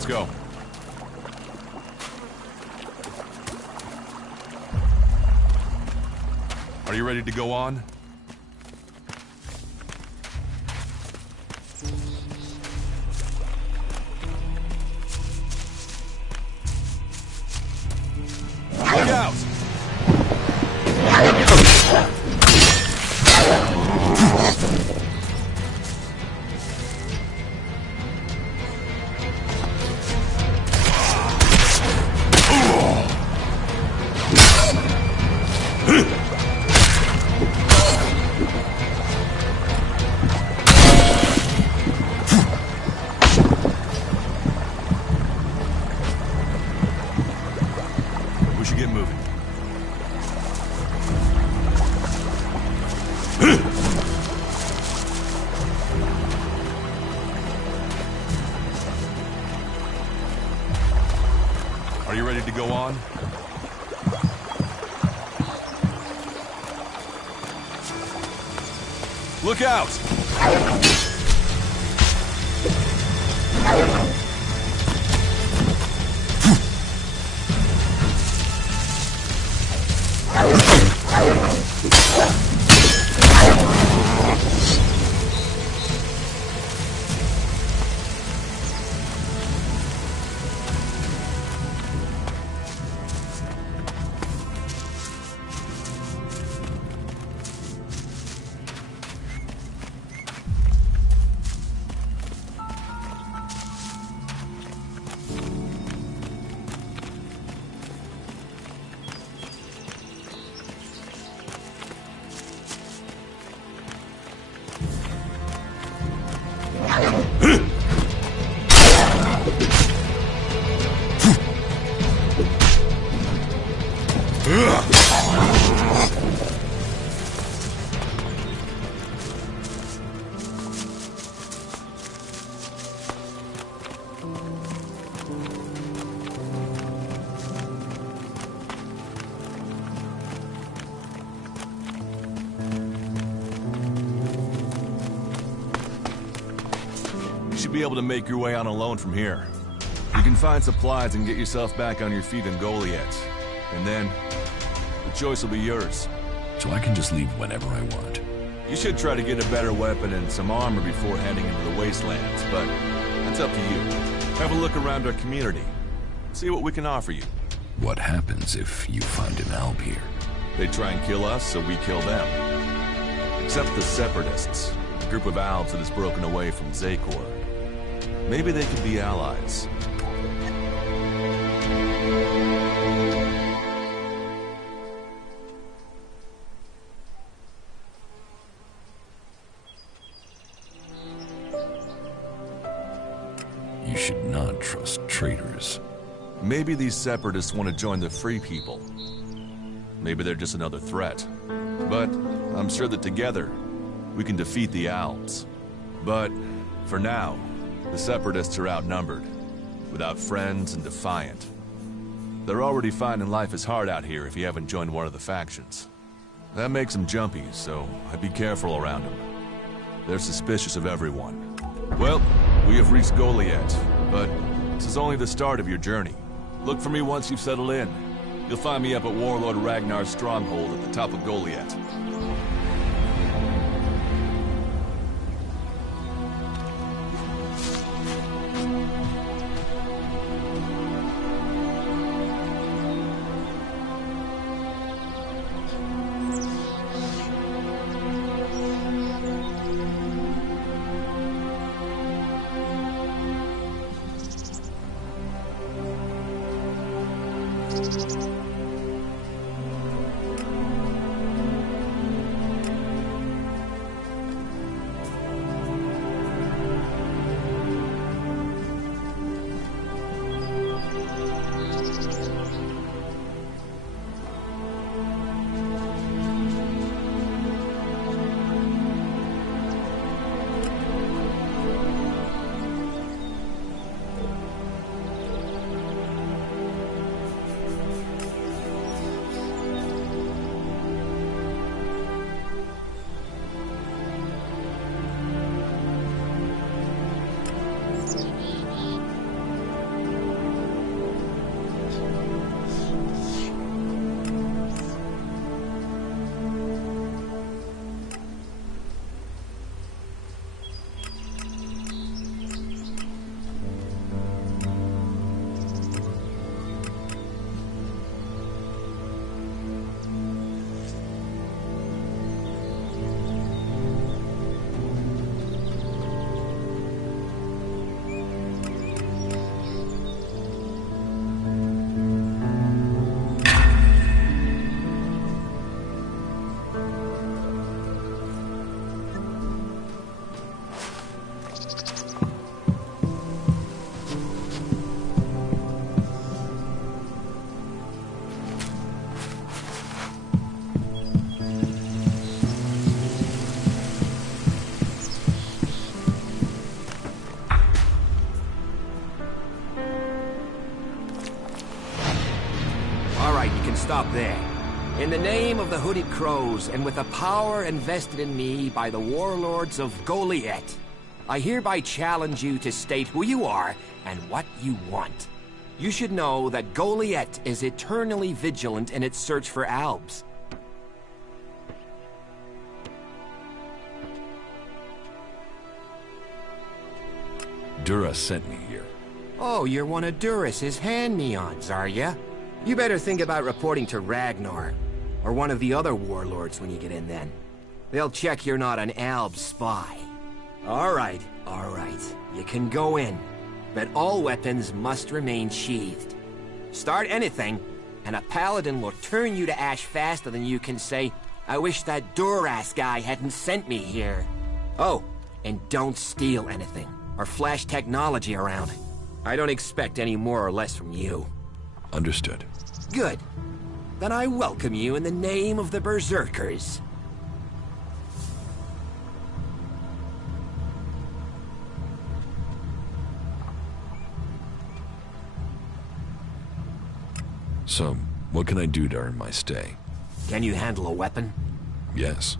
Let's go. Are you ready to go on? Look out! We should get moving. Are you ready to go on? Look out! You should be able to make your way on alone from here. You can find supplies and get yourself back on your feet in Goliath. And then, the choice will be yours. So I can just leave whenever I want. You should try to get a better weapon and some armor before heading into the wastelands, but that's up to you. Have a look around our community. See what we can offer you. What happens if you find an alb here? They try and kill us, so we kill them. Except the Separatists, a group of albs that has broken away from Zakor. Maybe they could be allies. You should not trust traitors. Maybe these Separatists want to join the Free People. Maybe they're just another threat. But I'm sure that together, we can defeat the Alps. But for now, the Separatists are outnumbered, without friends and defiant. They're already finding life is hard out here if you haven't joined one of the factions. That makes them jumpy, so I'd be careful around them. They're suspicious of everyone. Well, we have reached Goliath, but this is only the start of your journey. Look for me once you've settled in. You'll find me up at Warlord Ragnar's stronghold at the top of Goliath. you can stop there. In the name of the Hooded Crows, and with the power invested in me by the warlords of Goliet, I hereby challenge you to state who you are and what you want. You should know that Goliet is eternally vigilant in its search for Albs. Dura sent me here. Oh, you're one of Duras's hand-me-ons, are ya? You better think about reporting to Ragnar, or one of the other warlords when you get in then. They'll check you're not an Alb spy. All right. You can go in, but all weapons must remain sheathed. Start anything, and a paladin will turn you to ash faster than you can say, "I wish that Duras guy hadn't sent me here." Oh, and don't steal anything, or flash technology around. I don't expect any more or less from you. Understood. Good. Then I welcome you in the name of the Berserkers. So, what can I do to earn my stay? Can you handle a weapon? Yes.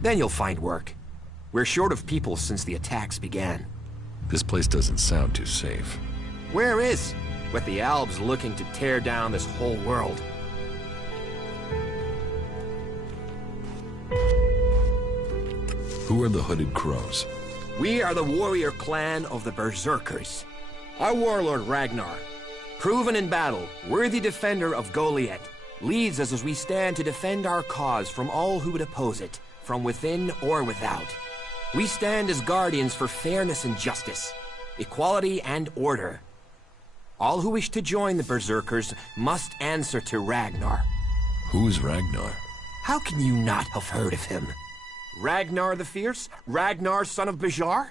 Then you'll find work. We're short of people since the attacks began. This place doesn't sound too safe. Where is? With the Albs looking to tear down this whole world. Who are the Hooded Crows? We are the warrior clan of the Berserkers. Our warlord Ragnar, proven in battle, worthy defender of Goliet, leads us as we stand to defend our cause from all who would oppose it, from within or without. We stand as guardians for fairness and justice, equality and order. All who wish to join the Berserkers must answer to Ragnar. Who's Ragnar? How can you not have heard of him? Ragnar the Fierce? Ragnar, son of Bajar?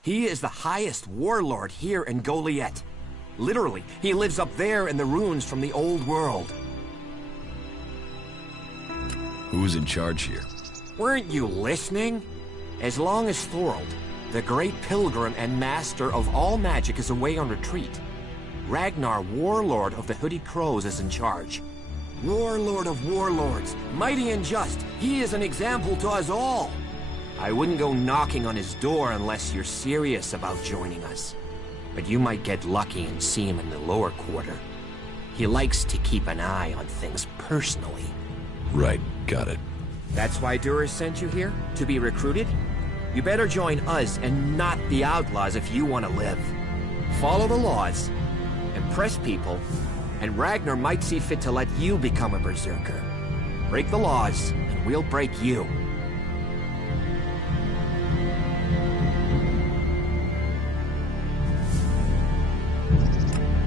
He is the highest warlord here in Goliet. Literally, he lives up there in the ruins from the old world. Who's in charge here? Weren't you listening? As long as Thorold, the great pilgrim and master of all magic, is away on retreat, Ragnar, warlord of the Hooded Crows, is in charge. Warlord of warlords, mighty and just, he is an example to us all. I wouldn't go knocking on his door unless you're serious about joining us. But you might get lucky and see him in the lower quarter. He likes to keep an eye on things personally. Right, got it. That's why Duras sent you here? To be recruited? You better join us and not the outlaws if you want to live. Follow the laws, impress people, and Ragnar might see fit to let you become a berserker. Break the laws, and we'll break you.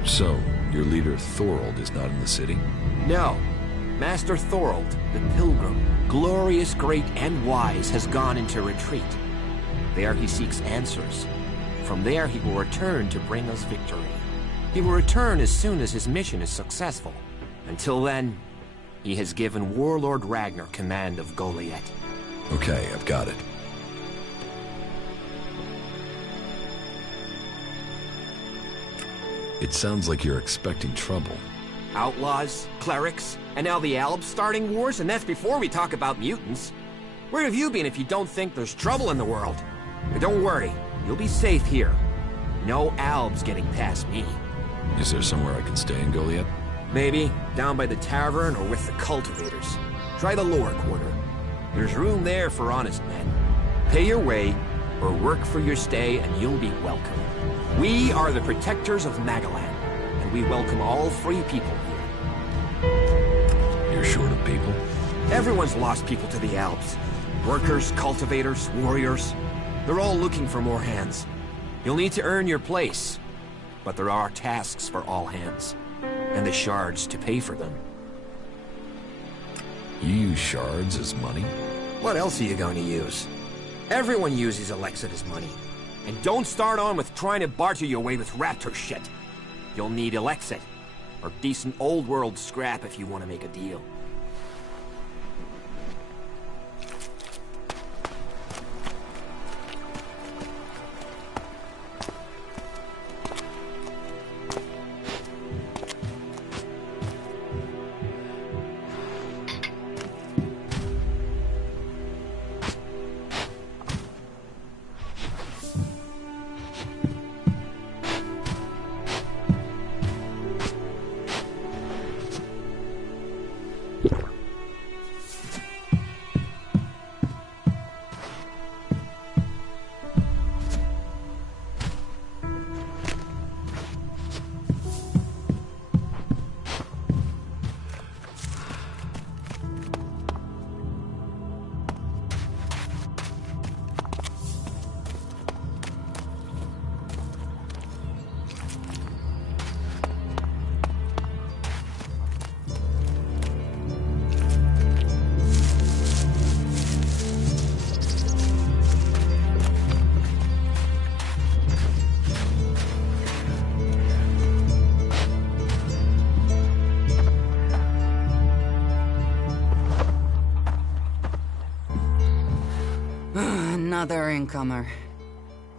So, your leader Thorold is not in the city? No. Master Thorold, the Pilgrim, glorious, great, and wise, has gone into retreat. There he seeks answers. From there he will return to bring us victory. He will return as soon as his mission is successful. Until then, he has given Warlord Ragnar command of Goliet. Okay, I've got it. It sounds like you're expecting trouble. Outlaws, clerics, and now the Albs starting wars, and that's before we talk about mutants. Where have you been if you don't think there's trouble in the world? But don't worry, you'll be safe here. No Albs getting past me. Is there somewhere I can stay in Goliet? Maybe down by the tavern or with the cultivators. Try the lower quarter. There's room there for honest men. Pay your way, or work for your stay, and you'll be welcome. We are the protectors of Magaland, and we welcome all free people here. You're short of people? Everyone's lost people to the Alps. Workers, cultivators, warriors. They're all looking for more hands. You'll need to earn your place, but there are tasks for all hands, and the shards to pay for them. You use shards as money? What else are you going to use? Everyone uses Elex as money. And don't start on with trying to barter your way with raptor shit. You'll need Elexit, or decent old world scrap if you want to make a deal. Another incomer.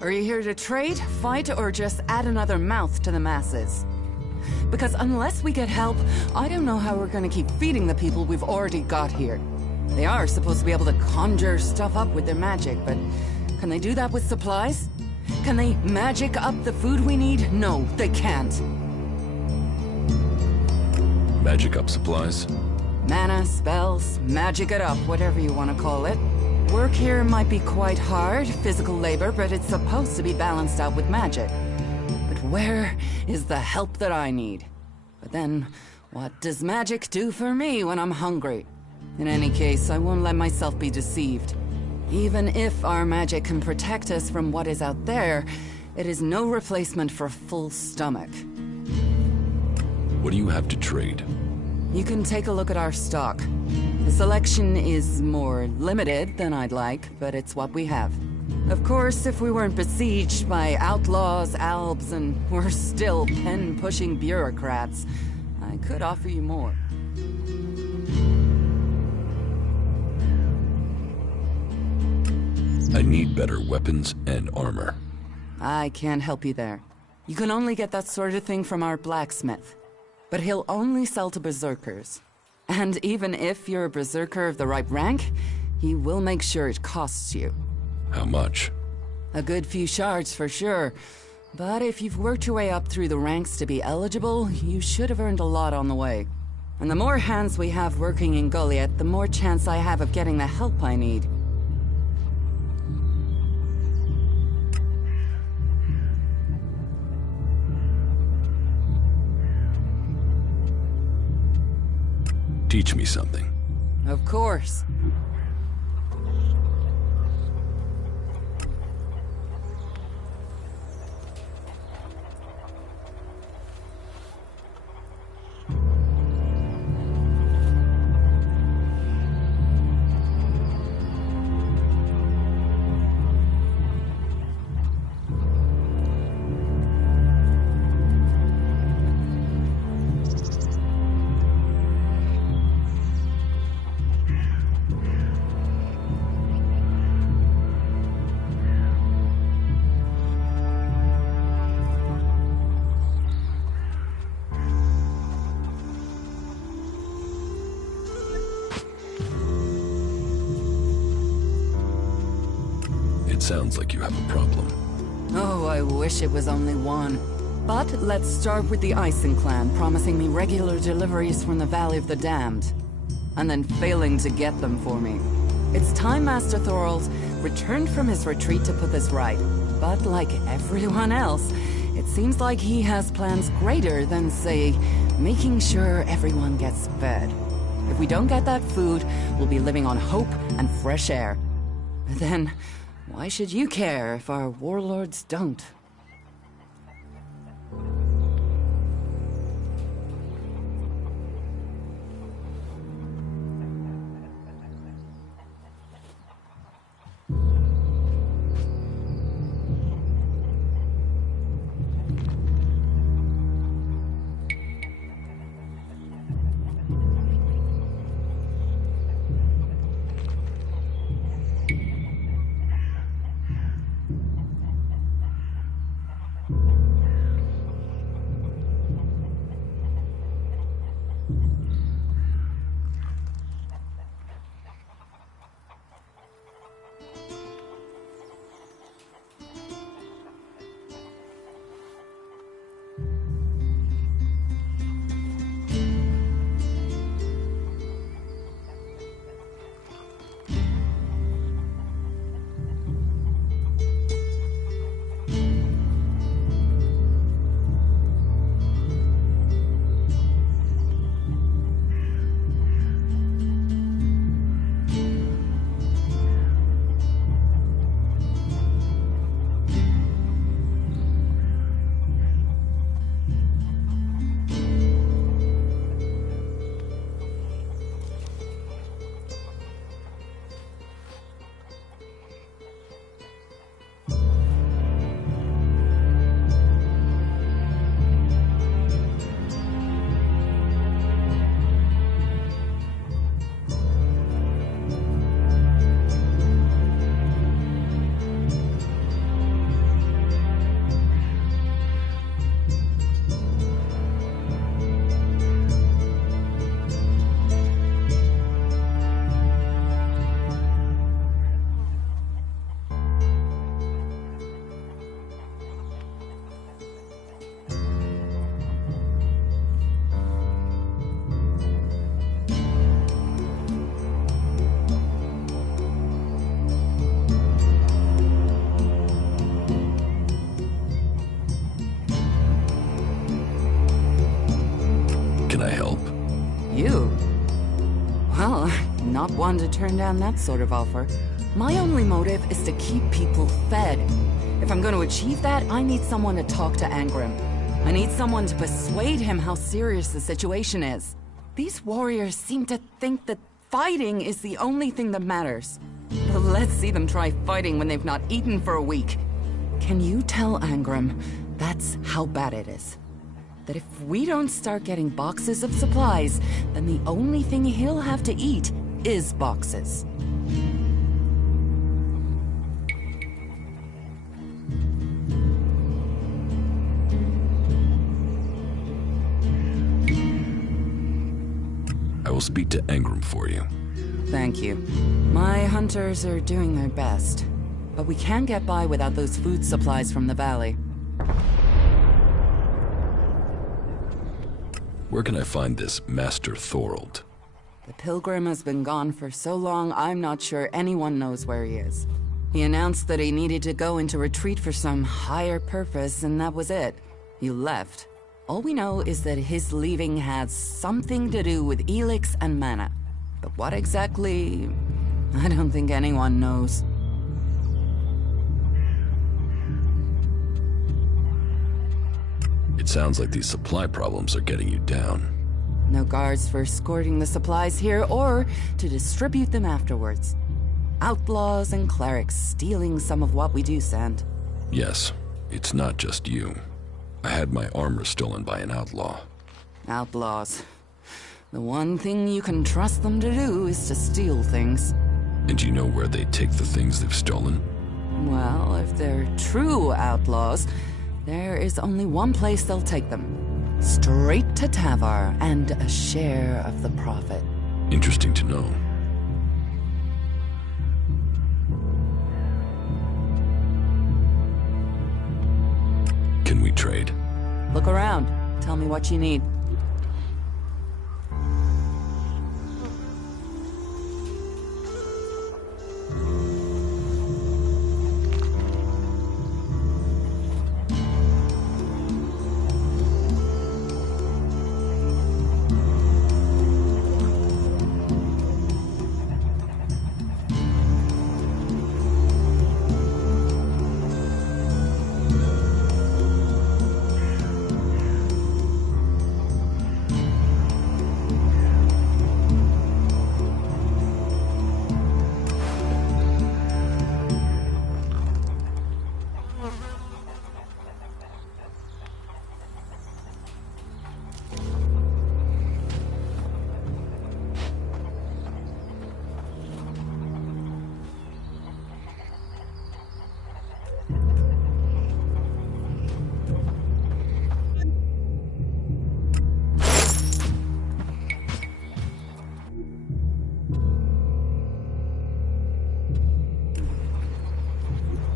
Are you here to trade, fight, or just add another mouth to the masses? Because unless we get help, I don't know how we're gonna keep feeding the people we've already got here. They are supposed to be able to conjure stuff up with their magic, but can they do that with supplies? Can they magic up the food we need? No, they can't. Magic up supplies? Mana, spells, magic it up, whatever you want to call it. Work here might be quite hard, physical labor, but it's supposed to be balanced out with magic. But where is the help that I need? But then, what does magic do for me when I'm hungry? In any case, I won't let myself be deceived. Even if our magic can protect us from what is out there, it is no replacement for a full stomach. What do you have to trade? You can take a look at our stock. The selection is more limited than I'd like, but it's what we have. Of course, if we weren't besieged by outlaws, albs, and we're still pen-pushing bureaucrats, I could offer you more. I need better weapons and armor. I can't help you there. You can only get that sort of thing from our blacksmith. But he'll only sell to berserkers. And even if you're a berserker of the right rank, he will make sure it costs you. How much? A good few shards for sure. But if you've worked your way up through the ranks to be eligible, you should have earned a lot on the way. And the more hands we have working in Goliath, the more chance I have of getting the help I need. Teach me something. Of course. It sounds like you have a problem. Oh, I wish it was only one. But let's start with the Ison clan promising me regular deliveries from the Valley of the Damned, and then failing to get them for me. It's time Master Thorol's returned from his retreat to put this right. But like everyone else, it seems like he has plans greater than, say, making sure everyone gets fed. If we don't get that food, we'll be living on hope and fresh air. But then, why should you care if our warlords don't? Well, not one to turn down that sort of offer. My only motive is to keep people fed. If I'm going to achieve that, I need someone to talk to Angrim. I need someone to persuade him how serious the situation is. These warriors seem to think that fighting is the only thing that matters. But let's see them try fighting when they've not eaten for a week. Can you tell Angrim that's how bad it is? That if we don't start getting boxes of supplies, then the only thing he'll have to eat is boxes. I will speak to Angrim for you. Thank you. My hunters are doing their best, but we can't get by without those food supplies from the valley. Where can I find this Master Thorold? The pilgrim has been gone for so long, I'm not sure anyone knows where he is. He announced that he needed to go into retreat for some higher purpose, and that was it. He left. All we know is that his leaving has something to do with Elex and mana. But what exactly, I don't think anyone knows. It sounds like these supply problems are getting you down. No guards for escorting the supplies here or to distribute them afterwards. Outlaws and clerics stealing some of what we do send. Yes, it's not just you. I had my armor stolen by an outlaw. Outlaws. The one thing you can trust them to do is to steal things. And you know where they take the things they've stolen? Well, if they're true outlaws, there is only one place they'll take them. Straight to Tavar and a share of the profit. Interesting to know. Can we trade? Look around. Tell me what you need.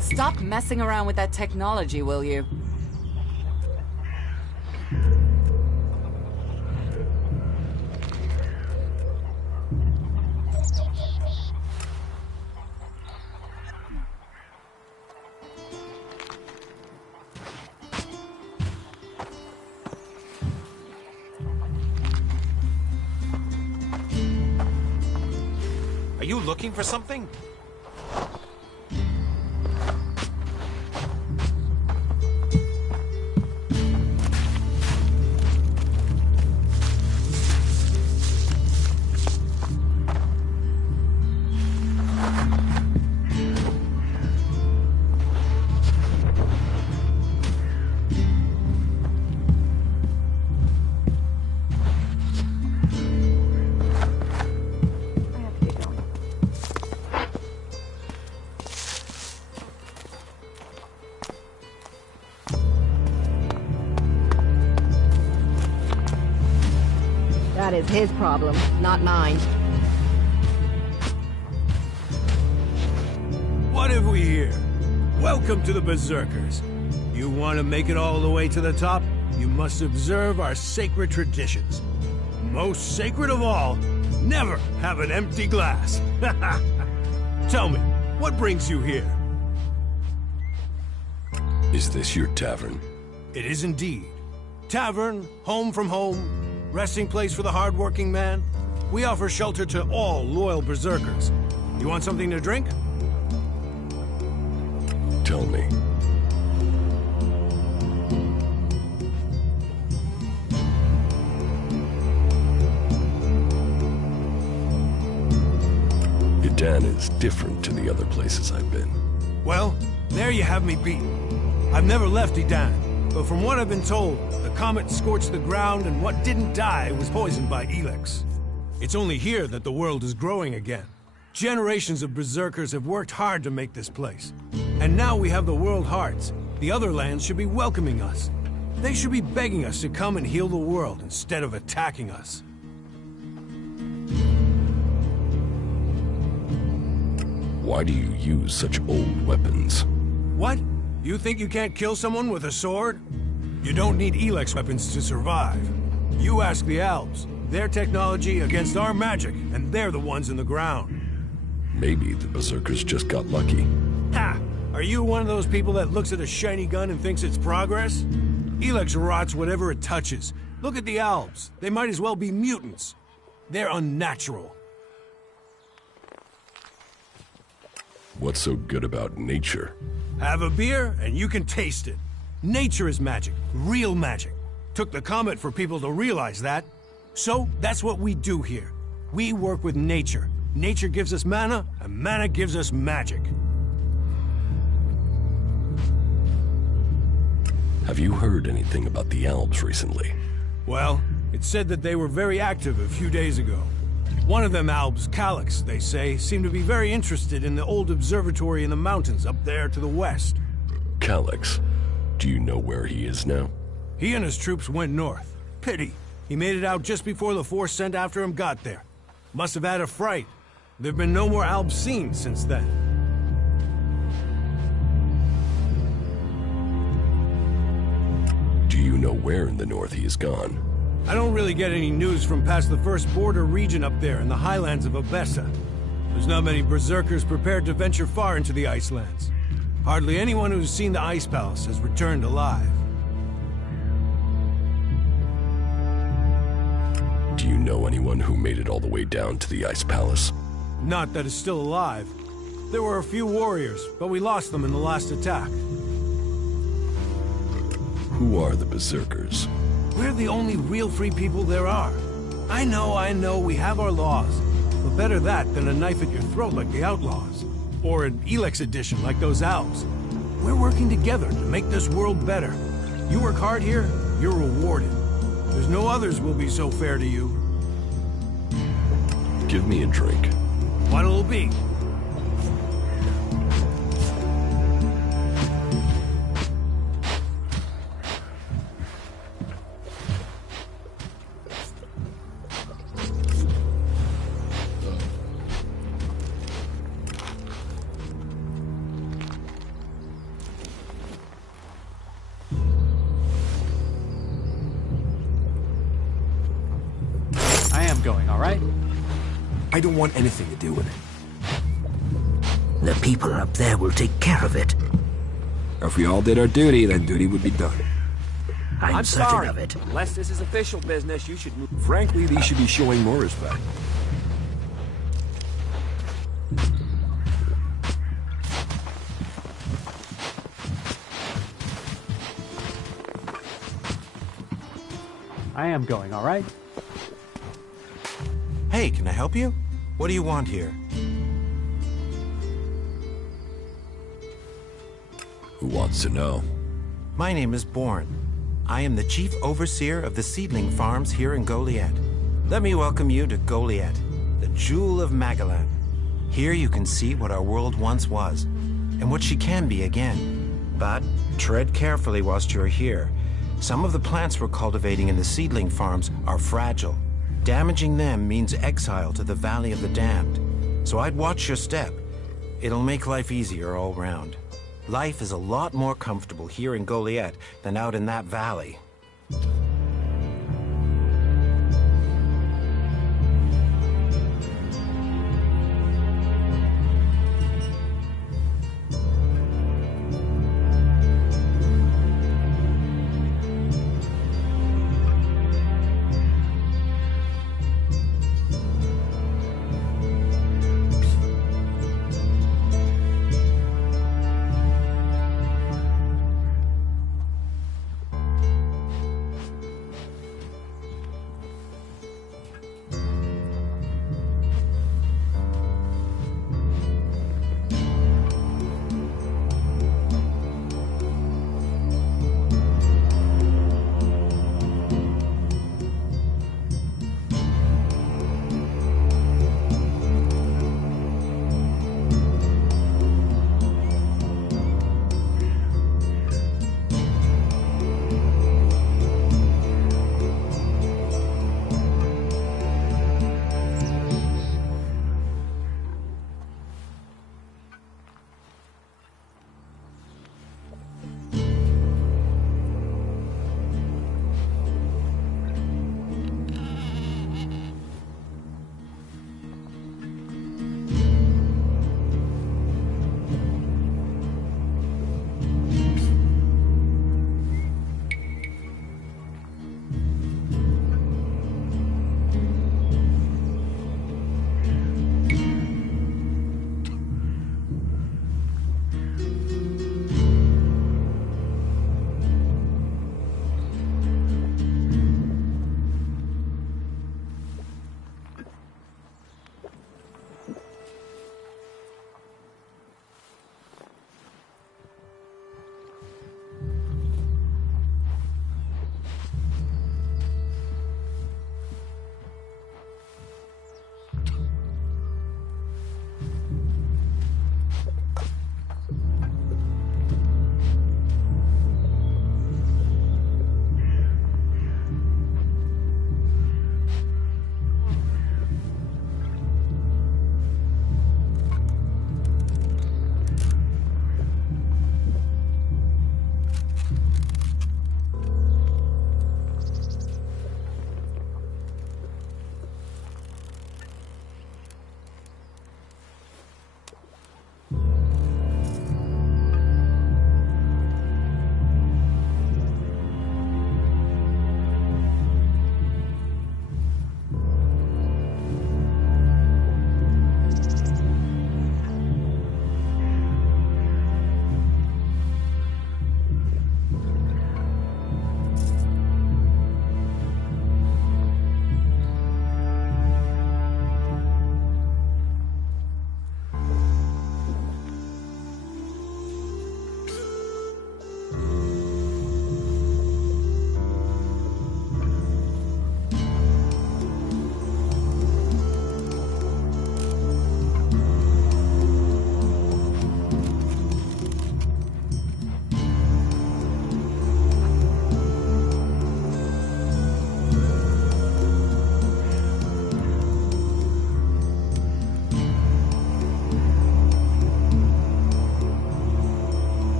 Stop messing around with that technology, will you? Are you looking for something? That is his problem, not mine. What have we here? Welcome to the Berserkers. You want to make it all the way to the top? You must observe our sacred traditions. Most sacred of all, never have an empty glass. Tell me, what brings you here? Is this your tavern? It is indeed. Tavern, home from home, resting place for the hard-working man. We offer shelter to all loyal berserkers. You want something to drink? Tell me. Idan is different to the other places I've been. Well, there you have me beat. I've never left Idan, but from what I've been told, the comet scorched the ground and what didn't die was poisoned by Elex. It's only here that the world is growing again. Generations of berserkers have worked hard to make this place. And now we have the World Hearts. The other lands should be welcoming us. They should be begging us to come and heal the world instead of attacking us. Why do you use such old weapons? What? You think you can't kill someone with a sword? You don't need Elex weapons to survive. You ask the Alps. Their technology against our magic, and they're the ones in the ground. Maybe the berserkers just got lucky. Ha! Are you one of those people that looks at a shiny gun and thinks it's progress? Elex rots whatever it touches. Look at the Alps. They might as well be mutants. They're unnatural. What's so good about nature? Have a beer, and you can taste it. Nature is magic. Real magic. Took the comet for people to realize that. So, that's what we do here. We work with nature. Nature gives us mana, and mana gives us magic. Have you heard anything about the Alps recently? Well, it's said that they were very active a few days ago. One of them Alps, Elex, they say, seemed to be very interested in the old observatory in the mountains up there to the west. Elex, do you know where he is now? He and his troops went north. Pity. He made it out just before the force sent after him got there. Must have had a fright. There've been no more Alps seen since then. Do you know where in the north he is gone? I don't really get any news from past the first border region up there in the highlands of Abessa. There's not many berserkers prepared to venture far into the Icelands. Hardly anyone who's seen the Ice Palace has returned alive. Do you know anyone who made it all the way down to the Ice Palace? Not that is still alive. There were a few warriors, but we lost them in the last attack. Who are the berserkers? We're the only real free people there are. I know, we have our laws. But better that than a knife at your throat like the outlaws. Or an Elex edition like those Alps. We're working together to make this world better. You work hard here, you're rewarded. There's no others will be so fair to you. Give me a drink. What'll it be? Going, all right? I don't want anything to do with it. The people up there will take care of it. If we all did our duty, then duty would be done. I'm certain sorry. of it. Unless this is official business, you should move. Frankly, these should be showing more respect. I am going, all right? Hey, can I help you? What do you want here? Who wants to know? My name is Bourne. I am the chief overseer of the seedling farms here in Goliad. Let me welcome you to Goliad, the jewel of Magellan. Here you can see what our world once was, and what she can be again. But tread carefully whilst you're here. Some of the plants we're cultivating in the seedling farms are fragile. Damaging them means exile to the Valley of the Damned. So I'd watch your step. It'll make life easier all round. Life is a lot more comfortable here in Goliad than out in that valley.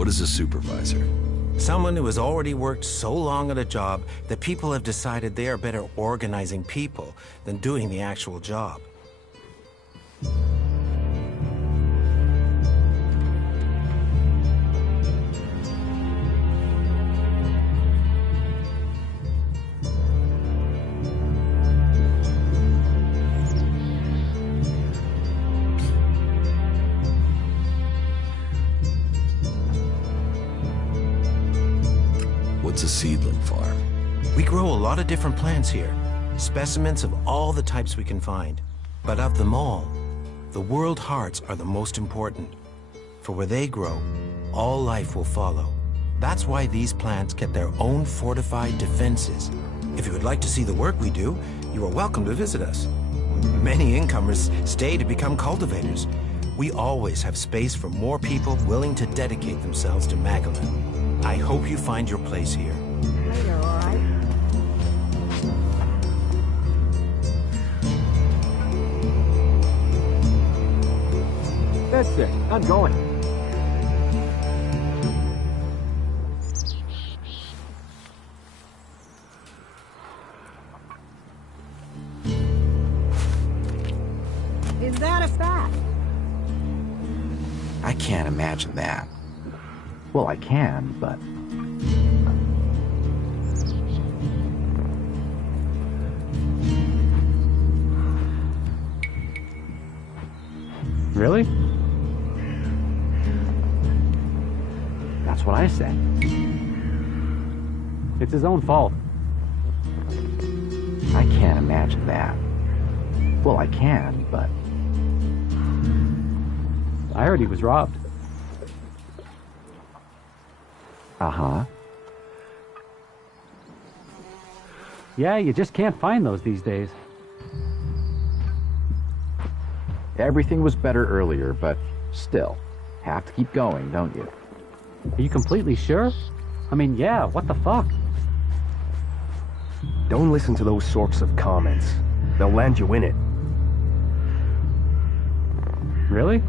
What is a supervisor? Someone who has already worked so long at a job that people have decided they are better organizing people than doing the actual job. What's a seedling farm? We grow a lot of different plants here, specimens of all the types we can find. But of them all, the world hearts are the most important. For where they grow, all life will follow. That's why these plants get their own fortified defenses. If you would like to see the work we do, you are welcome to visit us. Many incomers stay to become cultivators. We always have space for more people willing to dedicate themselves to Magalan. I hope you find your place here. Later, all right? That's it. I'm going. Is that a fact? I can't imagine that. Well, I can, but... Really? That's what I said. It's his own fault. I can't imagine that. Well, I can, but... I heard he was robbed. Uh-huh. Yeah, you just can't find those these days. Everything was better earlier, but still, have to keep going, don't you? Are you completely sure? I mean, yeah, what the fuck? Don't listen to those sorts of comments. They'll land you in it. Really?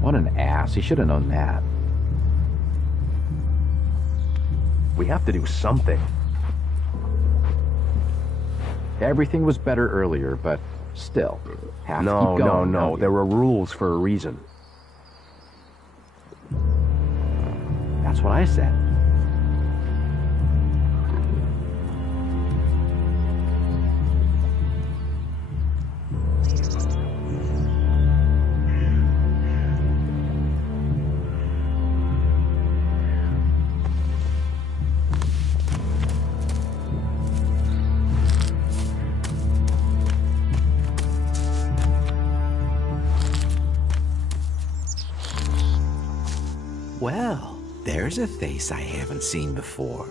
What an ass. He should have known that. We have to do something. Everything was better earlier, but still, have to keep going. No. There are rules for a reason. That's what I said. Well, there's a face I haven't seen before.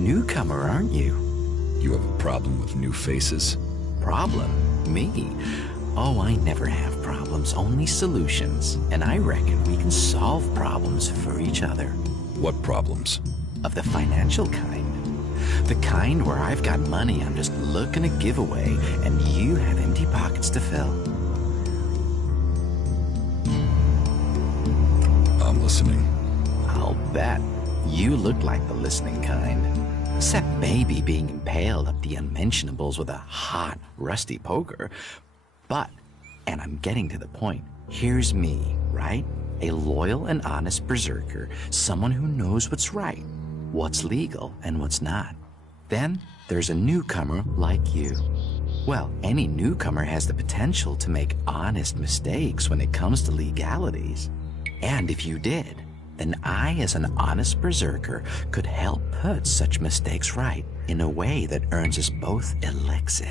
Newcomer, aren't you? You have a problem with new faces? Problem? Me? Oh, I never have problems, only solutions. And I reckon we can solve problems for each other. What problems? Of the financial kind. The kind where I've got money I'm just looking to give away, and you have empty pockets to fill. I'm listening. I'll bet. You look like the listening kind. Except maybe being impaled up the unmentionables with a hot, rusty poker. But, and I'm getting to the point, here's me, right? A loyal and honest berserker, someone who knows what's right, what's legal and what's not. Then there's a newcomer like you. Well, any newcomer has the potential to make honest mistakes when it comes to legalities. And if you did, then I, as an honest berserker, could help put such mistakes right in a way that earns us both Elex.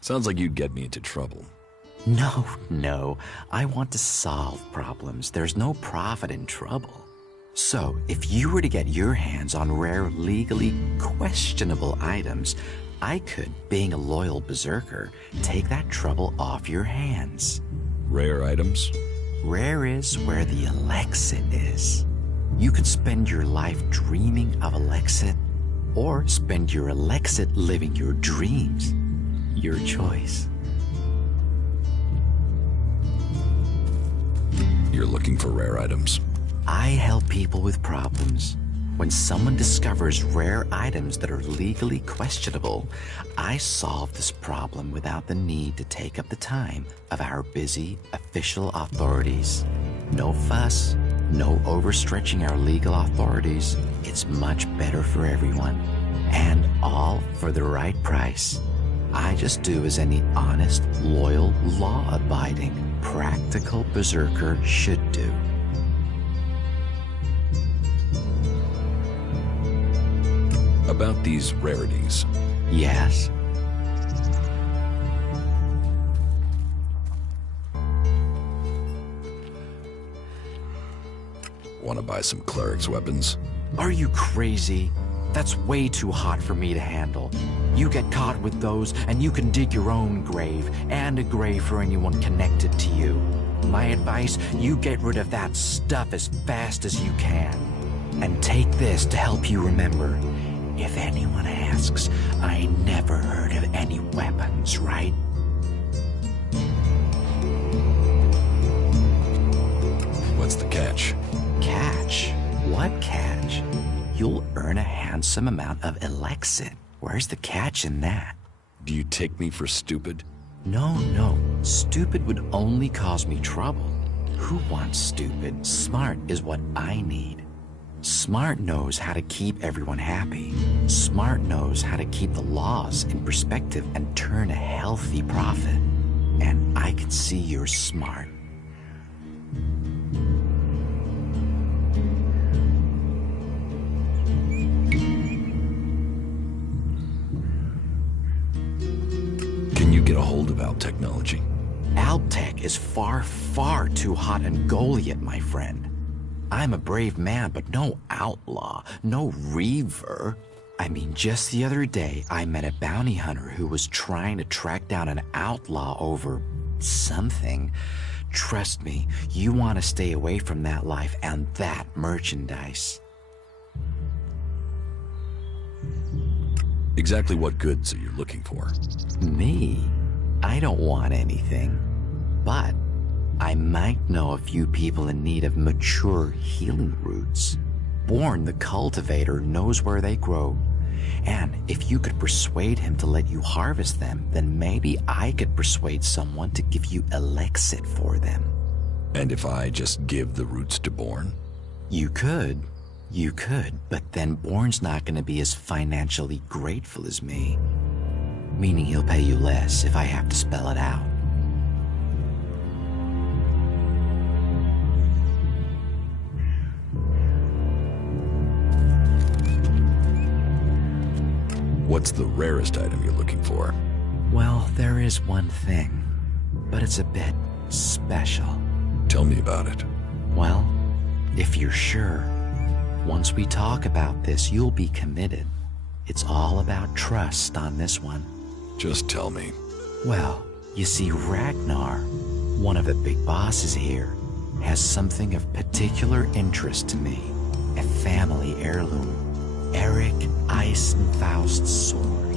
Sounds like you'd get me into trouble. No. I want to solve problems. There's no profit in trouble. So, if you were to get your hands on rare, legally questionable items, I could, being a loyal berserker, take that trouble off your hands. Rare items? Rare is where the Elexit is. You could spend your life dreaming of Elexit, or spend your Elexit living your dreams. Your choice. You're looking for rare items? I help people with problems. When someone discovers rare items that are legally questionable, I solve this problem without the need to take up the time of our busy official authorities. No fuss, no overstretching our legal authorities. It's much better for everyone, and all for the right price. I just do as any honest, loyal, law-abiding, practical berserker should do. About these rarities. Yes? Want to buy some cleric's weapons? Are you crazy? That's way too hot for me to handle. You get caught with those, and you can dig your own grave, and a grave for anyone connected to you. My advice, you get rid of that stuff as fast as you can. And take this to help you remember. If anyone asks, I never heard of any weapons, right? What's the catch? Catch? What catch? You'll earn a handsome amount of Elexit. Where's the catch in that? Do you take me for stupid? No. Stupid would only cause me trouble. Who wants stupid? Smart is what I need. Smart knows how to keep everyone happy. Smart knows how to keep the laws in perspective and turn a healthy profit. And I can see you're smart. Can you get a hold of Alp technology? Alp tech is far, far too hot and Goliath, my friend. I'm a brave man, but no outlaw, no reaver. I mean, just the other day, I met a bounty hunter who was trying to track down an outlaw over something. Trust me, you want to stay away from that life and that merchandise. Exactly what goods are you looking for? Me? I don't want anything, but I might know a few people in need of mature healing roots. Born the cultivator knows where they grow, and if you could persuade him to let you harvest them, then maybe I could persuade someone to give you Elexit for them. And if I just give the roots to Born? You could, but then Born's not going to be as financially grateful as me. Meaning he'll pay you less if I have to spell it out. What's the rarest item you're looking for? Well, there is one thing, but it's a bit special. Tell me about it. Well, if you're sure, once we talk about this, you'll be committed. It's all about trust on this one. Just tell me. Well, you see, Ragnar, one of the big bosses here, has something of particular interest to me. A family heirloom. Eric Eisenfaust's sword.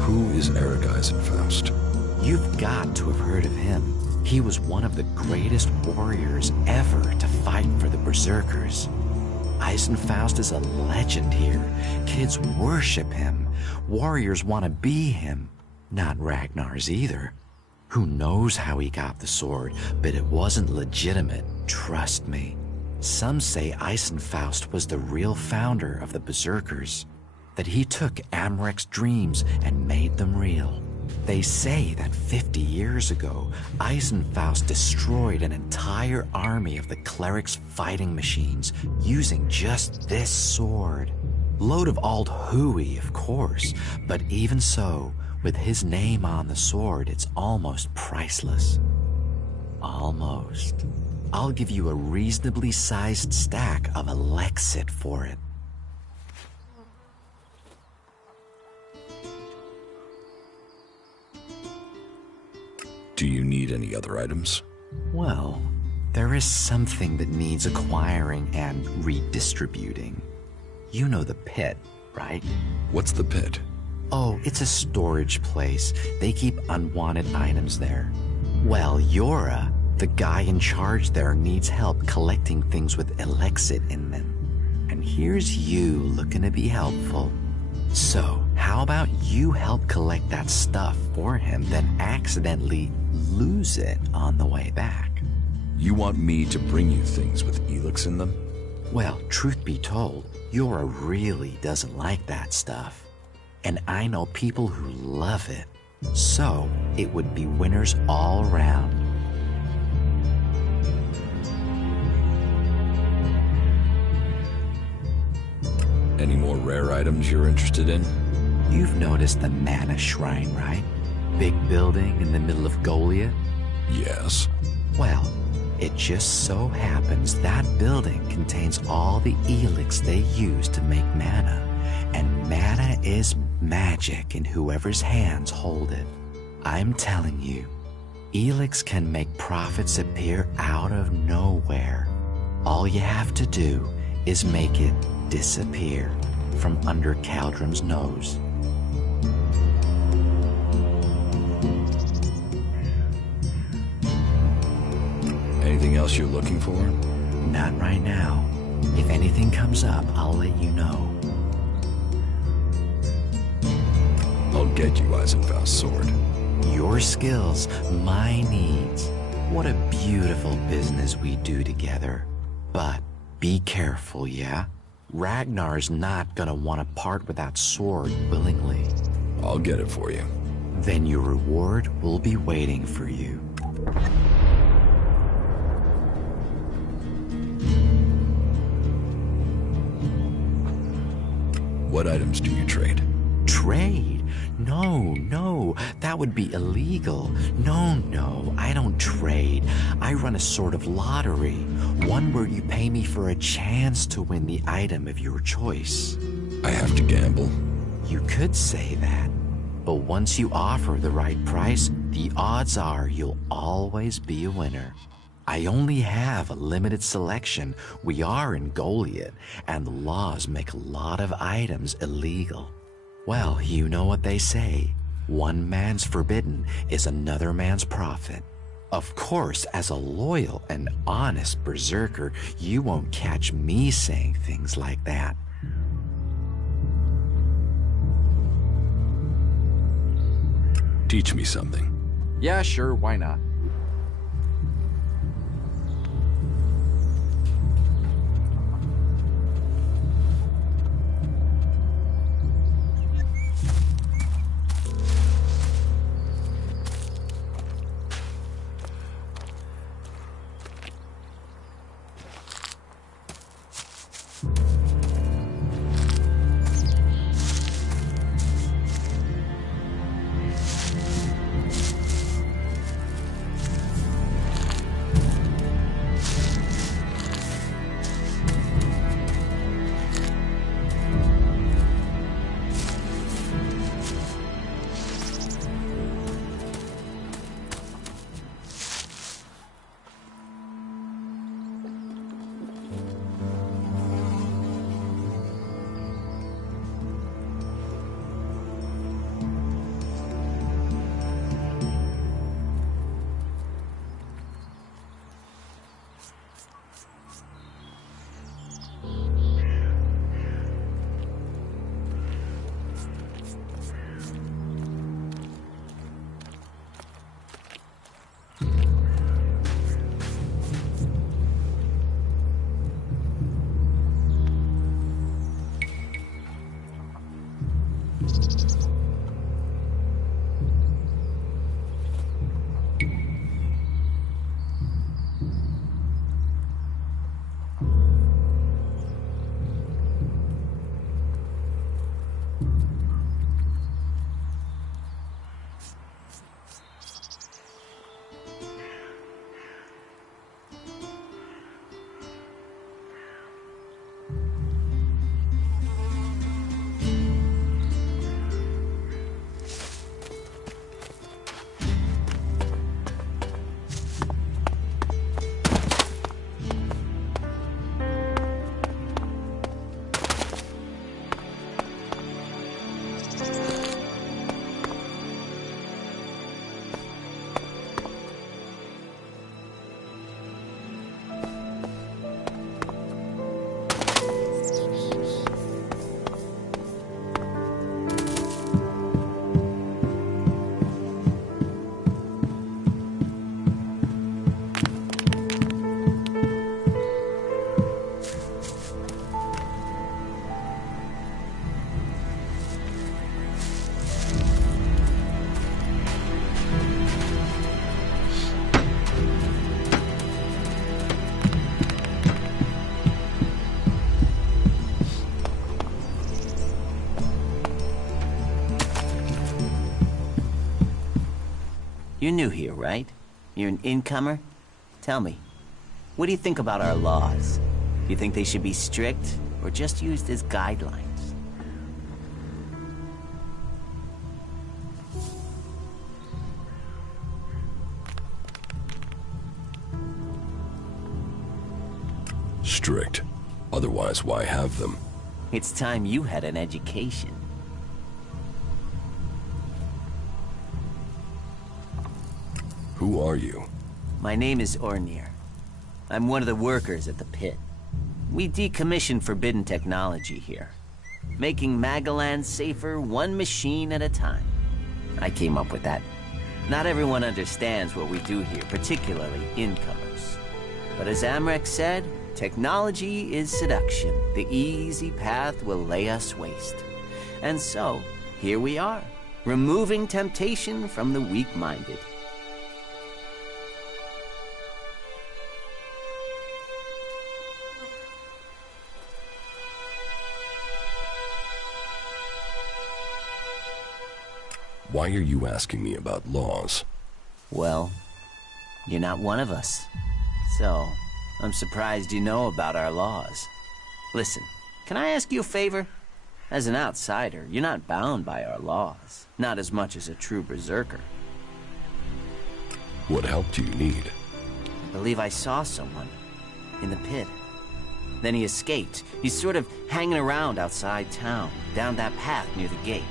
Who is Eric Eisenfaust? You've got to have heard of him. He was one of the greatest warriors ever to fight for the Berserkers. Eisenfaust is a legend here. Kids worship him. Warriors want to be him. Not Ragnar's either. Who knows how he got the sword, but it wasn't legitimate, trust me. Some say Eisenfaust was the real founder of the Berserkers, that he took Amrek's dreams and made them real. They say that 50 years ago, Eisenfaust destroyed an entire army of the clerics' fighting machines using just this sword. Load of old hooey, of course, but even so, with his name on the sword, it's almost priceless. Almost. I'll give you a reasonably sized stack of Elexit for it. Do you need any other items? Well, there is something that needs acquiring and redistributing. You know the pit, right? What's the pit? Oh, it's a storage place. They keep unwanted items there. Well, Yora, the guy in charge there, needs help collecting things with Elex in them. And here's you looking to be helpful. So, how about you help collect that stuff for him, then accidentally lose it on the way back? You want me to bring you things with Elex in them? Well, truth be told, Yora really doesn't like that stuff. And I know people who love it. So, it would be winners all around. Any more rare items you're interested in? You've noticed the Mana Shrine, right? Big building in the middle of Goliath? Yes. Well, it just so happens that building contains all the Elex they use to make mana. And mana is magic in whoever's hands hold it. I'm telling you, Elex can make profits appear out of nowhere. All you have to do is make it disappear from under Caldrum's nose. Anything else you're looking for? Not right now. If anything comes up, I'll let you know. I'll get you Eisenfaust's sword. Your skills, my needs. What a beautiful business we do together. But be careful, yeah? Ragnar's not gonna want to part with that sword willingly. I'll get it for you. Then your reward will be waiting for you. What items do you trade? Trade? No, that would be illegal. No, I don't trade. I run a sort of lottery, one where you pay me for a chance to win the item of your choice. I have to gamble? You could say that, but once you offer the right price, the odds are you'll always be a winner. I only have a limited selection. We are in Goliath, and the laws make a lot of items illegal. Well, you know what they say. One man's forbidden is another man's profit. Of course, as a loyal and honest berserker, you won't catch me saying things like that. Teach me something. Yeah, sure, why not? You're new here, right? You're an incomer? Tell me, what do you think about our laws? Do you think they should be strict, or just used as guidelines? Strict. Otherwise, why have them? It's time you had an education. Who are you? My name is Ornir. I'm one of the workers at the pit. We decommission forbidden technology here, making Magalan safer one machine at a time. I came up with that. Not everyone understands what we do here, particularly incomers. But as Amrek said, technology is seduction. The easy path will lay us waste. And so, here we are, removing temptation from the weak-minded. Why are you asking me about laws? Well, you're not one of us. So, I'm surprised you know about our laws. Listen, can I ask you a favor? As an outsider, you're not bound by our laws. Not as much as a true berserker. What help do you need? I believe I saw someone in the pit. Then he escaped. He's sort of hanging around outside town, down that path near the gate.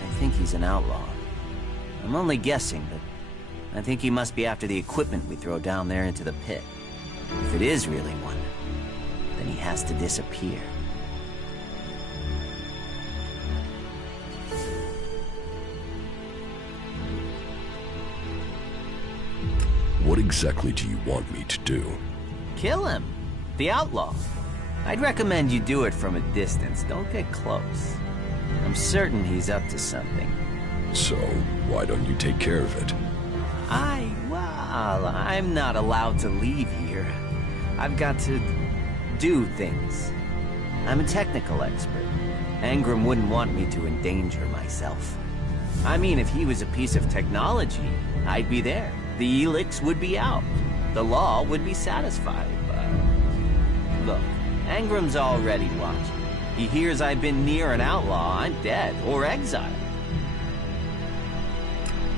I think he's an outlaw. I'm only guessing, but I think he must be after the equipment we throw down there into the pit. If it is really one, then he has to disappear. What exactly do you want me to do? Kill him. The outlaw. I'd recommend you do it from a distance. Don't get close. I'm certain he's up to something. So, why don't you take care of it? Well, I'm not allowed to leave here. I've got to do things. I'm a technical expert. Angram wouldn't want me to endanger myself. I mean, if he was a piece of technology, I'd be there. The Elex would be out. The law would be satisfied. But look, Angram's already watching. He hears I've been near an outlaw, I'm dead, or exiled.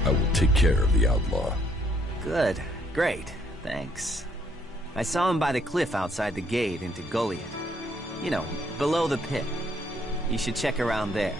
I will take care of the outlaw. Good. Great. Thanks. I saw him by the cliff outside the gate into Goliath. You know, below the pit. You should check around there.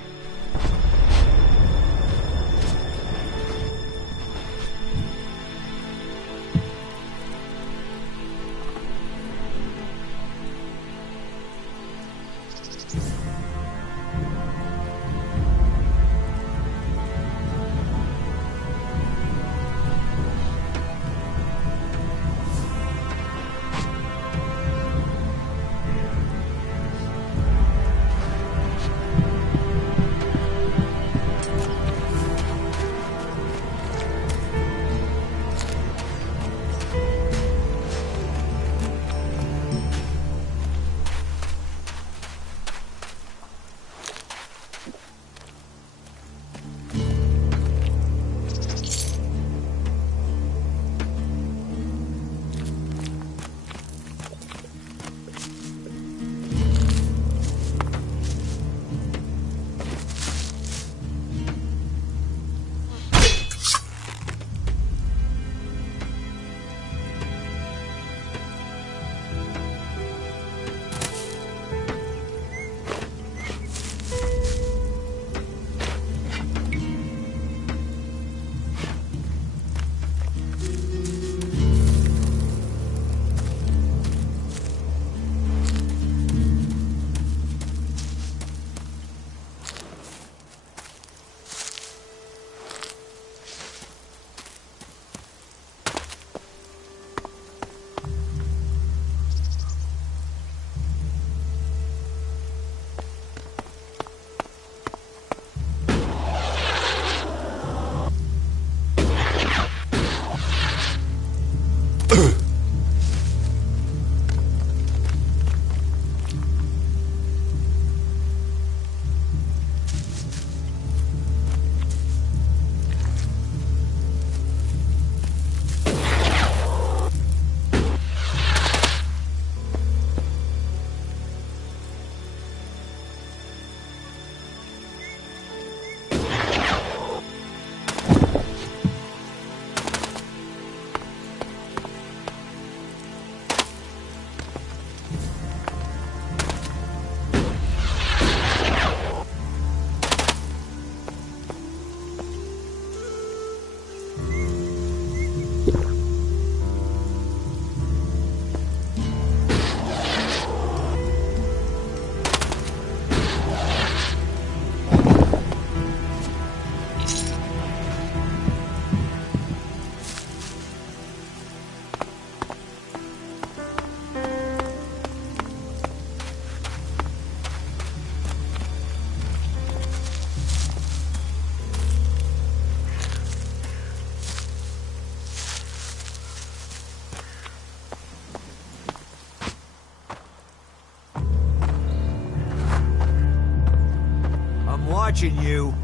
watching you.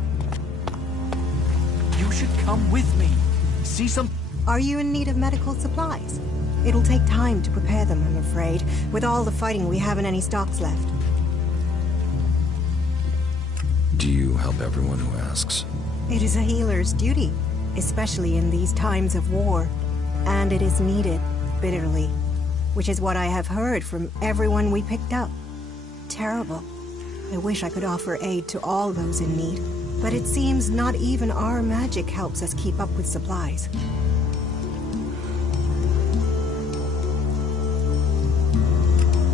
You should come with me. See some... Are you in need of medical supplies? It'll take time to prepare them, I'm afraid. With all the fighting, we haven't any stocks left. Do you help everyone who asks? It is a healer's duty, especially in these times of war. And it is needed, bitterly. Which is what I have heard from everyone we picked up. Terrible. I wish I could offer aid to all those in need. But it seems not even our magic helps us keep up with supplies.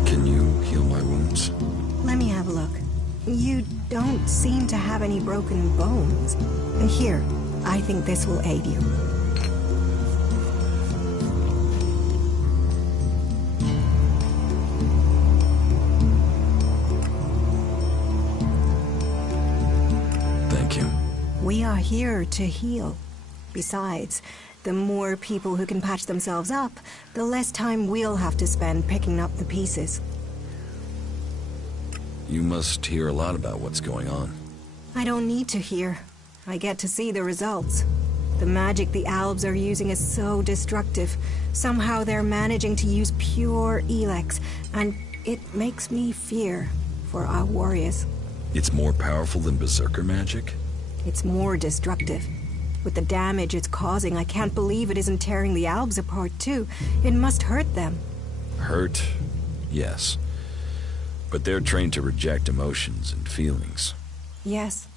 Can you heal my wounds? Let me have a look. You don't seem to have any broken bones. Here, I think this will aid you. Thank you. We are here to heal. Besides, the more people who can patch themselves up, the less time we'll have to spend picking up the pieces. You must hear a lot about what's going on. I don't need to hear. I get to see the results. The magic the Albs are using is so destructive. Somehow they're managing to use pure Elex, and it makes me fear for our warriors. It's more powerful than Berserker magic? It's more destructive. With the damage it's causing, I can't believe it isn't tearing the Albs apart too. It must hurt them. Hurt? Yes. But they're trained to reject emotions and feelings. Yes.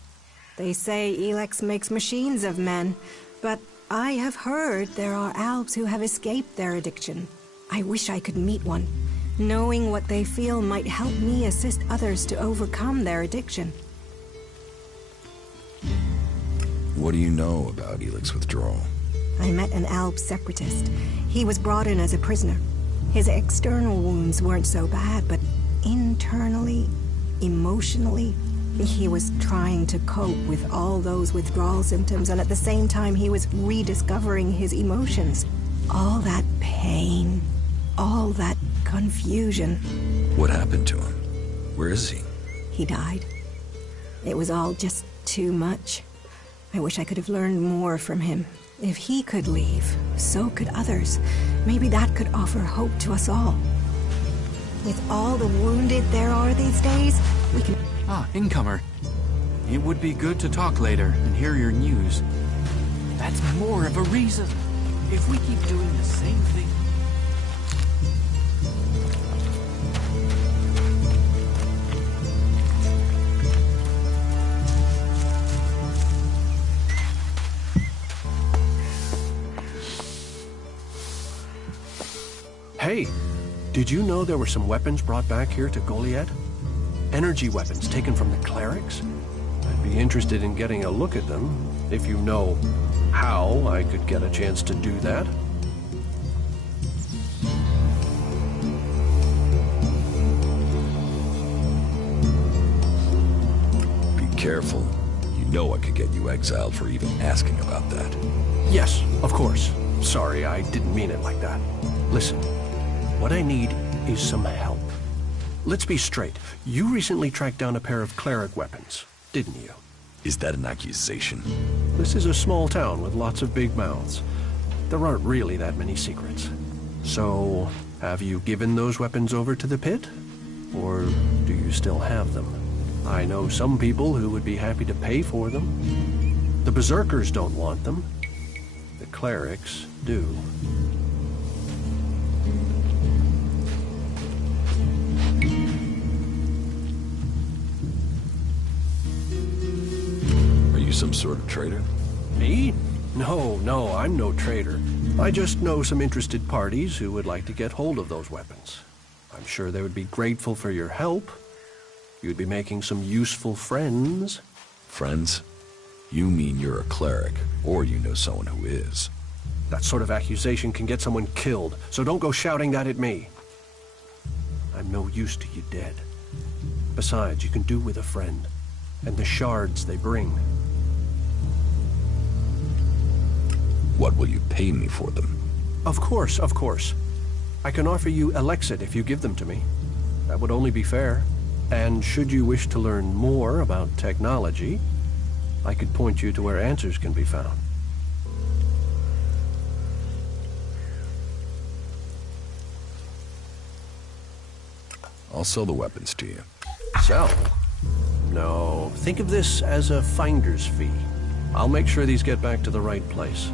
They say Elex makes machines of men, but I have heard there are Albs who have escaped their addiction. I wish I could meet one. Knowing what they feel might help me assist others to overcome their addiction. What do you know about Elex withdrawal? I met an Alb separatist. He was brought in as a prisoner. His external wounds weren't so bad, but internally, emotionally, he was trying to cope with all those withdrawal symptoms, and at the same time he was rediscovering his emotions. All that pain, all that confusion. What happened to him? Where is he? He died. It was all just too much. I wish I could have learned more from him. If he could leave, so could others. Maybe that could offer hope to us all. With all the wounded there are these days, we can... Ah, incomer. It would be good to talk later and hear your news. That's more of a reason. If we keep doing the same thing... Hey, did you know there were some weapons brought back here to Goliath? Energy weapons taken from the clerics? I'd be interested in getting a look at them, if you know how I could get a chance to do that. Be careful. You know I could get you exiled for even asking about that. Yes, of course. Sorry, I didn't mean it like that. Listen, what I need is some help. Let's be straight. You recently tracked down a pair of cleric weapons, didn't you? Is that an accusation? This is a small town with lots of big mouths. There aren't really that many secrets. So, have you given those weapons over to the pit? Or do you still have them? I know some people who would be happy to pay for them. The Berserkers don't want them. The clerics do. Some sort of traitor? Me? No, I'm no traitor. I just know some interested parties who would like to get hold of those weapons. I'm sure they would be grateful for your help. You'd be making some useful friends. Friends? You mean you're a cleric, or you know someone who is. That sort of accusation can get someone killed, so don't go shouting that at me. I'm no use to you dead. Besides, you can do with a friend, and the shards they bring. What will you pay me for them? Of course, of course. I can offer you Elex if you give them to me. That would only be fair. And should you wish to learn more about technology, I could point you to where answers can be found. I'll sell the weapons to you. Sell? No, think of this as a finder's fee. I'll make sure these get back to the right place.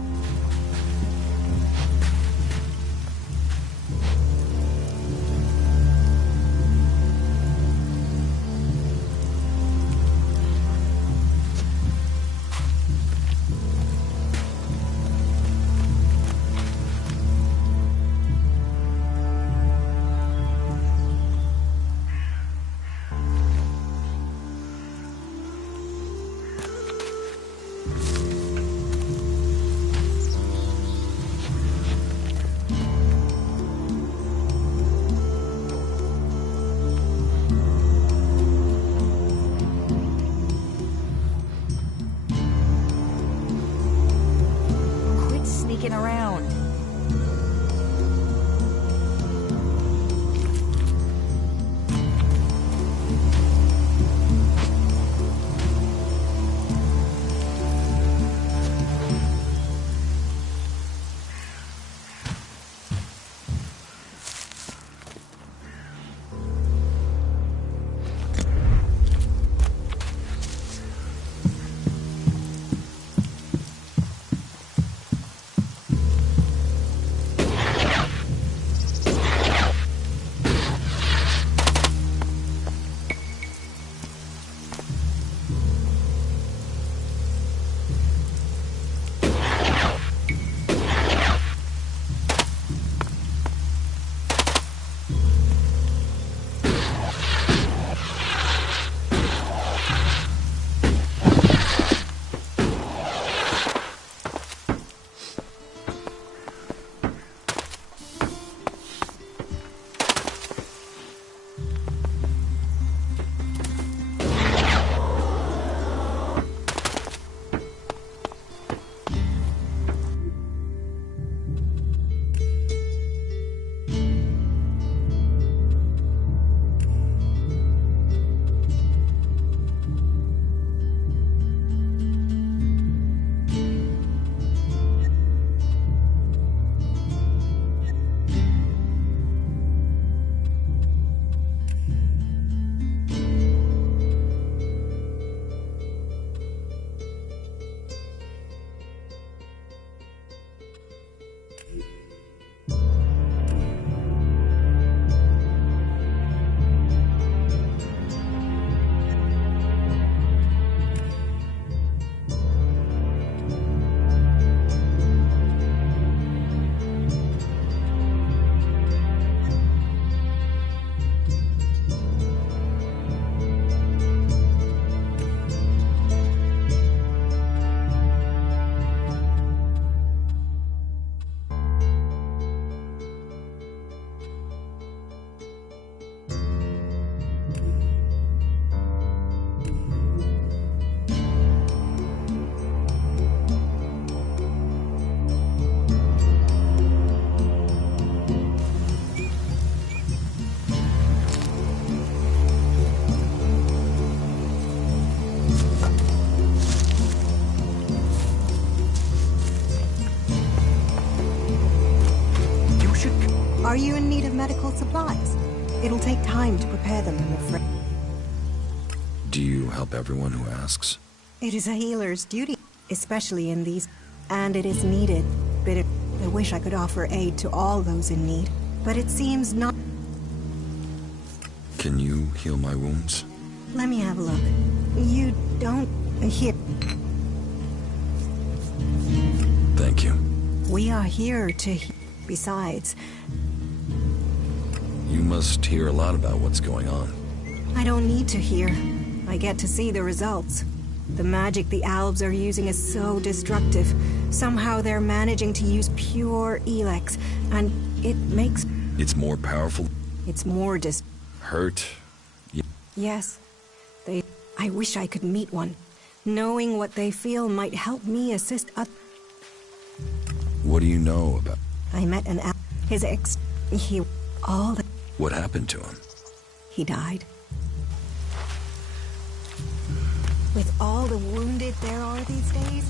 Around. Are you in need of medical supplies? It'll take time to prepare them, I'm afraid. Do you help everyone who asks? It is a healer's duty, especially in these, and it is needed. But I wish I could offer aid to all those in need, but it seems not. Can you heal my wounds? Let me have a look. You don't hear. Thank you. We are here to besides. You must hear a lot about what's going on. I don't need to hear. I get to see the results. The magic the Albs are using is so destructive. Somehow they're managing to use pure Elex, and it makes... It's more powerful? It's more Hurt? Yes. I wish I could meet one. Knowing what they feel might help me assist others. What do you know about... I met an Alb. His ex... All the... What happened to him? He died. With all the wounded there are these days,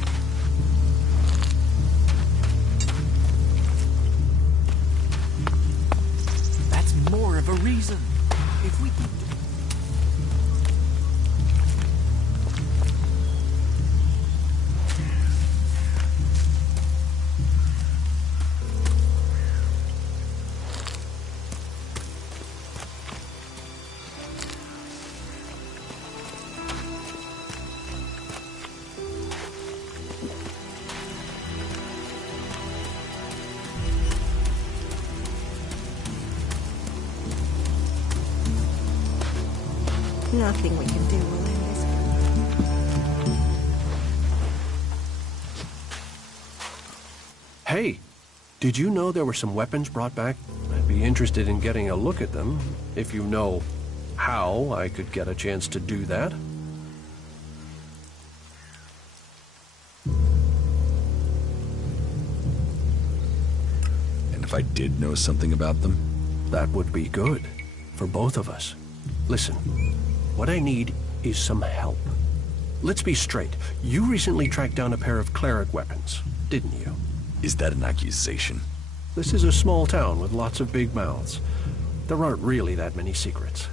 That's more of a reason. If we keep... nothing we can do will end this. Hey, did you know there were some weapons brought back? I'd be interested in getting a look at them, if you know how I could get a chance to do that. And if I did know something about them? That would be good, for both of us. Listen, what I need is some help. Let's be straight. You recently tracked down a pair of cleric weapons, didn't you? Is that an accusation? This is a small town with lots of big mouths. There aren't really that many secrets.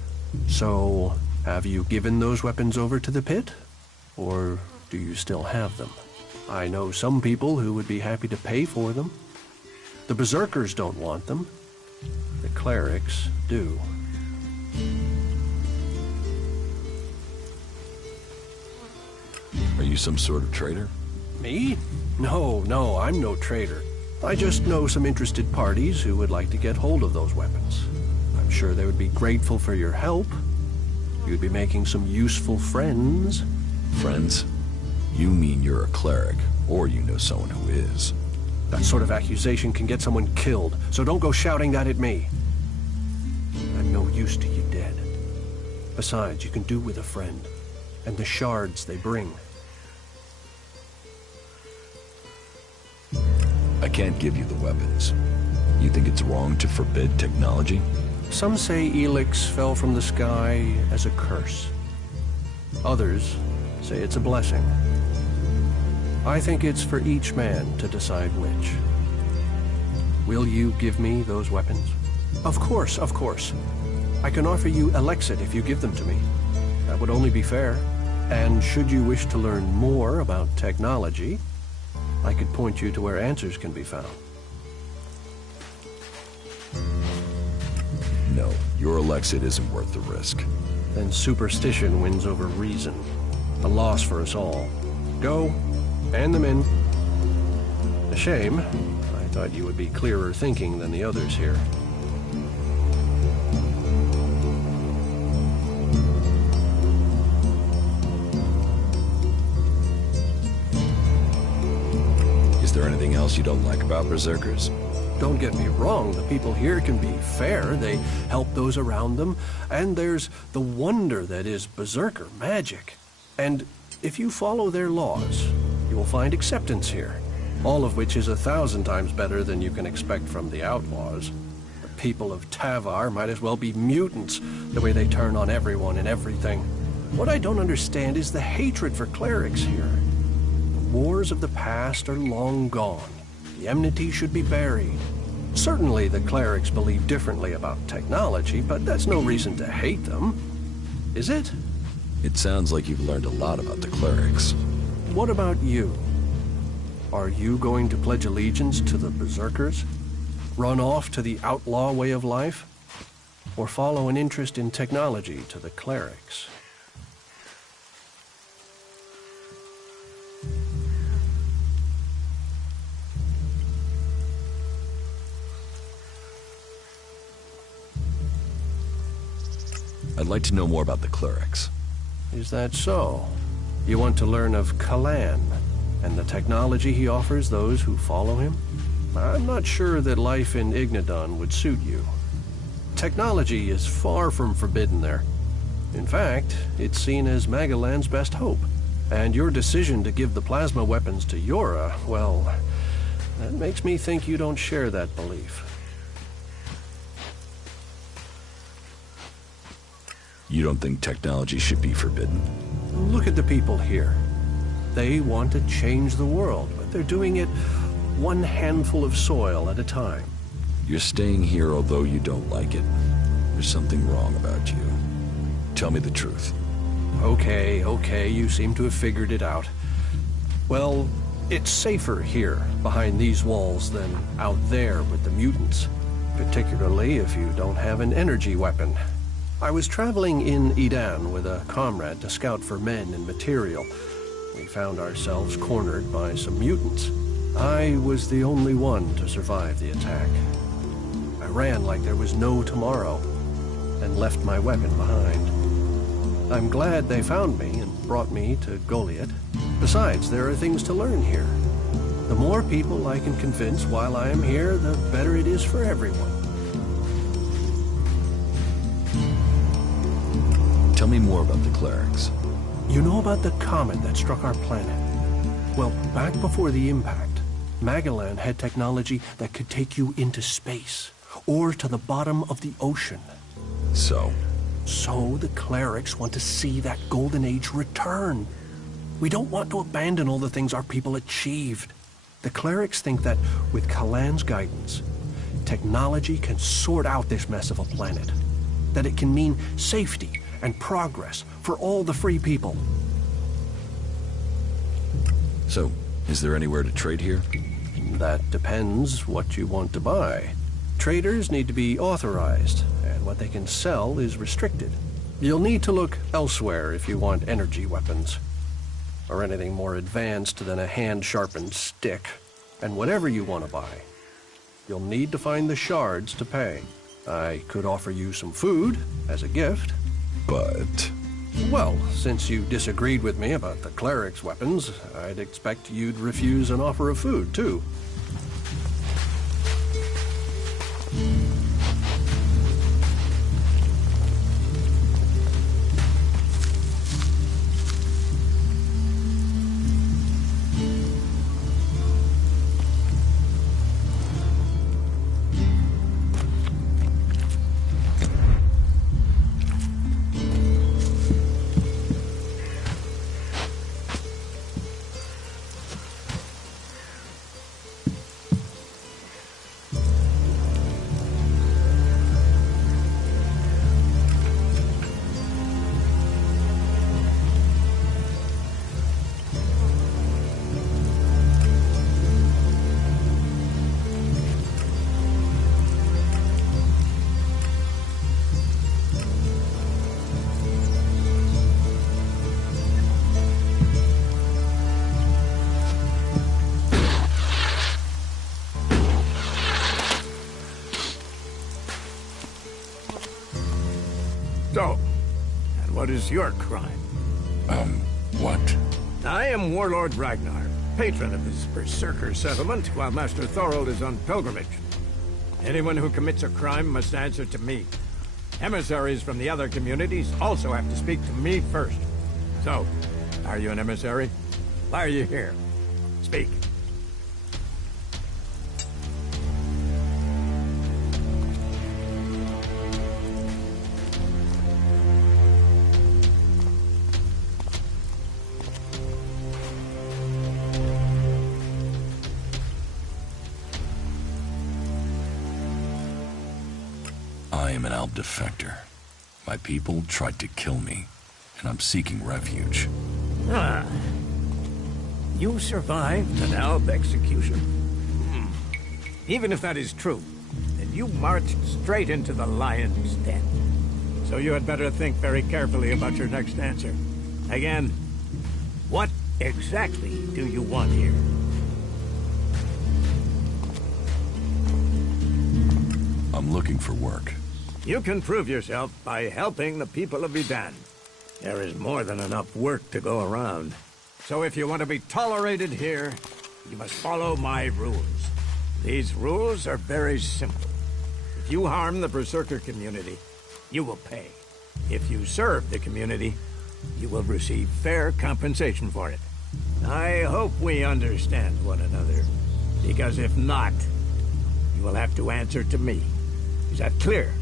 So, have you given those weapons over to the pit? Or do you still have them? I know some people who would be happy to pay for them. The berserkers don't want them. The clerics do. Are you some sort of traitor? Me? No, I'm no traitor. I just know some interested parties who would like to get hold of those weapons. I'm sure they would be grateful for your help. You'd be making some useful friends. Friends? You mean you're a cleric, or you know someone who is. That sort of accusation can get someone killed, so don't go shouting that at me. I'm no use to you dead. Besides, you can do with a friend, and the shards they bring. I can't give you the weapons. You think it's wrong to forbid technology? Some say Elex fell from the sky as a curse. Others say it's a blessing. I think it's for each man to decide which. Will you give me those weapons? Of course. I can offer you Elexit if you give them to me. That would only be fair. And should you wish to learn more about technology, I could point you to where answers can be found. No, your Elexit isn't worth the risk. Then superstition wins over reason. A loss for us all. Go, hand them in. A shame. I thought you would be clearer thinking than the others here. Is there anything else you don't like about berserkers? Don't get me wrong, the people here can be fair. They help those around them. And there's the wonder that is berserker magic. And if you follow their laws, you will find acceptance here. All of which is 1,000 times better than you can expect from the outlaws. The people of Tavar might as well be mutants, the way they turn on everyone and everything. What I don't understand is the hatred for clerics here. The wars of the past are long gone. The enmity should be buried. Certainly the clerics believe differently about technology, but that's no reason to hate them. Is it? It sounds like you've learned a lot about the clerics. What about you? Are you going to pledge allegiance to the berserkers? Run off to the outlaw way of life? Or follow an interest in technology to the clerics? I'd like to know more about the clerics. Is that so? You want to learn of Kalan and the technology he offers those who follow him? I'm not sure that life in Ignadon would suit you. Technology is far from forbidden there. In fact, it's seen as Magalan's best hope. And your decision to give the plasma weapons to Yora, well, that makes me think you don't share that belief. You don't think technology should be forbidden? Look at the people here. They want to change the world, but they're doing it one handful of soil at a time. You're staying here although you don't like it. There's something wrong about you. Tell me the truth. Okay, you seem to have figured it out. Well, it's safer here, behind these walls, than out there with the mutants. Particularly if you don't have an energy weapon. I was traveling in Edan with a comrade to scout for men and material. We found ourselves cornered by some mutants. I was the only one to survive the attack. I ran like there was no tomorrow, and left my weapon behind. I'm glad they found me and brought me to Goliath. Besides, there are things to learn here. The more people I can convince while I am here, the better it is for everyone. Tell me more about the clerics. You know about the comet that struck our planet? Well, back before the impact, Magellan had technology that could take you into space, or to the bottom of the ocean. So the clerics want to see that golden age return. We don't want to abandon all the things our people achieved. The clerics think that with Kalan's guidance, technology can sort out this mess of a planet. That it can mean safety and progress for all the free people. So, is there anywhere to trade here? That depends what you want to buy. Traders need to be authorized, and what they can sell is restricted. You'll need to look elsewhere if you want energy weapons, or anything more advanced than a hand-sharpened stick. And whatever you want to buy, you'll need to find the shards to pay. I could offer you some food as a gift. But... well, since you disagreed with me about the cleric's weapons, I'd expect you'd refuse an offer of food, too. So, and what is your crime? What? I am Warlord Ragnar, patron of this Berserker settlement, while Master Thorold is on pilgrimage. Anyone who commits a crime must answer to me. Emissaries from the other communities also have to speak to me first. So, are you an emissary? Why are you here? Speak. I am an Alb defector. My people tried to kill me, and I'm seeking refuge. Ah. You survived an Alb execution? Even if that is true, then you marched straight into the lion's den. So you had better think very carefully about your next answer. Again, what exactly do you want here? I'm looking for work. You can prove yourself by helping the people of Edan. There is more than enough work to go around. So if you want to be tolerated here, you must follow my rules. These rules are very simple. If you harm the Berserker community, you will pay. If you serve the community, you will receive fair compensation for it. I hope we understand one another, because if not, you will have to answer to me. Is that clear?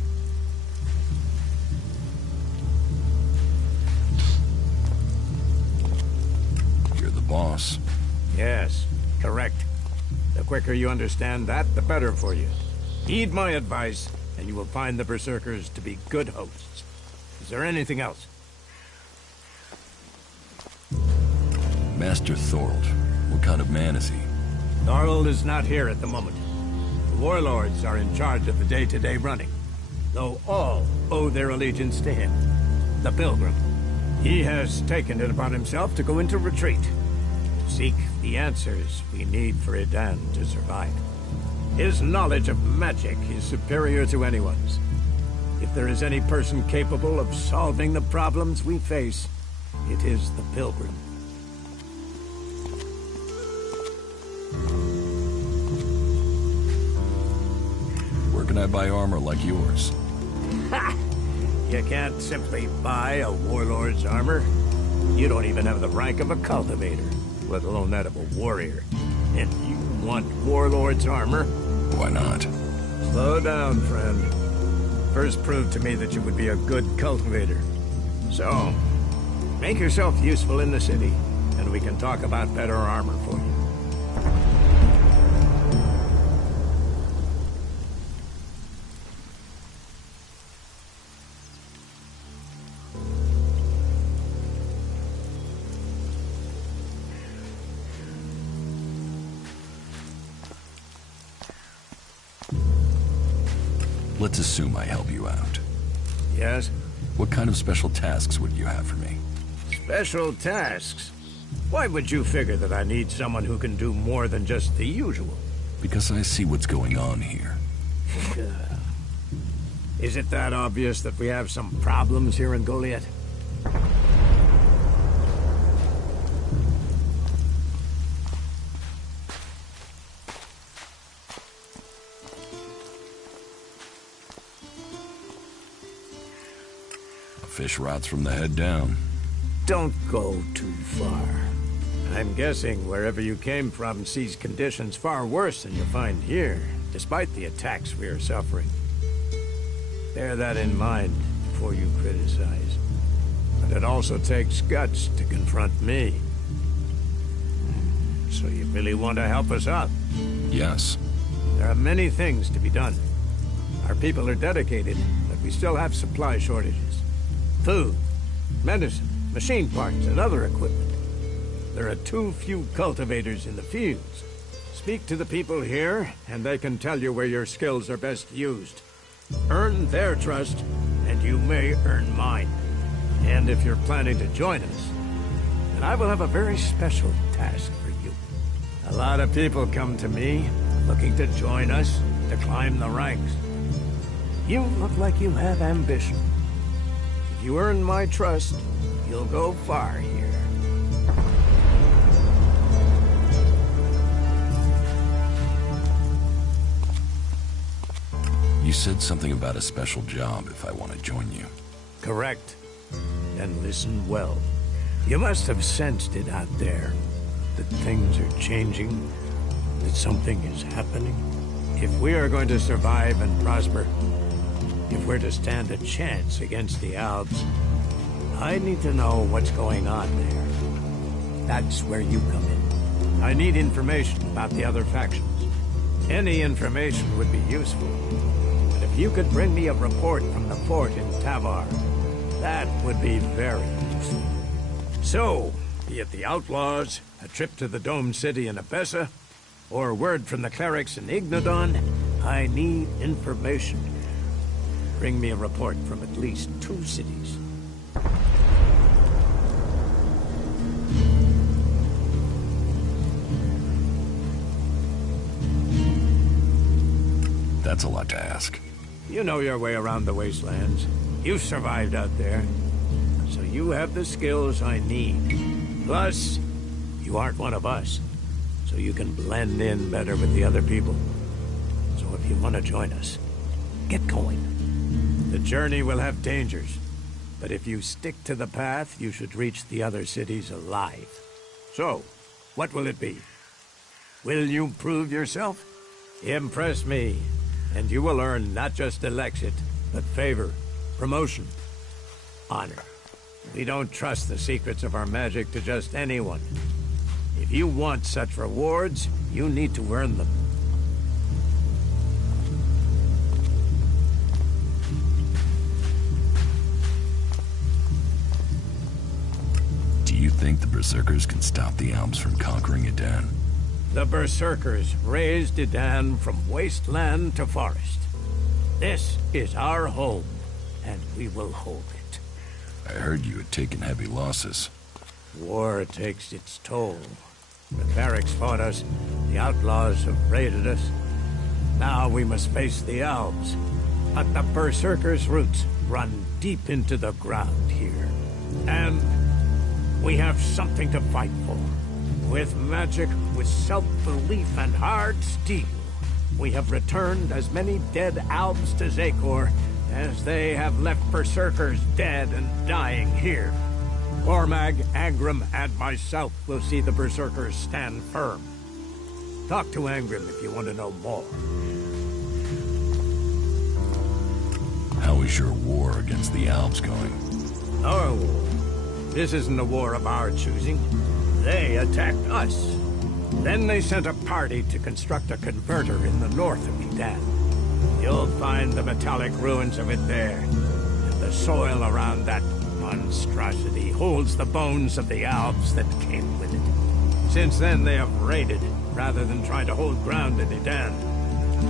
boss. Yes, correct. The quicker you understand that, the better for you. Heed my advice, and you will find the Berserkers to be good hosts. Is there anything else? Master Thorold. What kind of man is he? Thorold is not here at the moment. The warlords are in charge of the day-to-day running, though all owe their allegiance to him, the Pilgrim. He has taken it upon himself to go into retreat, to seek the answers we need for Edan to survive. His knowledge of magic is superior to anyone's. If there is any person capable of solving the problems we face, it is the Pilgrim. Where can I buy armor like yours? Ha! You can't simply buy a warlord's armor. You don't even have the rank of a cultivator, let alone that of a warrior. And you want warlord's armor? Why not? Slow down, friend. First prove to me that you would be a good cultivator. So, make yourself useful in the city, and we can talk about better armor for you. Let's assume I help you out. Yes? What kind of special tasks would you have for me? Special tasks? Why would you figure that I need someone who can do more than just the usual? Because I see what's going on here. Is it that obvious that we have some problems here in Goliath? Fish rots from the head down. Don't go too far. I'm guessing wherever you came from sees conditions far worse than you'll find here, despite the attacks we are suffering. Bear that in mind before you criticize. But it also takes guts to confront me. So you really want to help us out? Yes. There are many things to be done. Our people are dedicated, but we still have supply shortages. Food, medicine, machine parts, and other equipment. There are too few cultivators in the fields. Speak to the people here, and they can tell you where your skills are best used. Earn their trust, and you may earn mine. And if you're planning to join us, then I will have a very special task for you. A lot of people come to me, looking to join us, to climb the ranks. You look like you have ambition. If you earn my trust, you'll go far here. You said something about a special job if I want to join you. Correct. And listen well. You must have sensed it out there. That things are changing. That something is happening. If we are going to survive and prosper, if we're to stand a chance against the Alps, I need to know what's going on there. That's where you come in. I need information about the other factions. Any information would be useful. But if you could bring me a report from the fort in Tavar, that would be very useful. So, be it the outlaws, a trip to the Dome City in Abessa, or word from the clerics in Ignodon, I need information. Bring me a report from at least 2 cities. That's a lot to ask. You know your way around the wastelands. You've survived out there. So you have the skills I need. Plus, you aren't one of us. So you can blend in better with the other people. So if you want to join us, get going. The journey will have dangers. But if you stick to the path, you should reach the other cities alive. So, what will it be? Will you prove yourself? Impress me, and you will earn not just Elexit, but favor, promotion, honor. We don't trust the secrets of our magic to just anyone. If you want such rewards, you need to earn them. Do you think the Berserkers can stop the Alps from conquering Edan? The Berserkers raised Edan from wasteland to forest. This is our home, and we will hold it. I heard you had taken heavy losses. War takes its toll. The barracks fought us, the outlaws have raided us. Now we must face the elves. But the Berserkers' roots run deep into the ground here. And we have something to fight for. With magic, with self-belief and hard steel, we have returned as many dead elves to Zakor as they have left Berserkers dead and dying here. Cormag, Angrim, and myself will see the Berserkers stand firm. Talk to Angrim if you want to know more. How is your war against the Alps going? Our war? This isn't a war of our choosing. They attacked us. Then they sent a party to construct a converter in the north of Edan. You'll find the metallic ruins of it there. And the soil around that monstrosity holds the bones of the elves that came with it. Since then, they have raided, rather than try to hold ground in Edan.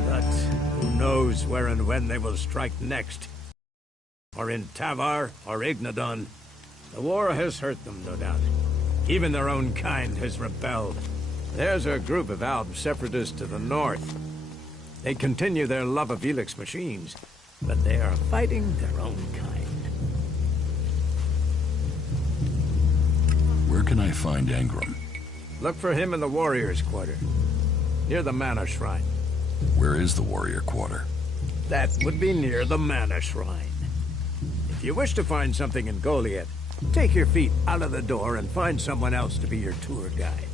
But who knows where and when they will strike next? Or in Tavar, or Ignadon. The war has hurt them, no doubt. Even their own kind has rebelled. There's a group of Alb separatists to the north. They continue their love of Elex machines, but they are fighting their own kind. Where can I find Angrim? Look for him in the Warriors' Quarter, near the Mana Shrine. Where is the Warrior Quarter? That would be near the Mana Shrine. If you wish to find something in Goliath, take your feet out of the door and find someone else to be your tour guide.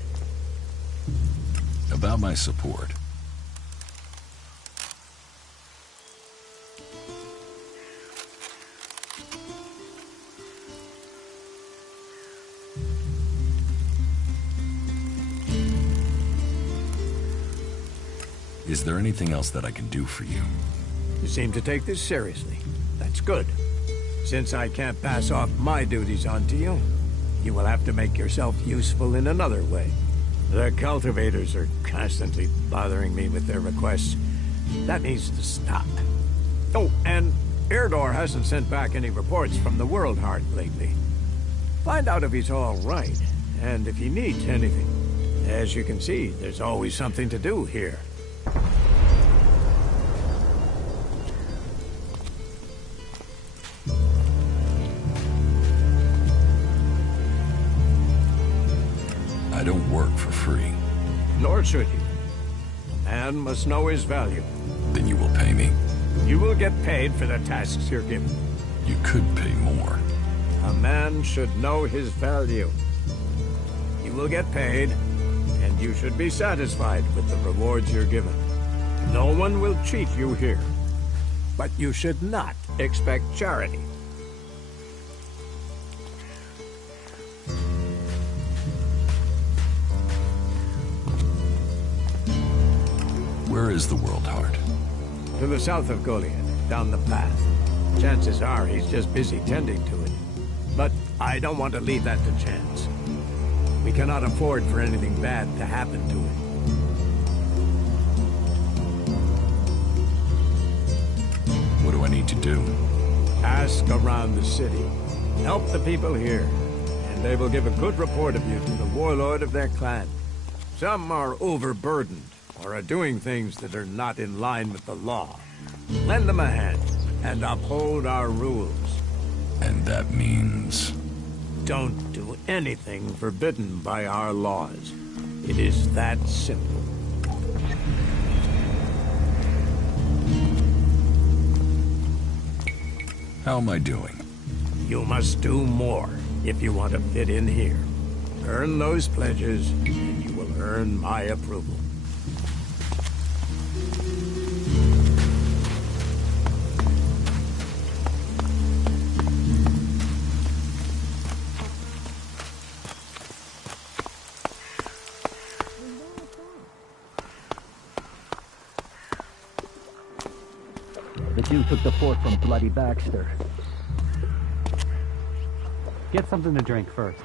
About my support. Is there anything else that I can do for you? You seem to take this seriously. That's good. Since I can't pass off my duties onto you, you will have to make yourself useful in another way. The cultivators are constantly bothering me with their requests. That needs to stop. Oh, and Erdor hasn't sent back any reports from the World Heart lately. Find out if he's all right, and if he needs anything. As you can see, there's always something to do here. I don't work for free. Nor should you. A man must know his value. Then you will pay me? You will get paid for the tasks you're given. You could pay more. A man should know his value. You will get paid, and you should be satisfied with the rewards you're given. No one will cheat you here. But you should not expect charity. Where is the World Heart? To the south of Goliath, down the path. Chances are he's just busy tending to it. But I don't want to leave that to chance. We cannot afford for anything bad to happen to it. What do I need to do? Ask around the city. Help the people here, and they will give a good report of you to the warlord of their clan. Some are overburdened, or are doing things that are not in line with the law. Lend them a hand, and uphold our rules. And that means? Don't do anything forbidden by our laws. It is that simple. How am I doing? You must do more if you want to fit in here. Earn those pledges, and you will earn my approval. The Jew took the fort from Bloody Baxter. Get something to drink first.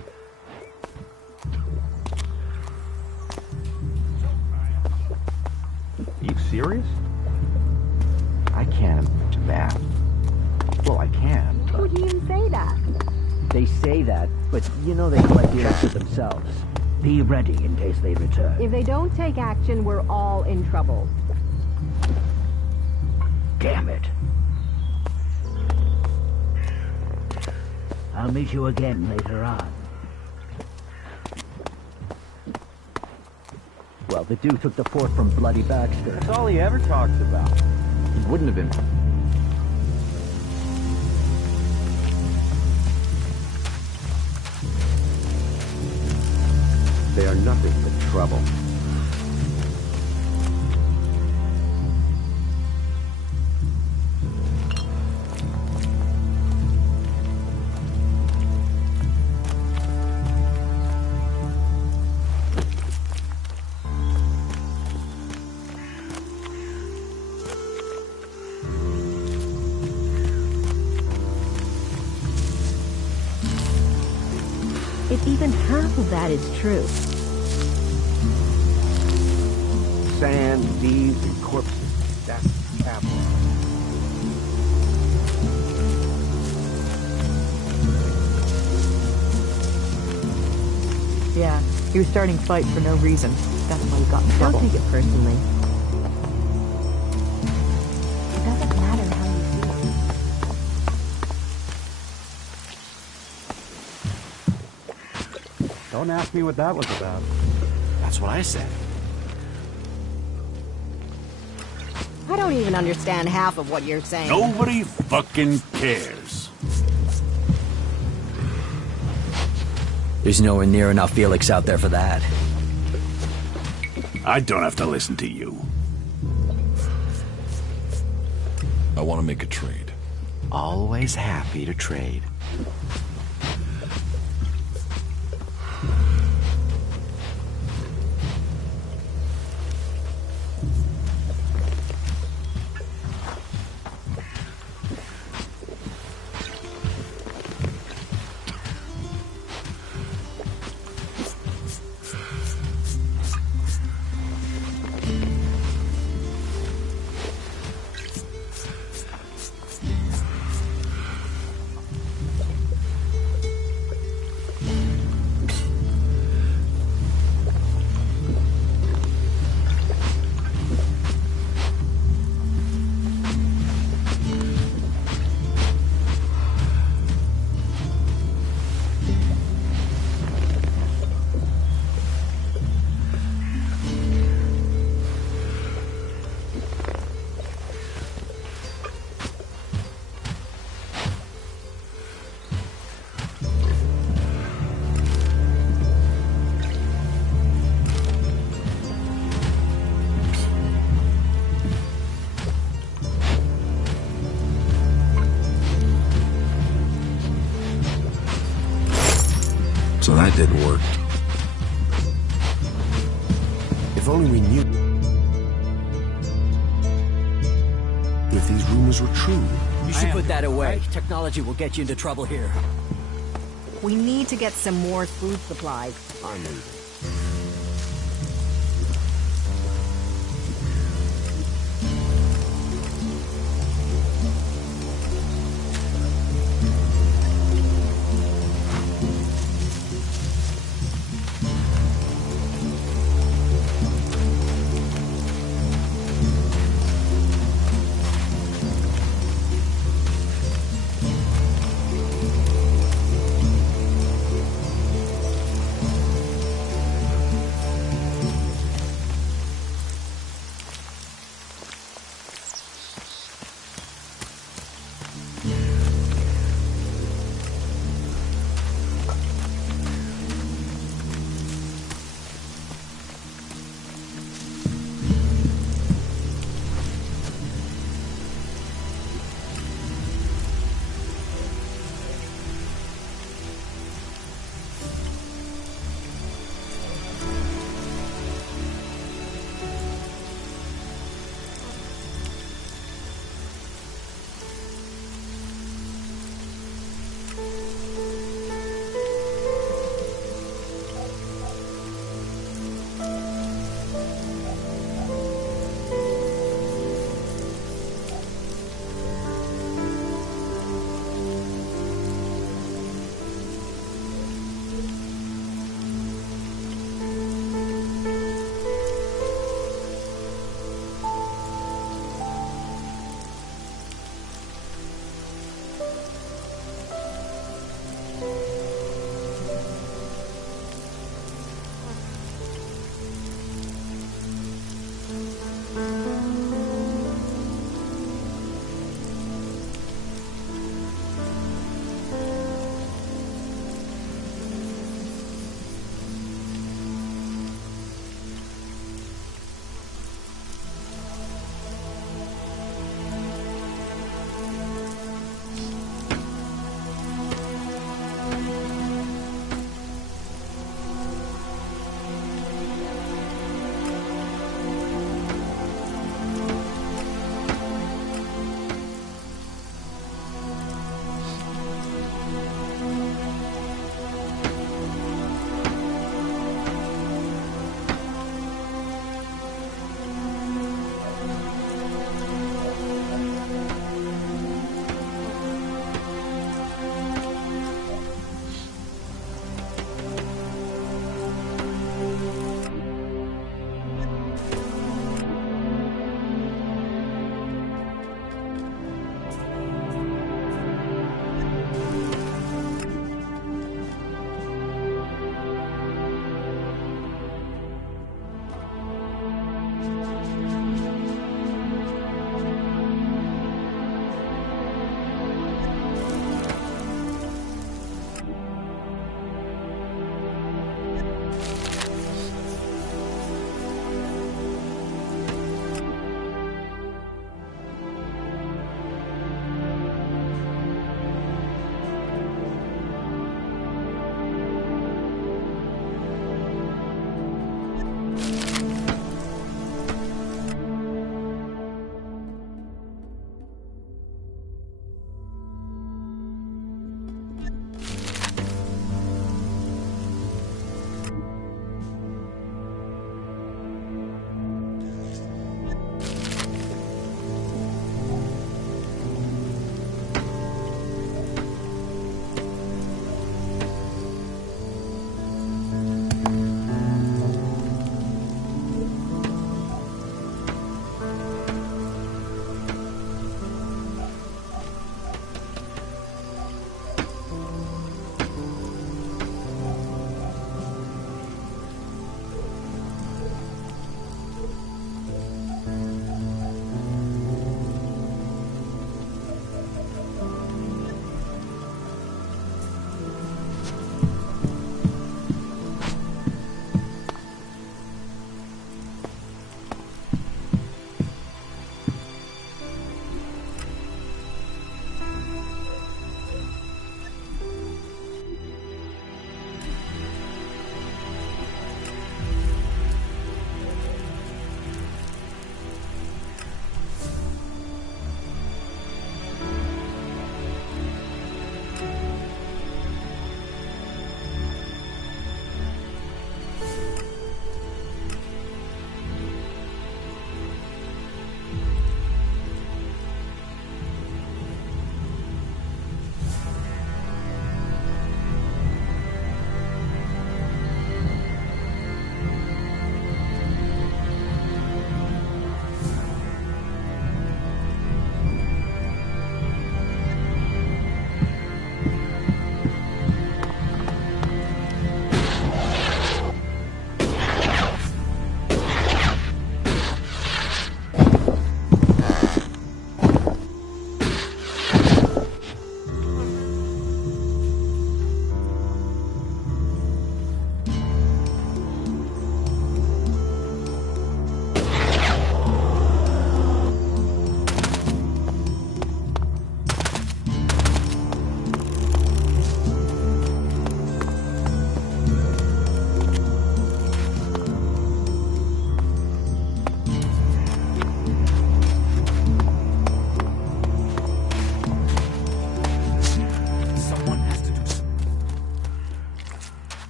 You serious? I can't imagine that. Well, I can. Who'd even say that? They say that, but you know they collect the answer themselves. Be ready in case they return. If they don't take action, we're all in trouble. Damn it. I'll meet you again later on. Well, the dude took the fort from Bloody Baxter. That's all he ever talks about. He wouldn't have been... They are nothing but trouble. If even half of that is true. Sand, bees, and corpses. That's capital. Yeah, he was starting fight for no reason. That's why he got in trouble. Don't take it personally. It doesn't matter how you feel. Don't ask me what that was about. That's what I said. I don't even understand half of what you're saying. Nobody fucking cares. There's nowhere near enough Elex out there for that. I don't have to listen to you. I want to make a trade. Always happy to trade. So that didn't work. If only we knew if these rumors were true. You should put that away. Technology will get you into trouble here. We need to get some more food supplies. I'm leaving.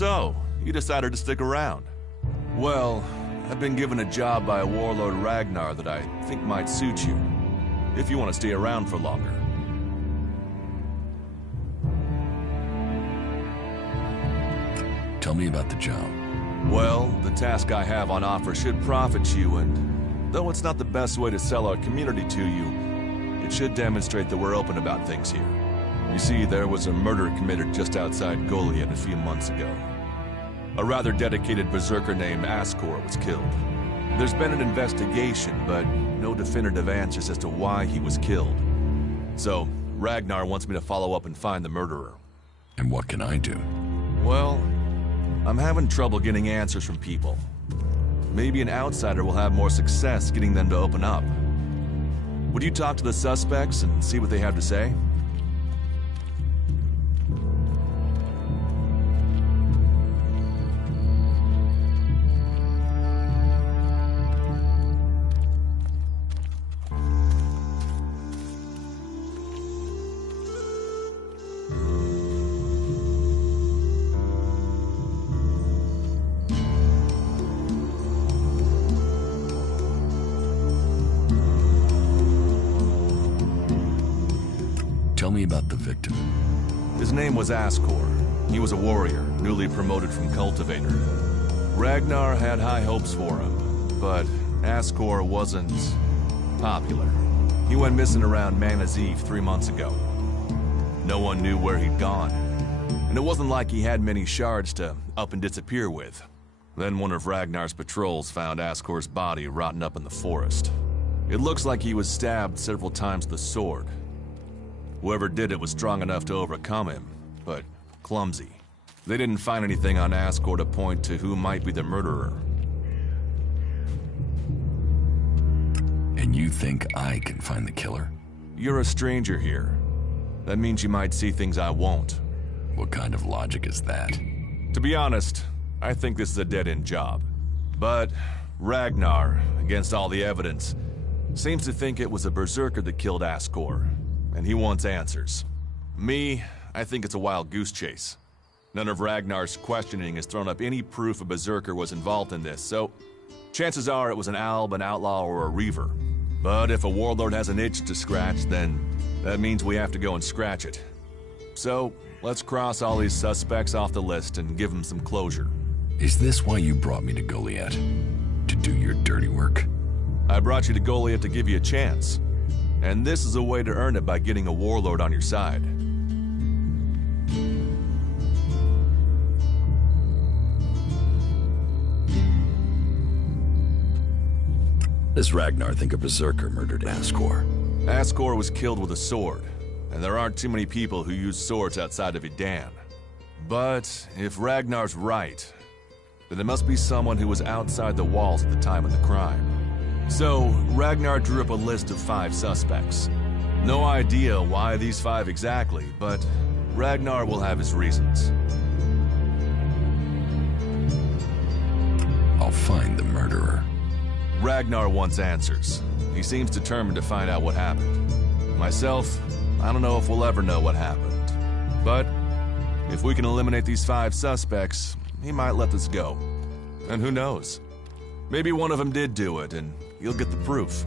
So, you decided to stick around. Well, I've been given a job by a warlord Ragnar that I think might suit you, if you want to stay around for longer. Tell me about the job. Well, the task I have on offer should profit you, and though it's not the best way to sell our community to you, it should demonstrate that we're open about things here. You see, there was a murder committed just outside Goliath a few months ago. A rather dedicated berserker named Ascor was killed. There's been an investigation, but no definitive answers as to why he was killed. So, Ragnar wants me to follow up and find the murderer. And what can I do? Well, I'm having trouble getting answers from people. Maybe an outsider will have more success getting them to open up. Would you talk to the suspects and see what they have to say? Tell me about the victim. His name was Ascor. He was a warrior, newly promoted from cultivator. Ragnar had high hopes for him, but Ascor wasn't popular. He went missing around Mana's Eve 3 months ago. No one knew where he'd gone, and it wasn't like he had many shards to up and disappear with. Then one of Ragnar's patrols found Ascor's body rotting up in the forest. It looks like he was stabbed several times with a sword. Whoever did it was strong enough to overcome him, but clumsy. They didn't find anything on Ascor to point to who might be the murderer. And you think I can find the killer? You're a stranger here. That means you might see things I won't. What kind of logic is that? To be honest, I think this is a dead-end job. But Ragnar, against all the evidence, seems to think it was a berserker that killed Ascor. And he wants answers. Me, I think it's a wild goose chase. None of Ragnar's questioning has thrown up any proof a berserker was involved in this, so chances are it was an alb, an outlaw, or a reaver. But if a warlord has an itch to scratch, then that means we have to go and scratch it. So, let's cross all these suspects off the list and give them some closure. Is this why you brought me to Goliath? To do your dirty work? I brought you to Goliath to give you a chance. And this is a way to earn it by getting a warlord on your side. Does Ragnar think a berserker murdered Ascor? Ascor was killed with a sword, and there aren't too many people who use swords outside of Idan. But if Ragnar's right, then it must be someone who was outside the walls at the time of the crime. So, Ragnar drew up a list of 5 suspects. No idea why these 5 exactly, but Ragnar will have his reasons. I'll find the murderer. Ragnar wants answers. He seems determined to find out what happened. Myself, I don't know if we'll ever know what happened. But if we can eliminate these 5 suspects, he might let this go. And who knows? Maybe one of them did do it, and you'll get the proof.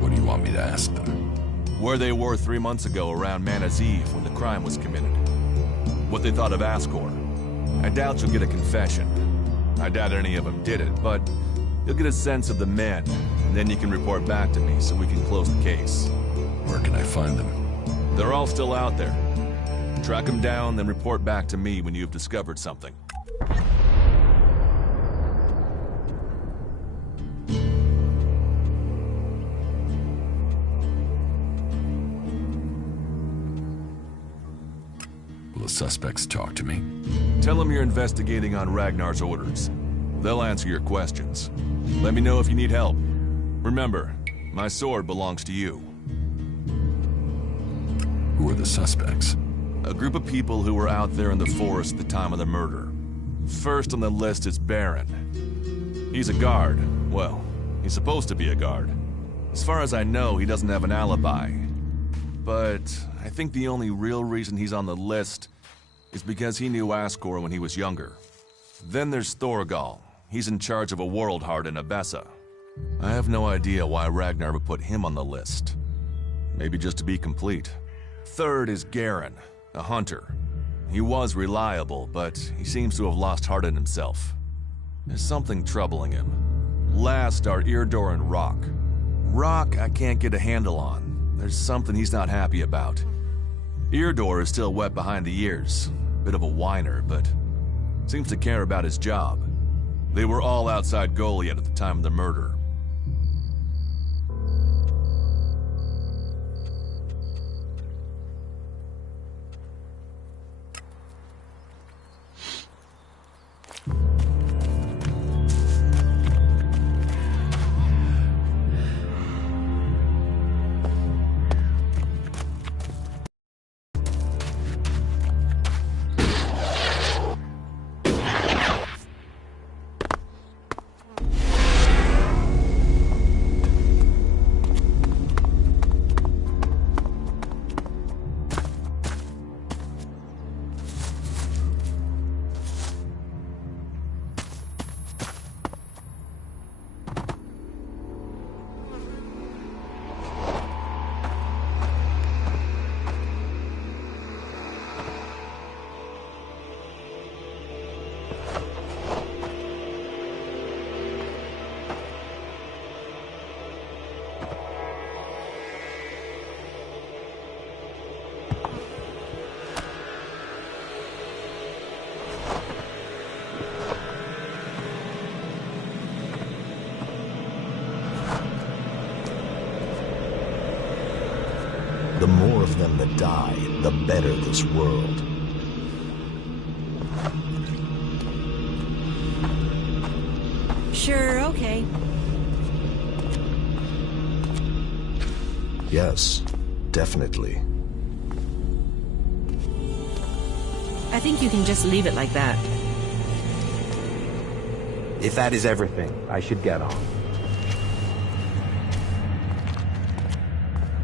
What do you want me to ask them? Where they were 3 months ago around Mana's Eve when the crime was committed. What they thought of Ascor. I doubt you'll get a confession. I doubt any of them did it, but you'll get a sense of the men, and then you can report back to me so we can close the case. Where can I find them? They're all still out there. Track them down, then report back to me when you've discovered something. Will the suspects talk to me? Tell them you're investigating on Ragnar's orders. They'll answer your questions. Let me know if you need help. Remember, my sword belongs to you. Who are the suspects? A group of people who were out there in the forest at the time of the murder. First on the list is Baron. He's a guard. Well, He's supposed to be a guard. As far as I know, he doesn't have an alibi. But I think the only real reason he's on the list is because he knew Ascor when he was younger. Then there's Thorgal. He's in charge of a world heart in Abessa. I have no idea why Ragnar would put him on the list. Maybe just to be complete. Third is Garen, a hunter. He was reliable, but he seems to have lost heart in himself. There's something troubling him. Last are Irdor and Rock. Rock I can't get a handle on. There's something he's not happy about. Irdor is still wet behind the ears. Bit of a whiner, but seems to care about his job. They were all outside Goliath at the time of the murder. The more of them that die, the better this world. Sure, okay. Yes, definitely. I think you can just leave it like that. If that is everything, I should get on.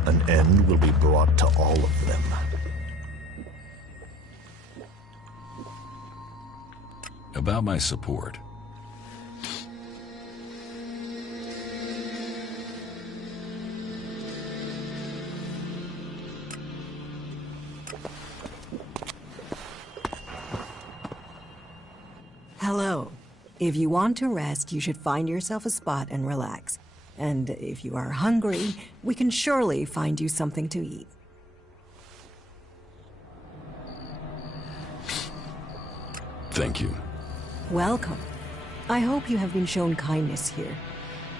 An end will be brought to all of them. About my support. Hello. If you want to rest, you should find yourself a spot and relax. And if you are hungry, we can surely find you something to eat. Thank you. Welcome. I hope you have been shown kindness here.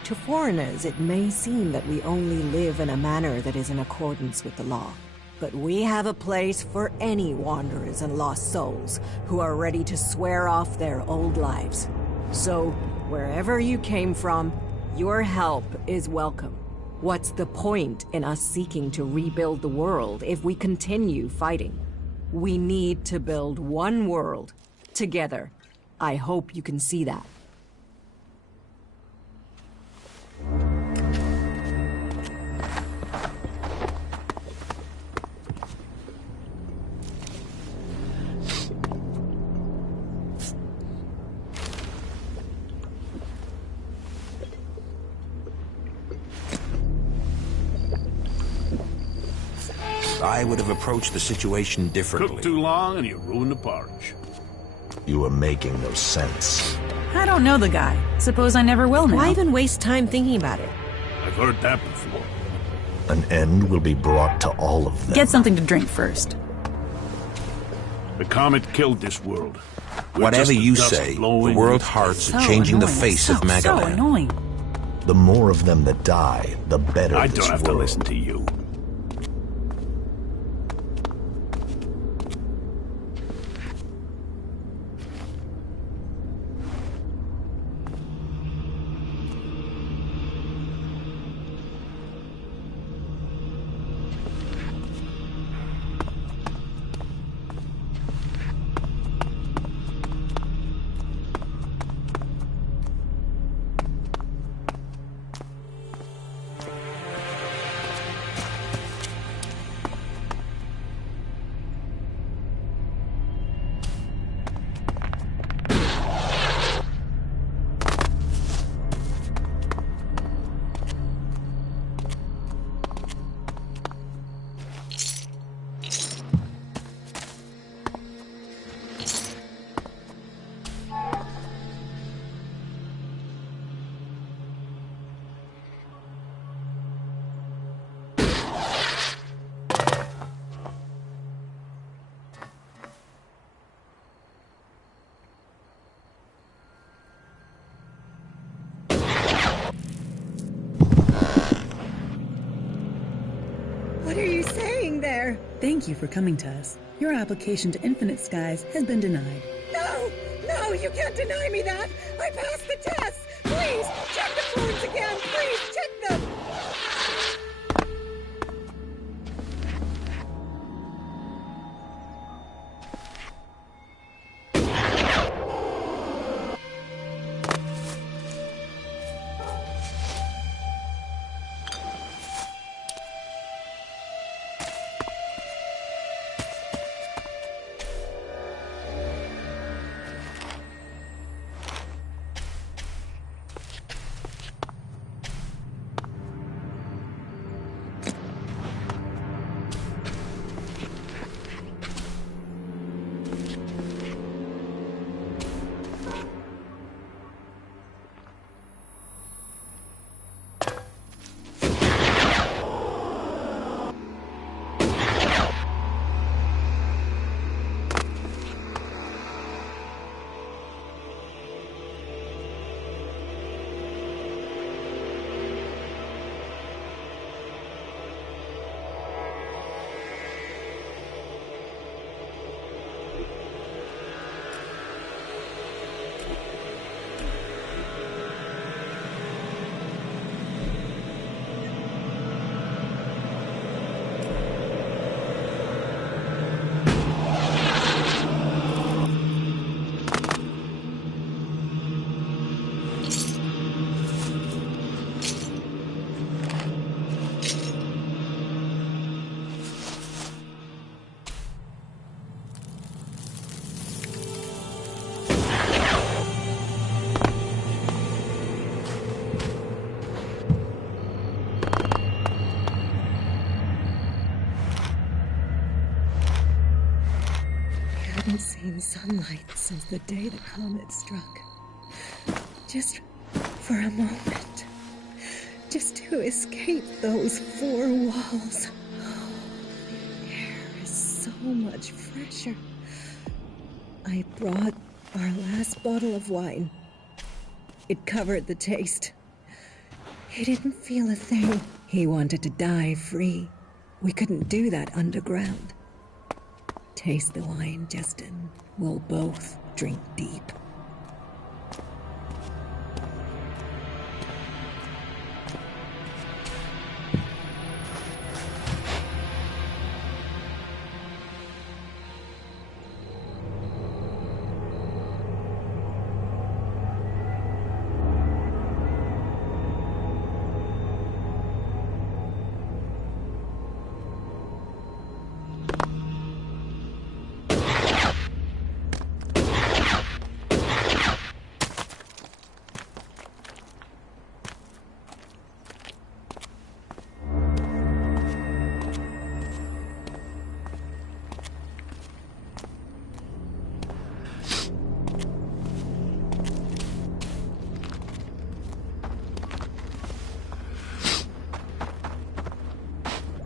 To foreigners, it may seem that we only live in a manner that is in accordance with the law. But we have a place for any wanderers and lost souls who are ready to swear off their old lives. So, wherever you came from, your help is welcome. What's the point in us seeking to rebuild the world if we continue fighting? We need to build one world, together. I hope you can see that. I would have approached the situation differently. Cooked too long and you ruined the porridge. You are making no sense. I don't know the guy. Suppose I never will now. Why even waste time thinking about it? I've heard that before. An end will be brought to all of them. Get something to drink first. The comet killed this world. Whatever you say, the world hearts are changing the face of Magalan. So annoying. The more of them that die, the better I this don't have world. to listen to you. Thank you for coming to us. Your application to Infinite Skies has been denied. No! No, you can't deny me that! I passed the test! Please, check the forms again! Please, check them! Seen sunlight since the day the comet struck. Just for a moment. Just to escape those four walls. Oh, the air is so much fresher. I brought our last bottle of wine. It covered the taste. He didn't feel a thing. He wanted to die free. We couldn't do that underground. Taste the wine, Justin. We'll both drink deep.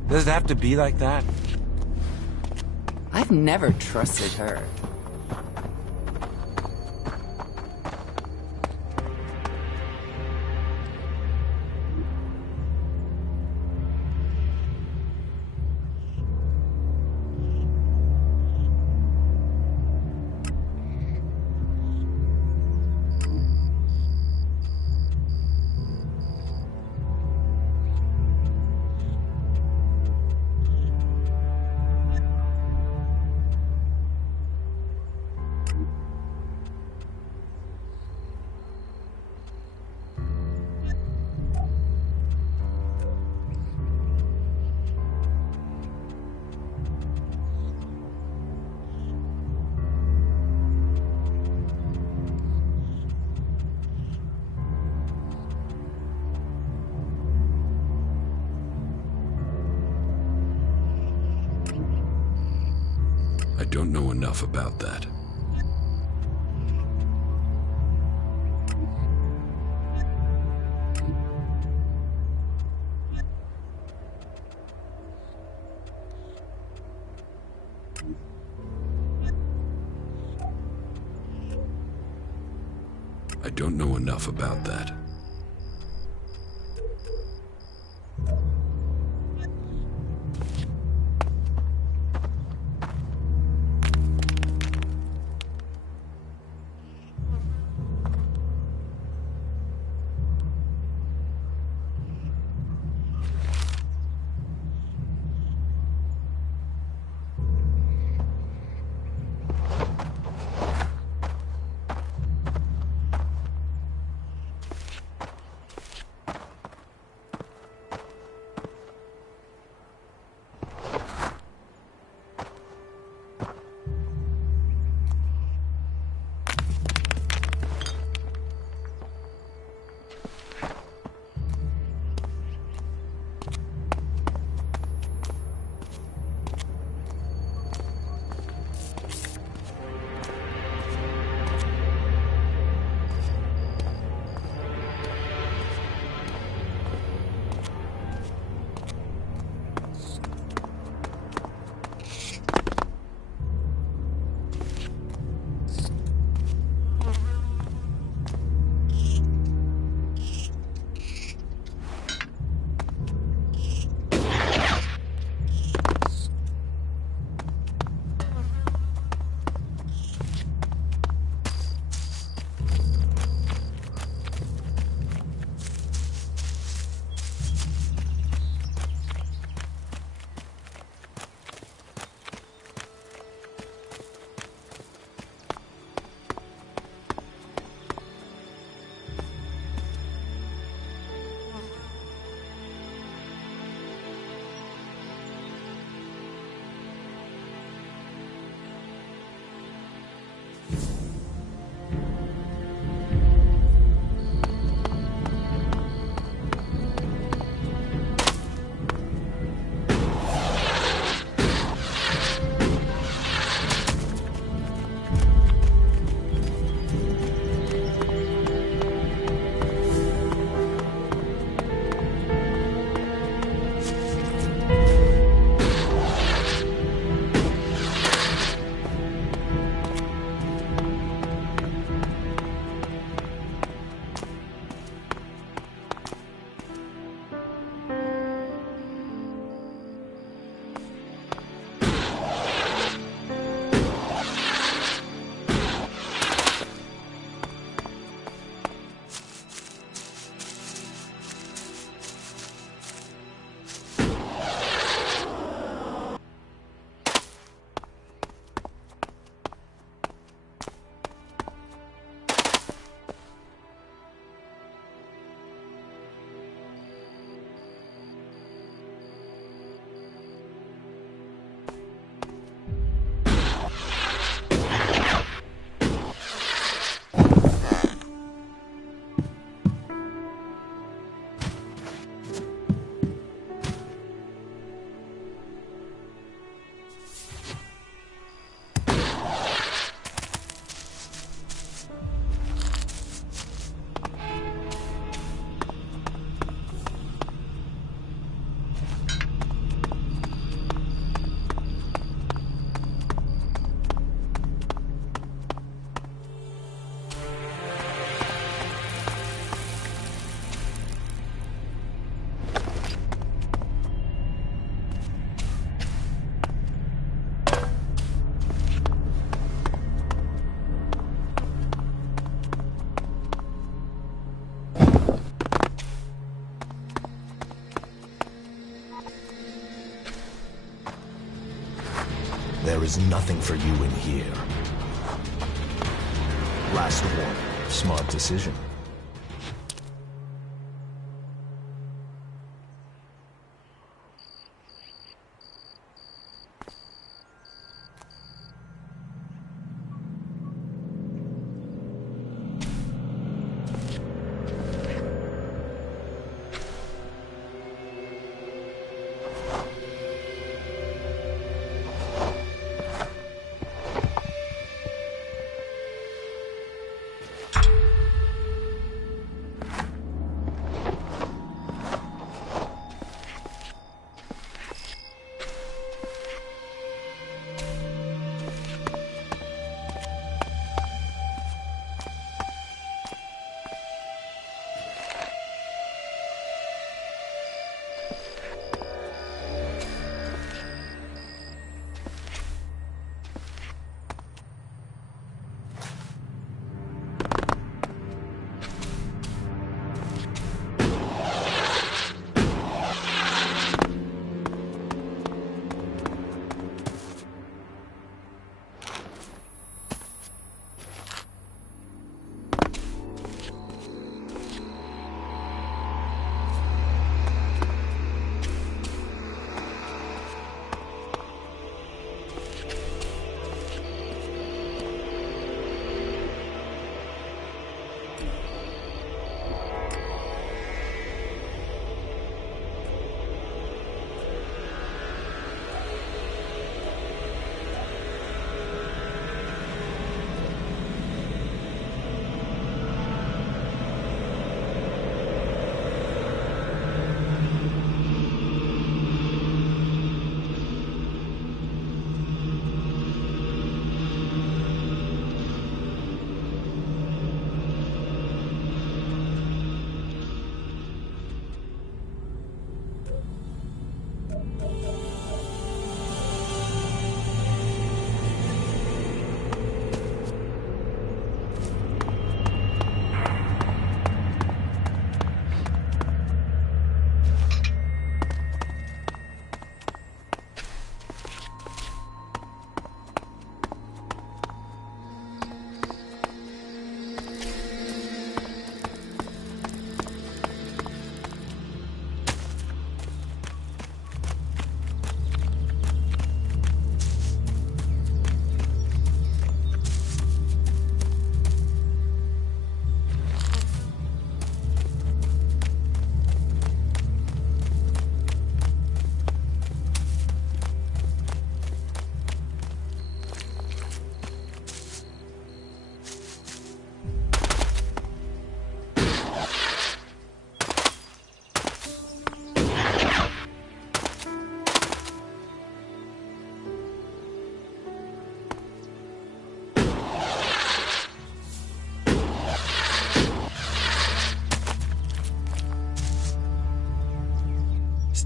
Does it have to be like that? I've never trusted her. I don't know enough about that. I don't know enough about that. There is nothing for you in here. Last warning. Smart decision.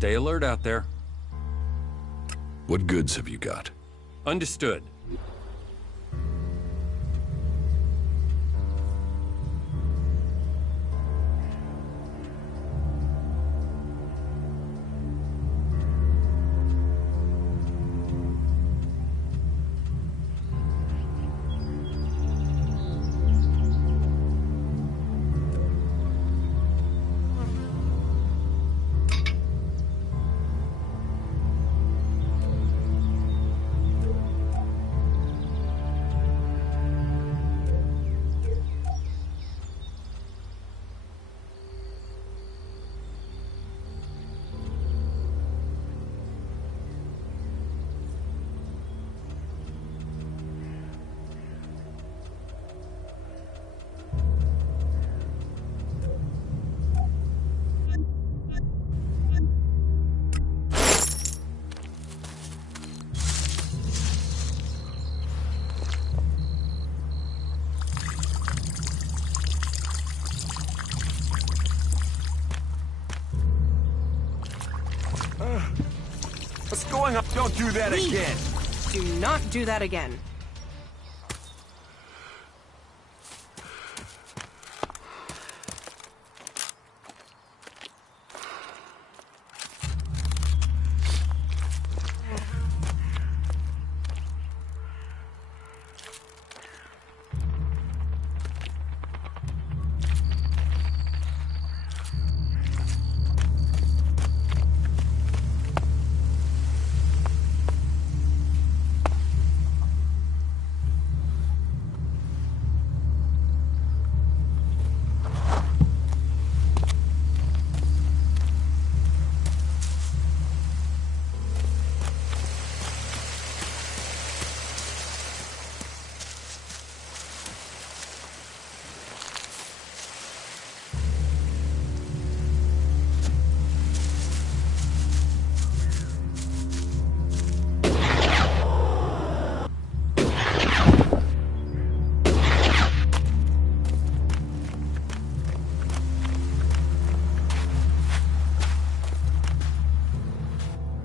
Stay alert out there. What goods have you got? Understood. What's going on? Don't do that again. Do not do that again.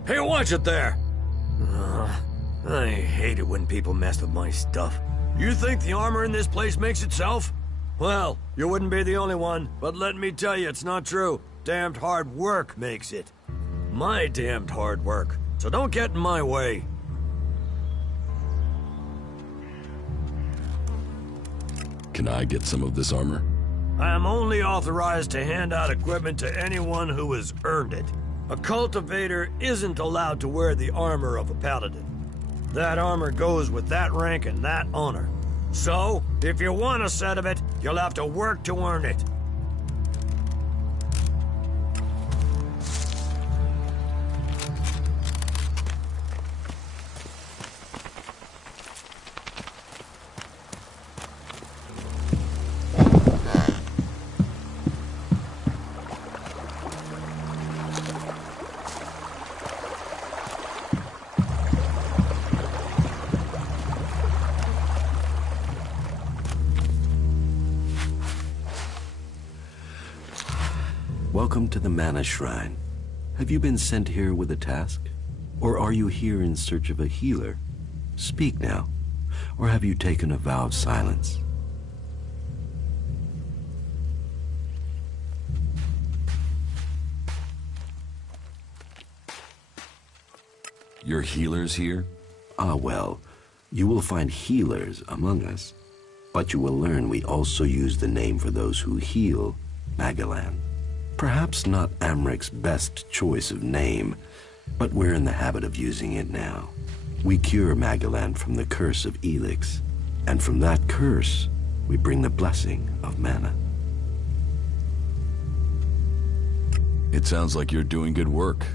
Hey, watch it there! I hate it when people mess with my stuff. You think the armor in this place makes itself? Well, you wouldn't be the only one, but let me tell you, it's not true. Damned hard work makes it. My damned hard work. So don't get in my way. Can I get some of this armor? I am only authorized to hand out equipment to anyone who has earned it. A cultivator isn't allowed to wear the armor of a paladin. That armor goes with that rank and that honor. So, if you want a set of it, you'll have to work to earn it. Welcome to the Mana Shrine. Have you been sent here with a task? Or are you here in search of a healer? Speak now. Or have you taken a vow of silence? Your healers here? Ah, well, you will find healers among us. But you will learn we also use the name for those who heal, Magalan. Perhaps not Amric's best choice of name, but we're in the habit of using it now. We cure Magalan from the curse of Elex, and from that curse, we bring the blessing of mana. It sounds like you're doing good work.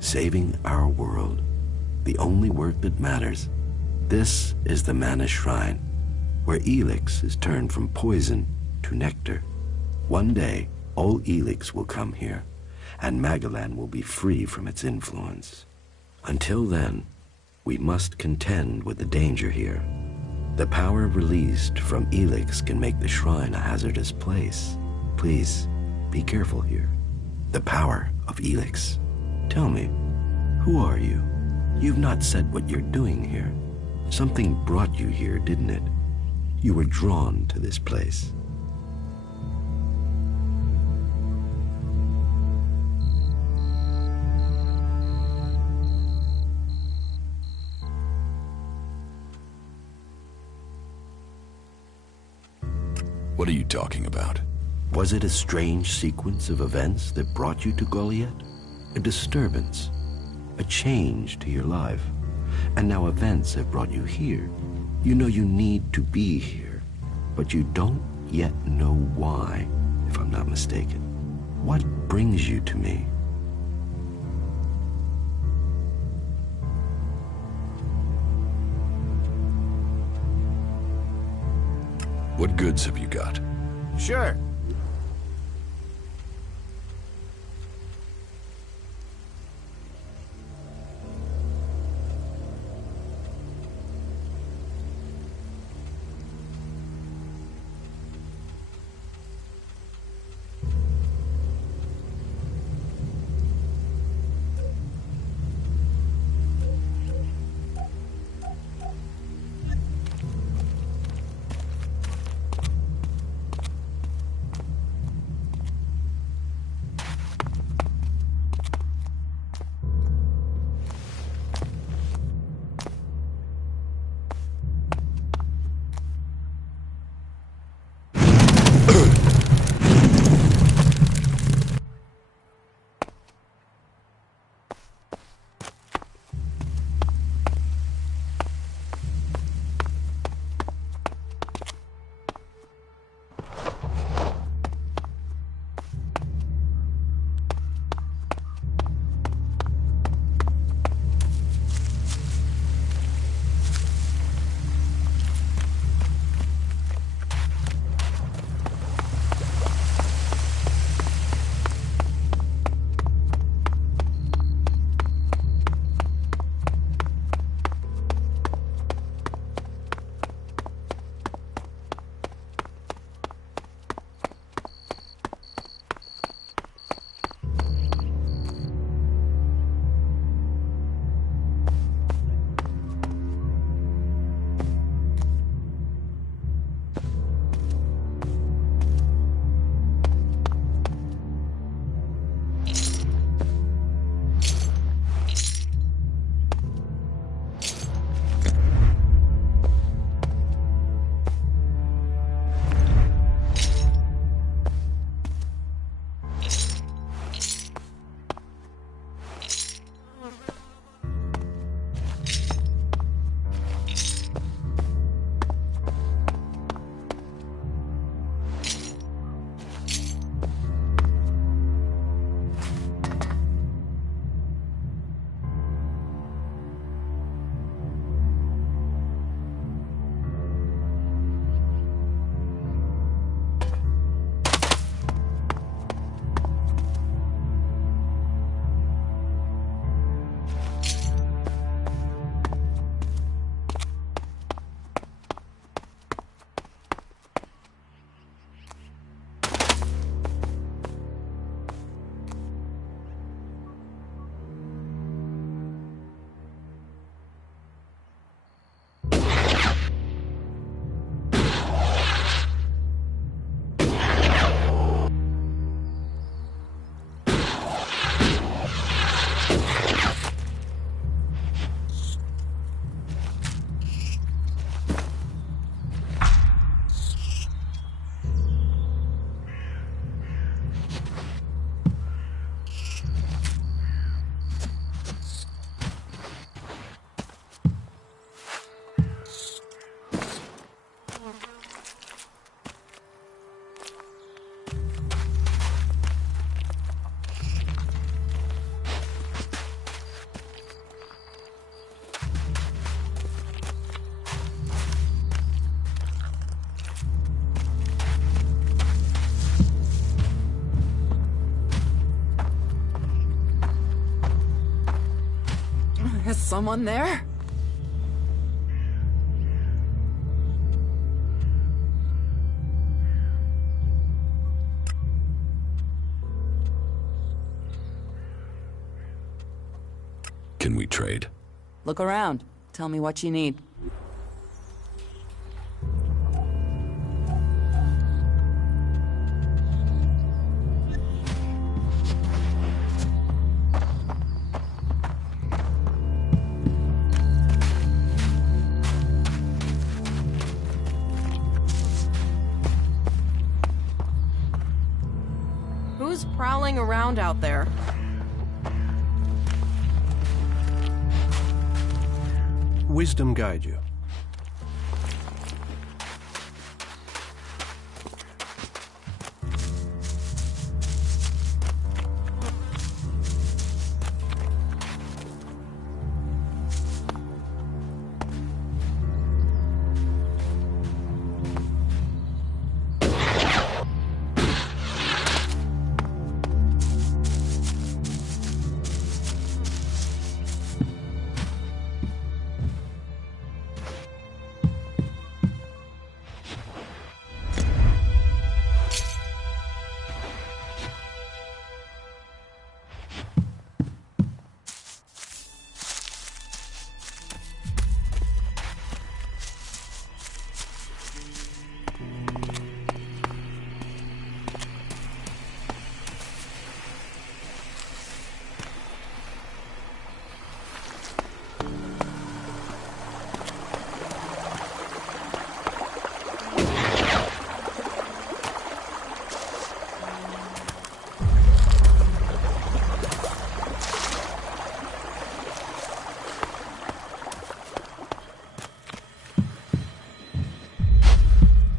Saving our world. The only work that matters. This is the Mana Shrine, where Elex is turned from poison to nectar. One day, all Elex will come here, and Magalan will be free from its influence. Until then, we must contend with the danger here. The power released from Elex can make the shrine a hazardous place. Please, be careful here. The power of Elex. Tell me, who are you? You've not said what you're doing here. Something brought you here, didn't it? You were drawn to this place. What are you talking about? Was it a strange sequence of events that brought you to Goliath? A disturbance, a change to your life, and now events have brought you here. You know you need to be here, but you don't yet know why, if I'm not mistaken. What brings you to me? What goods have you got? Sure. Is someone there? Can we trade? Look around. Tell me what you need. Who's prowling around out there? Wisdom guide you.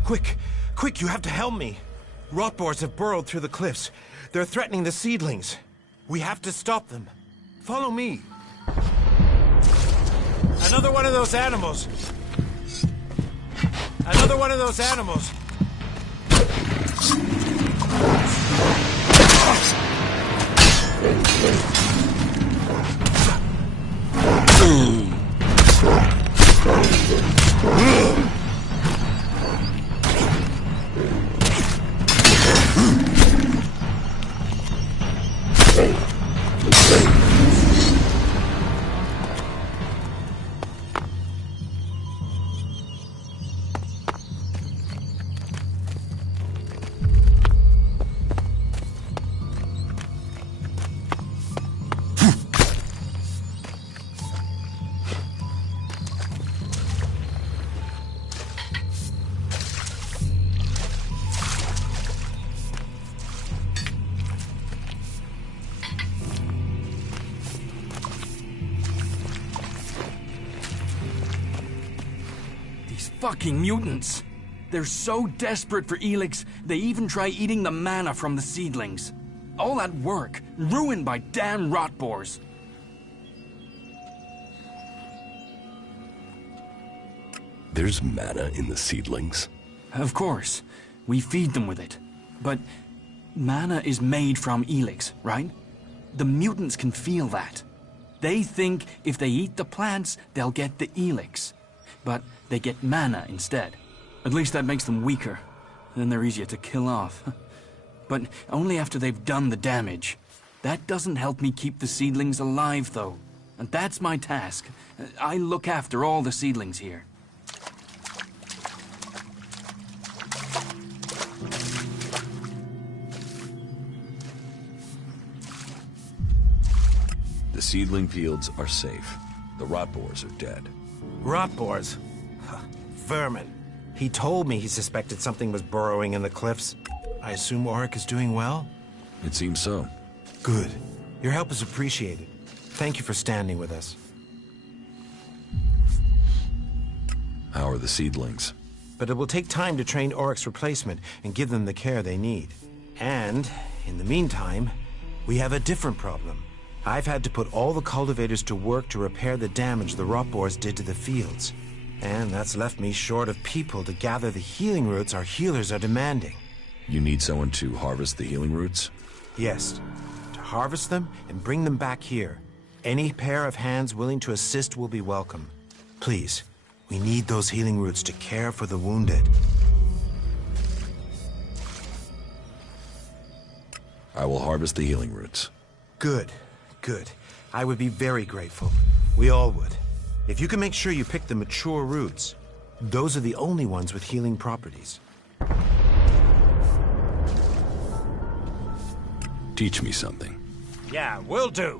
Quick! Quick, you have to help me! Rotboars have burrowed through the cliffs. They're threatening the seedlings. We have to stop them. Follow me. Another one of those animals! Another one of those animals! Fucking mutants! They're so desperate for Elex, they even try eating the mana from the seedlings. All that work, ruined by damn rotboars. There's mana in the seedlings? Of course. We feed them with it. But mana is made from Elex, right? The mutants can feel that. They think if they eat the plants, they'll get the Elex. But they get mana instead. At least that makes them weaker. Then they're easier to kill off. But only after they've done the damage. That doesn't help me keep the seedlings alive, though. And that's my task. I look after all the seedlings here. The seedling fields are safe. The rotboars are dead. Rotboars? Vermin. He told me he suspected something was burrowing in the cliffs. I assume Auric is doing well? It seems so. Good. Your help is appreciated. Thank you for standing with us. How are the seedlings? But it will take time to train Auric's replacement and give them the care they need. And, in the meantime, we have a different problem. I've had to put all the cultivators to work to repair the damage the rotboars did to the fields. And that's left me short of people to gather the healing roots our healers are demanding. You need someone to harvest the healing roots? Yes. To harvest them and bring them back here. Any pair of hands willing to assist will be welcome. Please, we need those healing roots to care for the wounded. I will harvest the healing roots. Good. Good. I would be very grateful. We all would. If you can make sure you pick the mature roots, those are the only ones with healing properties. Teach me something. Yeah, will do.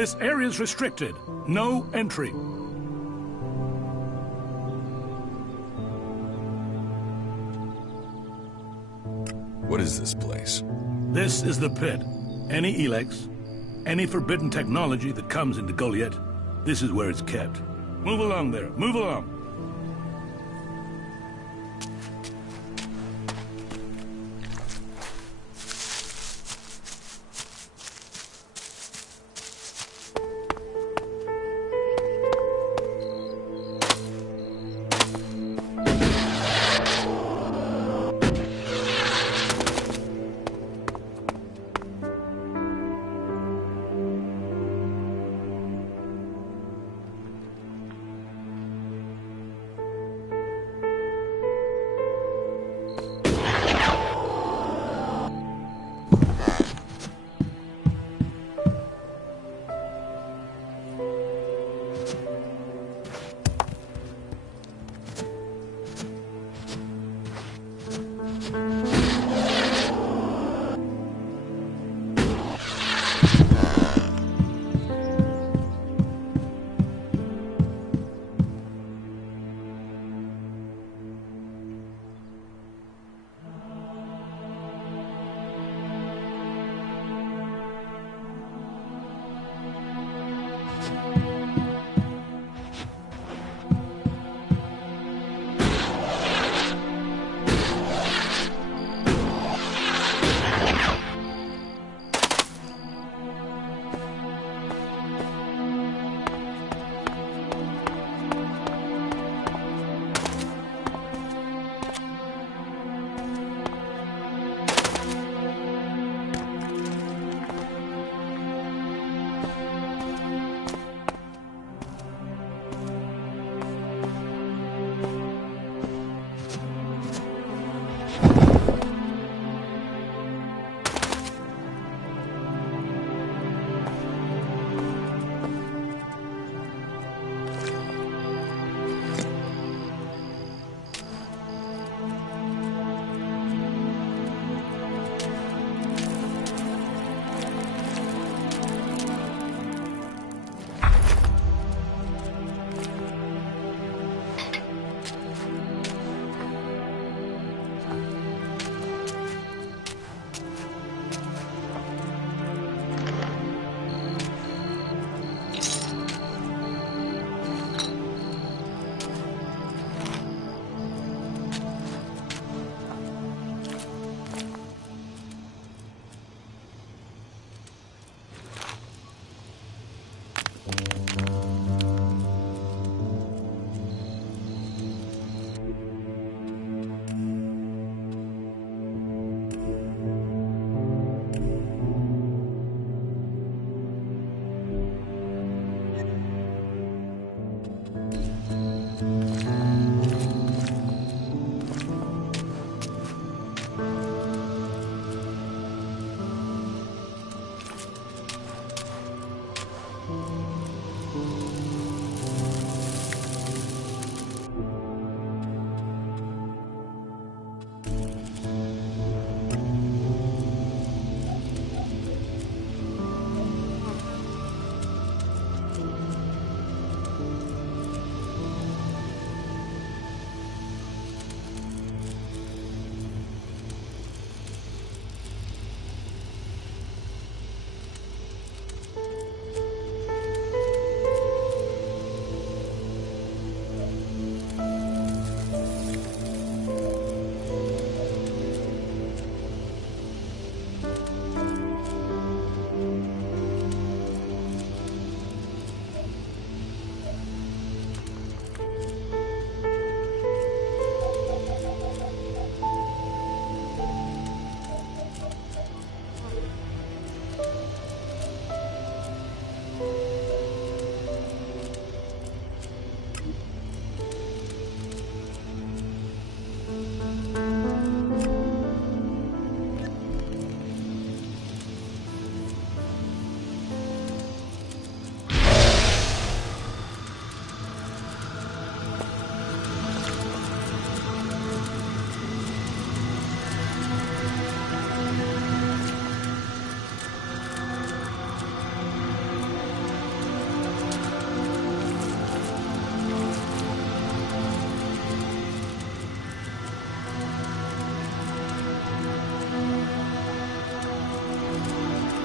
This area's restricted. No entry. What is this place? This is the pit. Any Elex, any forbidden technology that comes into Goliath, this is where it's kept. Move along there. Move along.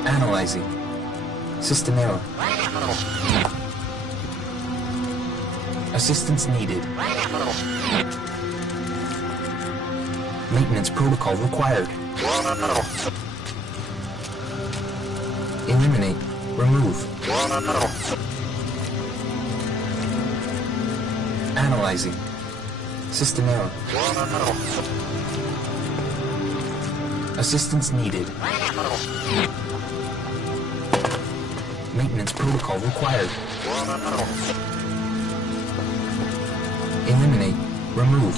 Analyzing. System error. Assistance needed. Maintenance protocol required. Eliminate. Remove. Analyzing. System error. Assistance needed. Maintenance protocol required. Eliminate. Remove.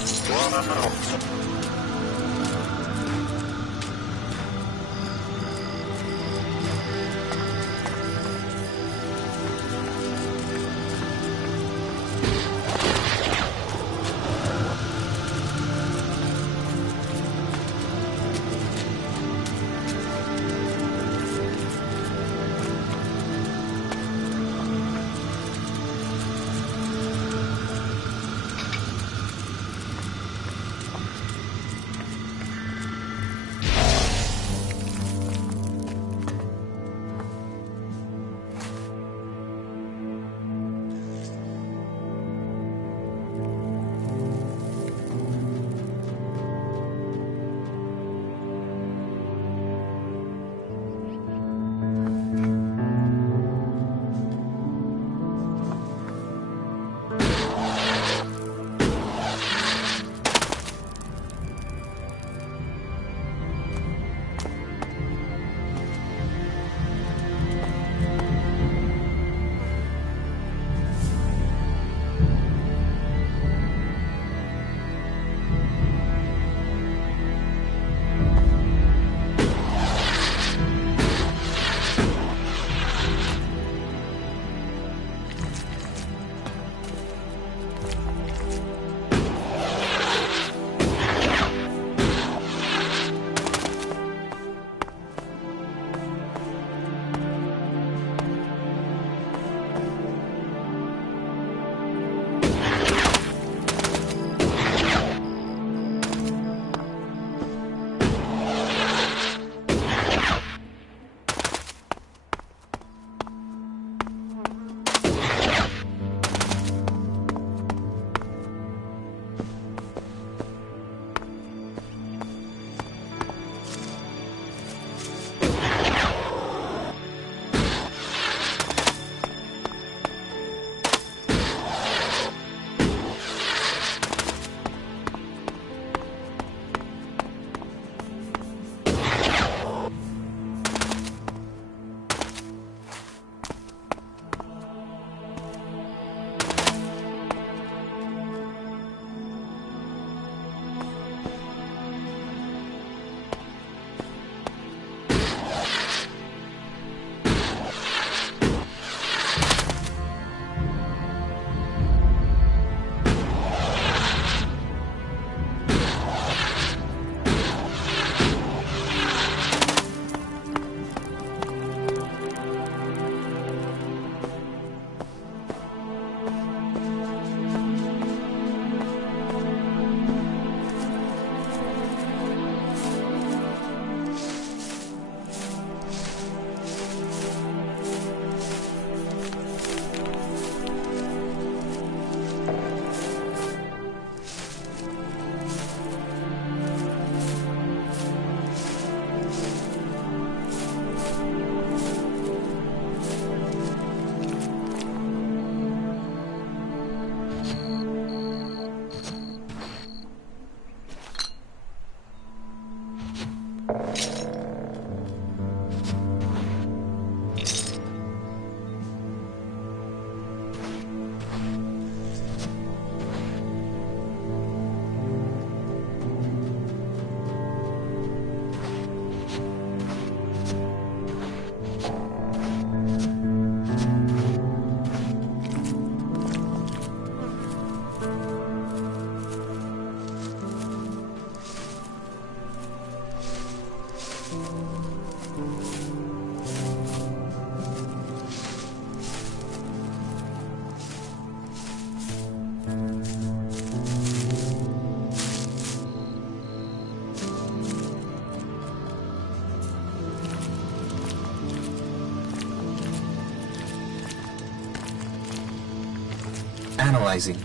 Analyzing.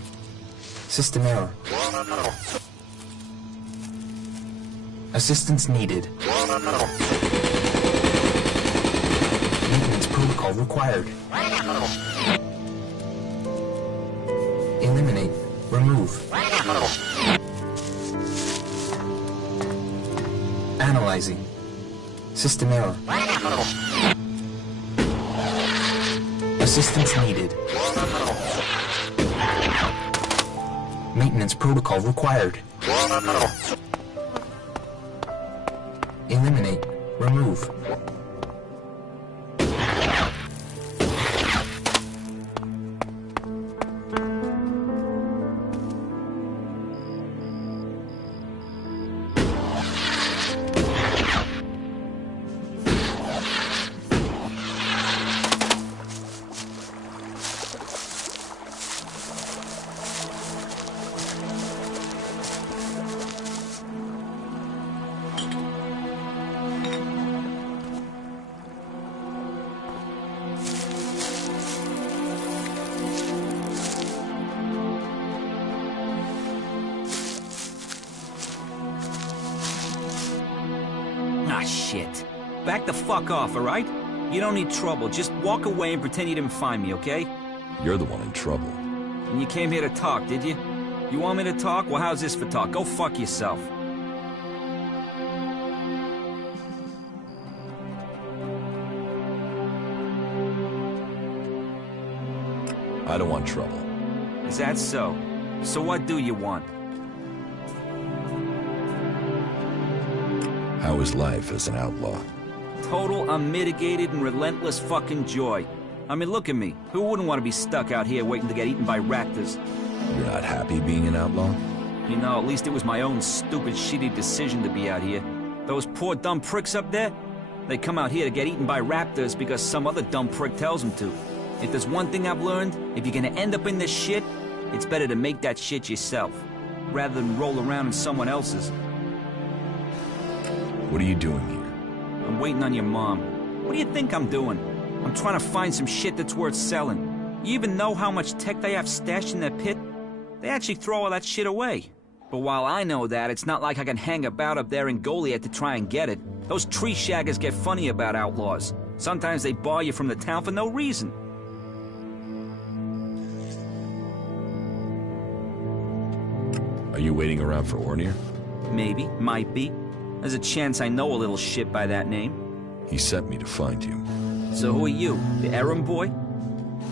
System error. Assistance needed. Maintenance protocol required. Eliminate. Remove. Analyzing. System error. Assistance needed. Maintenance protocol required. Eliminate. Remove. Ah, shit. Back the fuck off, alright? You don't need trouble. Just walk away and pretend you didn't find me, okay? You're the one in trouble. And you came here to talk, did you? You want me to talk? Well, how's this for talk? Go fuck yourself. I don't want trouble. Is that so? So what do you want? How is life as an outlaw? Total, unmitigated, and relentless fucking joy. I mean, look at me. Who wouldn't want to be stuck out here waiting to get eaten by raptors? You're not happy being an outlaw? You know, at least it was my own stupid, shitty decision to be out here. Those poor dumb pricks up there, they come out here to get eaten by raptors because some other dumb prick tells them to. If there's one thing I've learned, if you're gonna end up in this shit, it's better to make that shit yourself, rather than roll around in someone else's. What are you doing here? I'm waiting on your mom. What do you think I'm doing? I'm trying to find some shit that's worth selling. You even know how much tech they have stashed in their pit? They actually throw all that shit away. But while I know that, it's not like I can hang about up there in Goliath to try and get it. Those tree shaggers get funny about outlaws. Sometimes they bar you from the town for no reason. Are you waiting around for Ornir? Maybe, might be. There's a chance I know a little shit by that name. He sent me to find you. So who are you? The errand boy?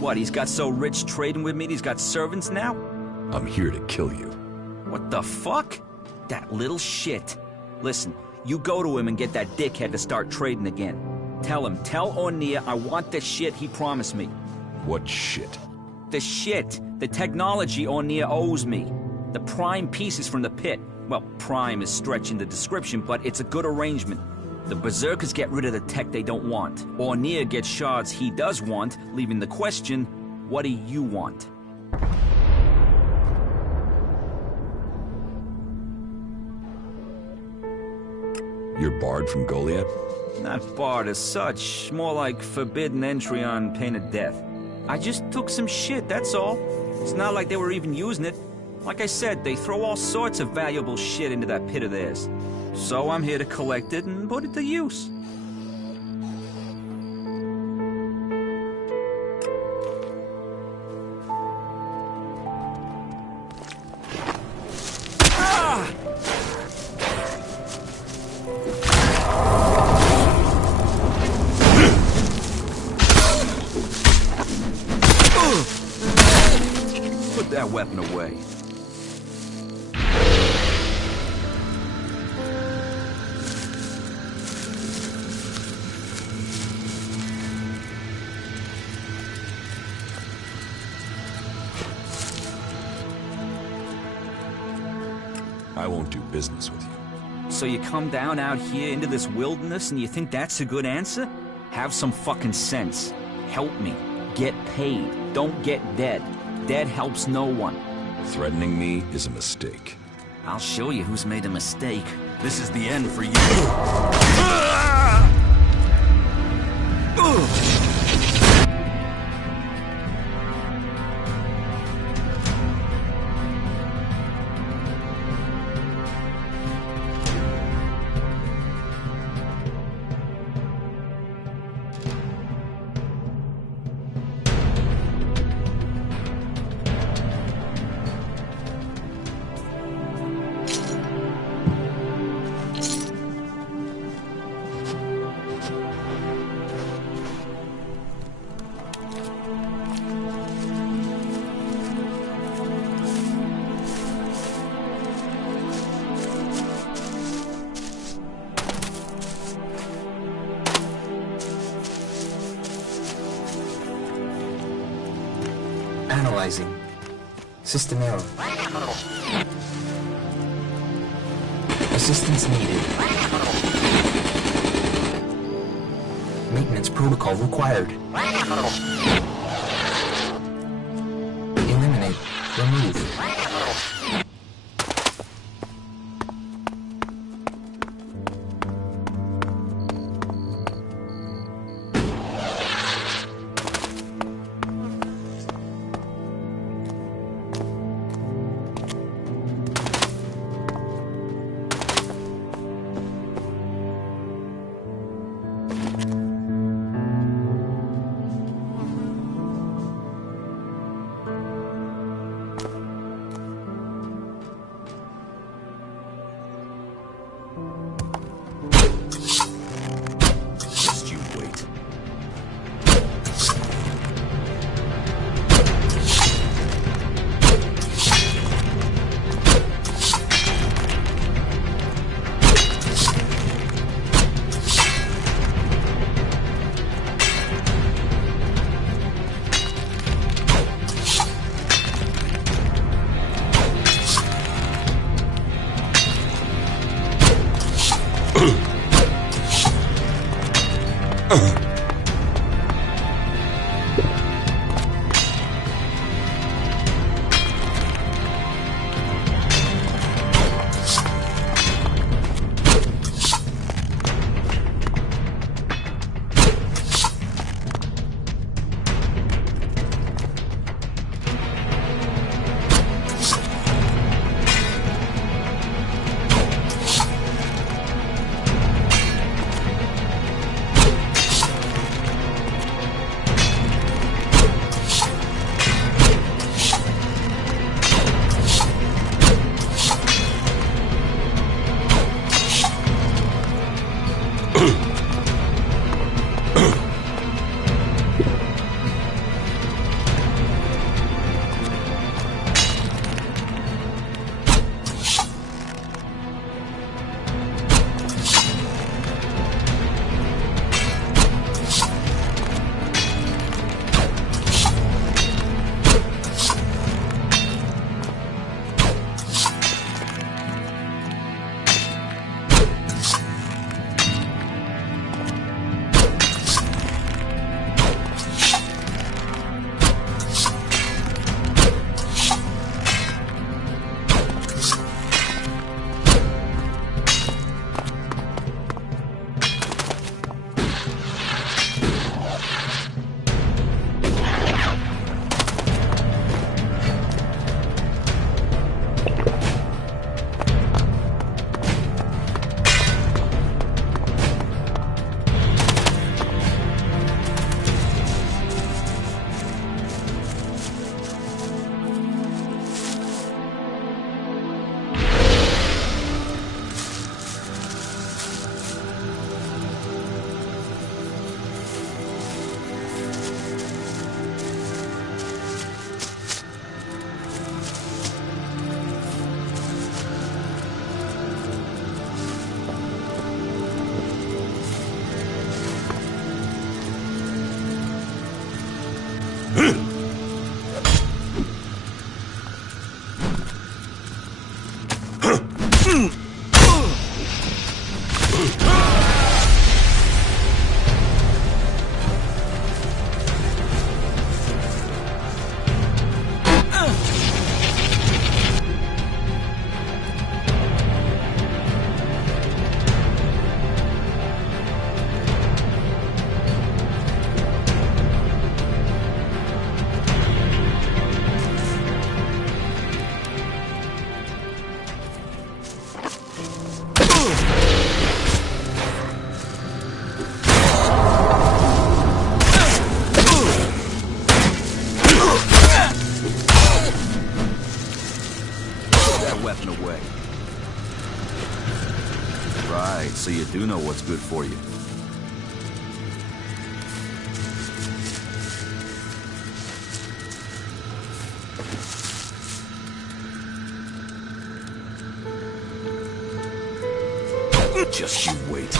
What, he's got so rich trading with me he's got servants now? I'm here to kill you. What the fuck? That little shit. Listen, you go to him and get that dickhead to start trading again. Tell Ornir I want the shit he promised me. What shit? The shit. The technology Ornir owes me. The prime pieces from the pit. Well, prime is stretching the description, but it's a good arrangement. The Berserkers get rid of the tech they don't want. Ornir gets shards he does want, leaving the question, what do you want? You're barred from Goliath? Not barred as such, more like forbidden entry on pain of death. I just took some shit, that's all. It's not like they were even using it. Like I said, they throw all sorts of valuable shit into that pit of theirs. So I'm here to collect it and put it to use. Put that weapon away. I won't do business with you. So you come down out here into this wilderness and you think that's a good answer? Have some fucking sense. Help me. Get paid. Don't get dead. Dead helps no one. Threatening me is a mistake. I'll show you who's made a mistake. This is the end for you. System error. Assistance needed. Maintenance protocol required. Eliminate. Remove. Right, so you do know what's good for you. Just you wait.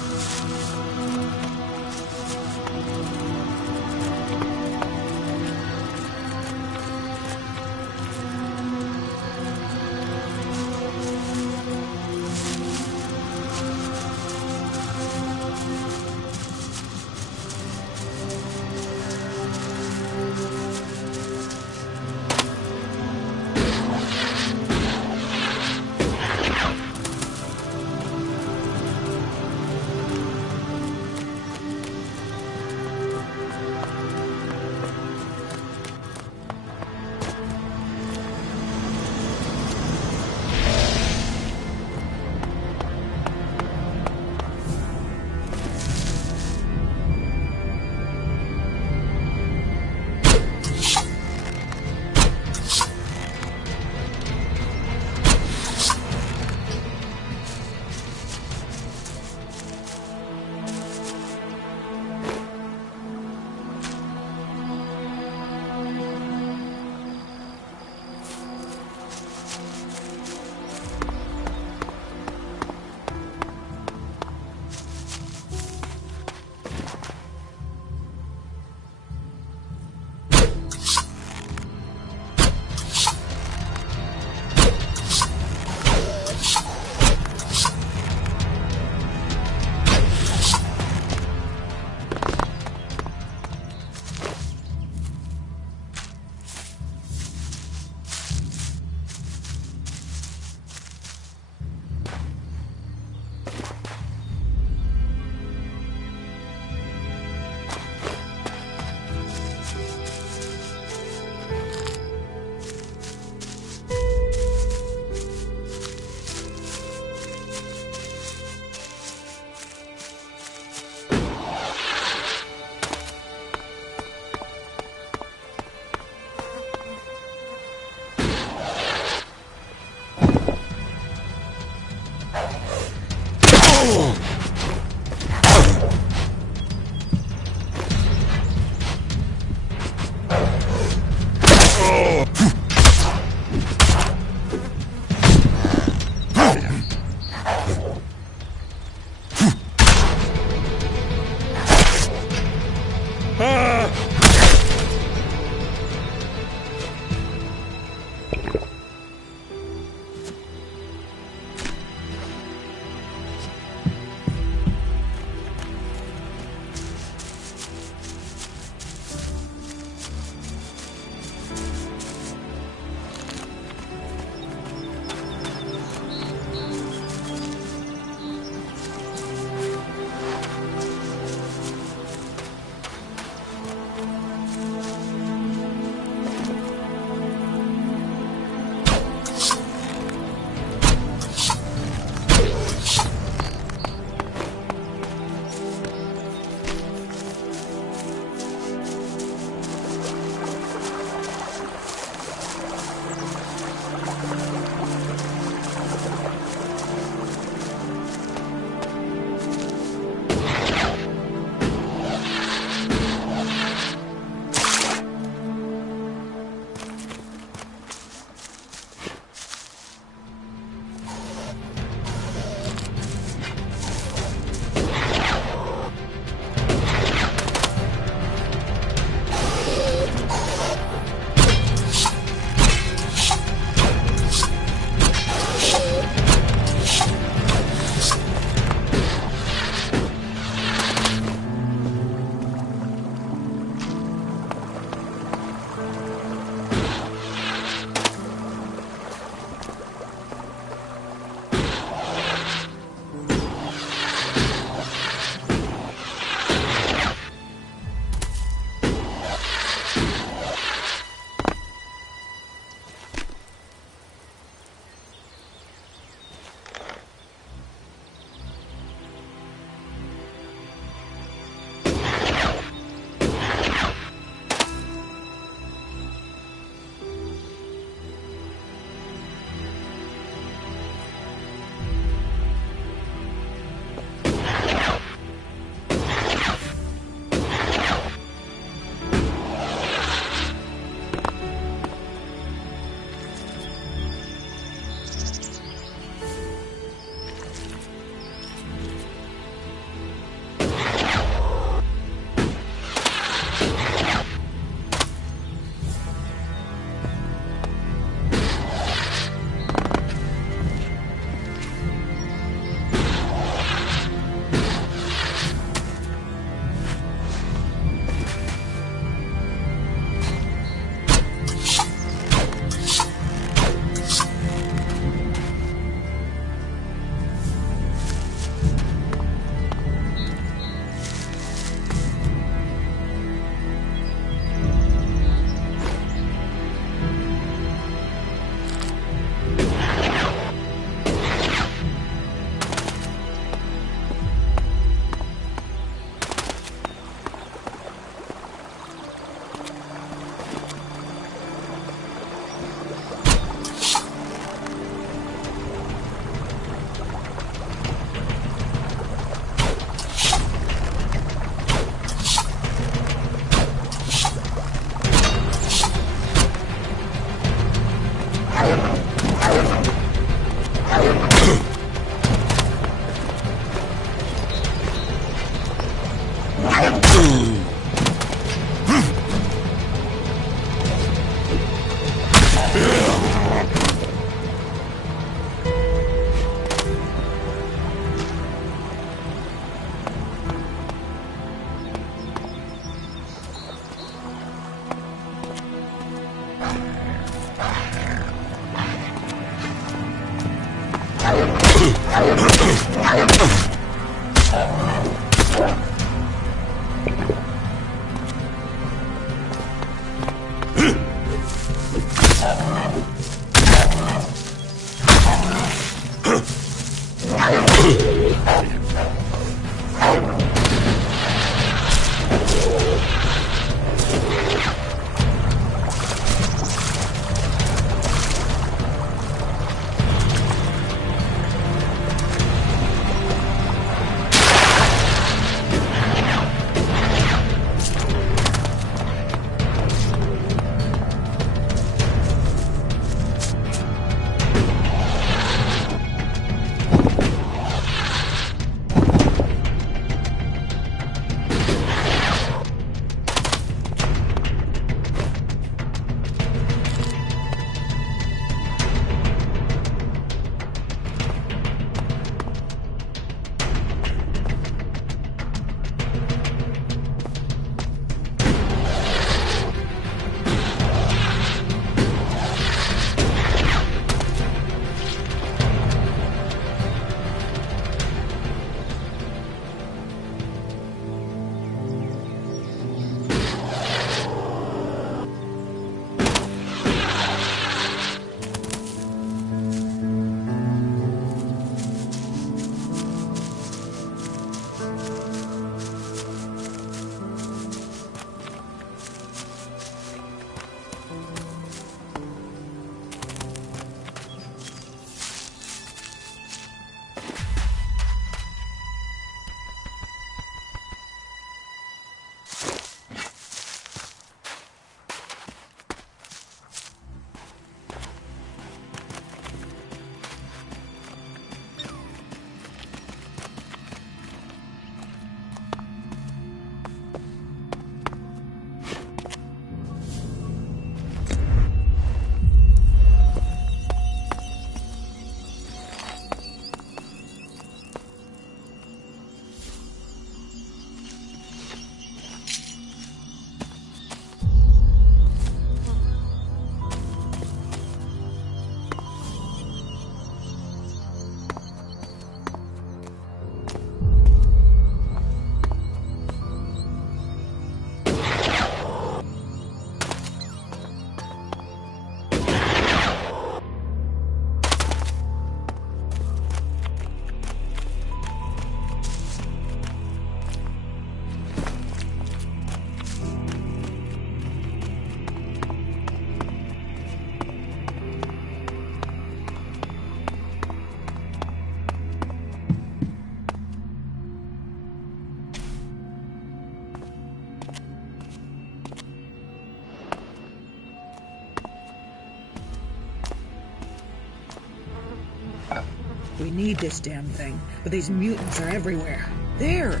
We need this damn thing, but these mutants are everywhere. There!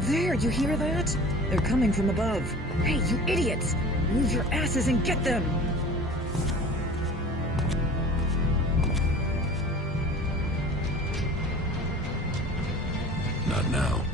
There, you hear that? They're coming from above. Hey, you idiots! Move your asses and get them! Not now.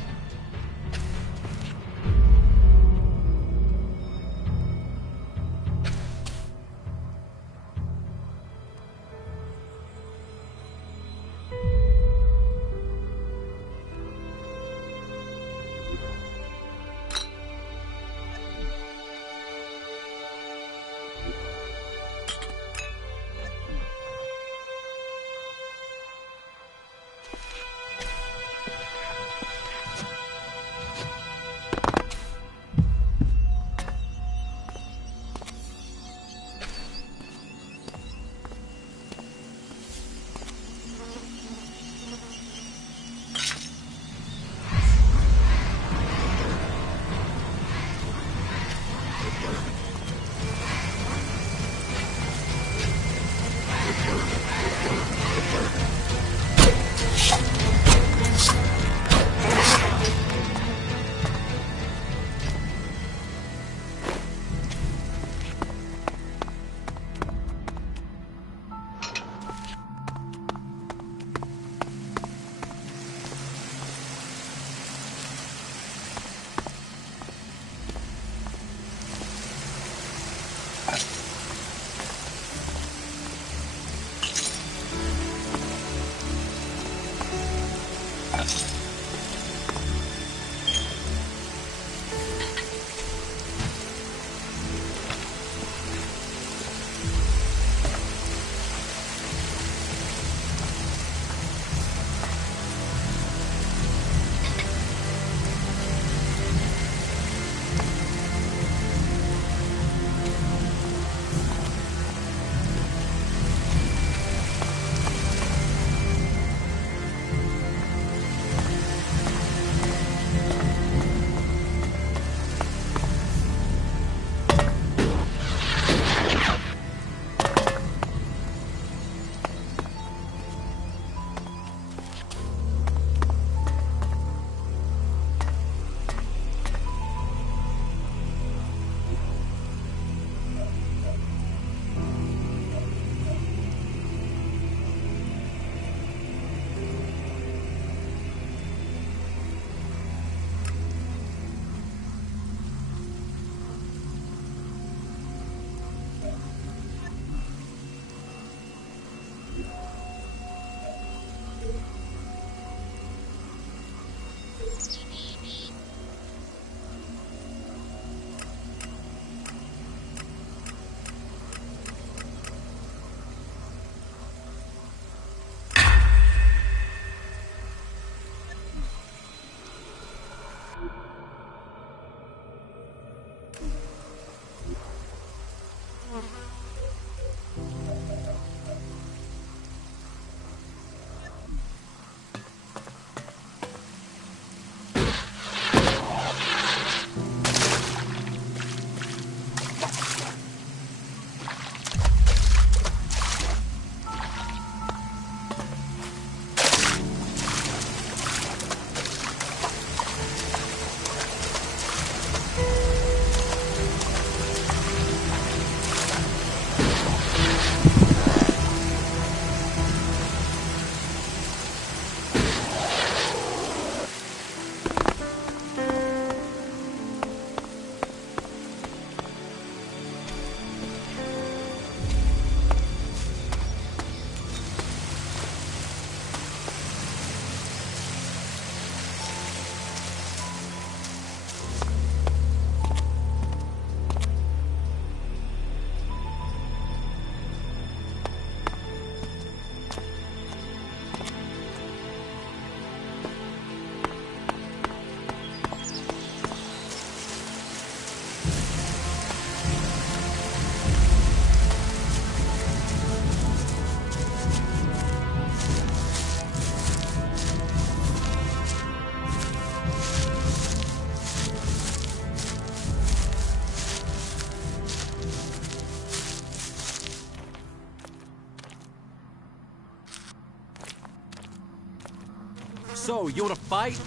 So, you wanna fight?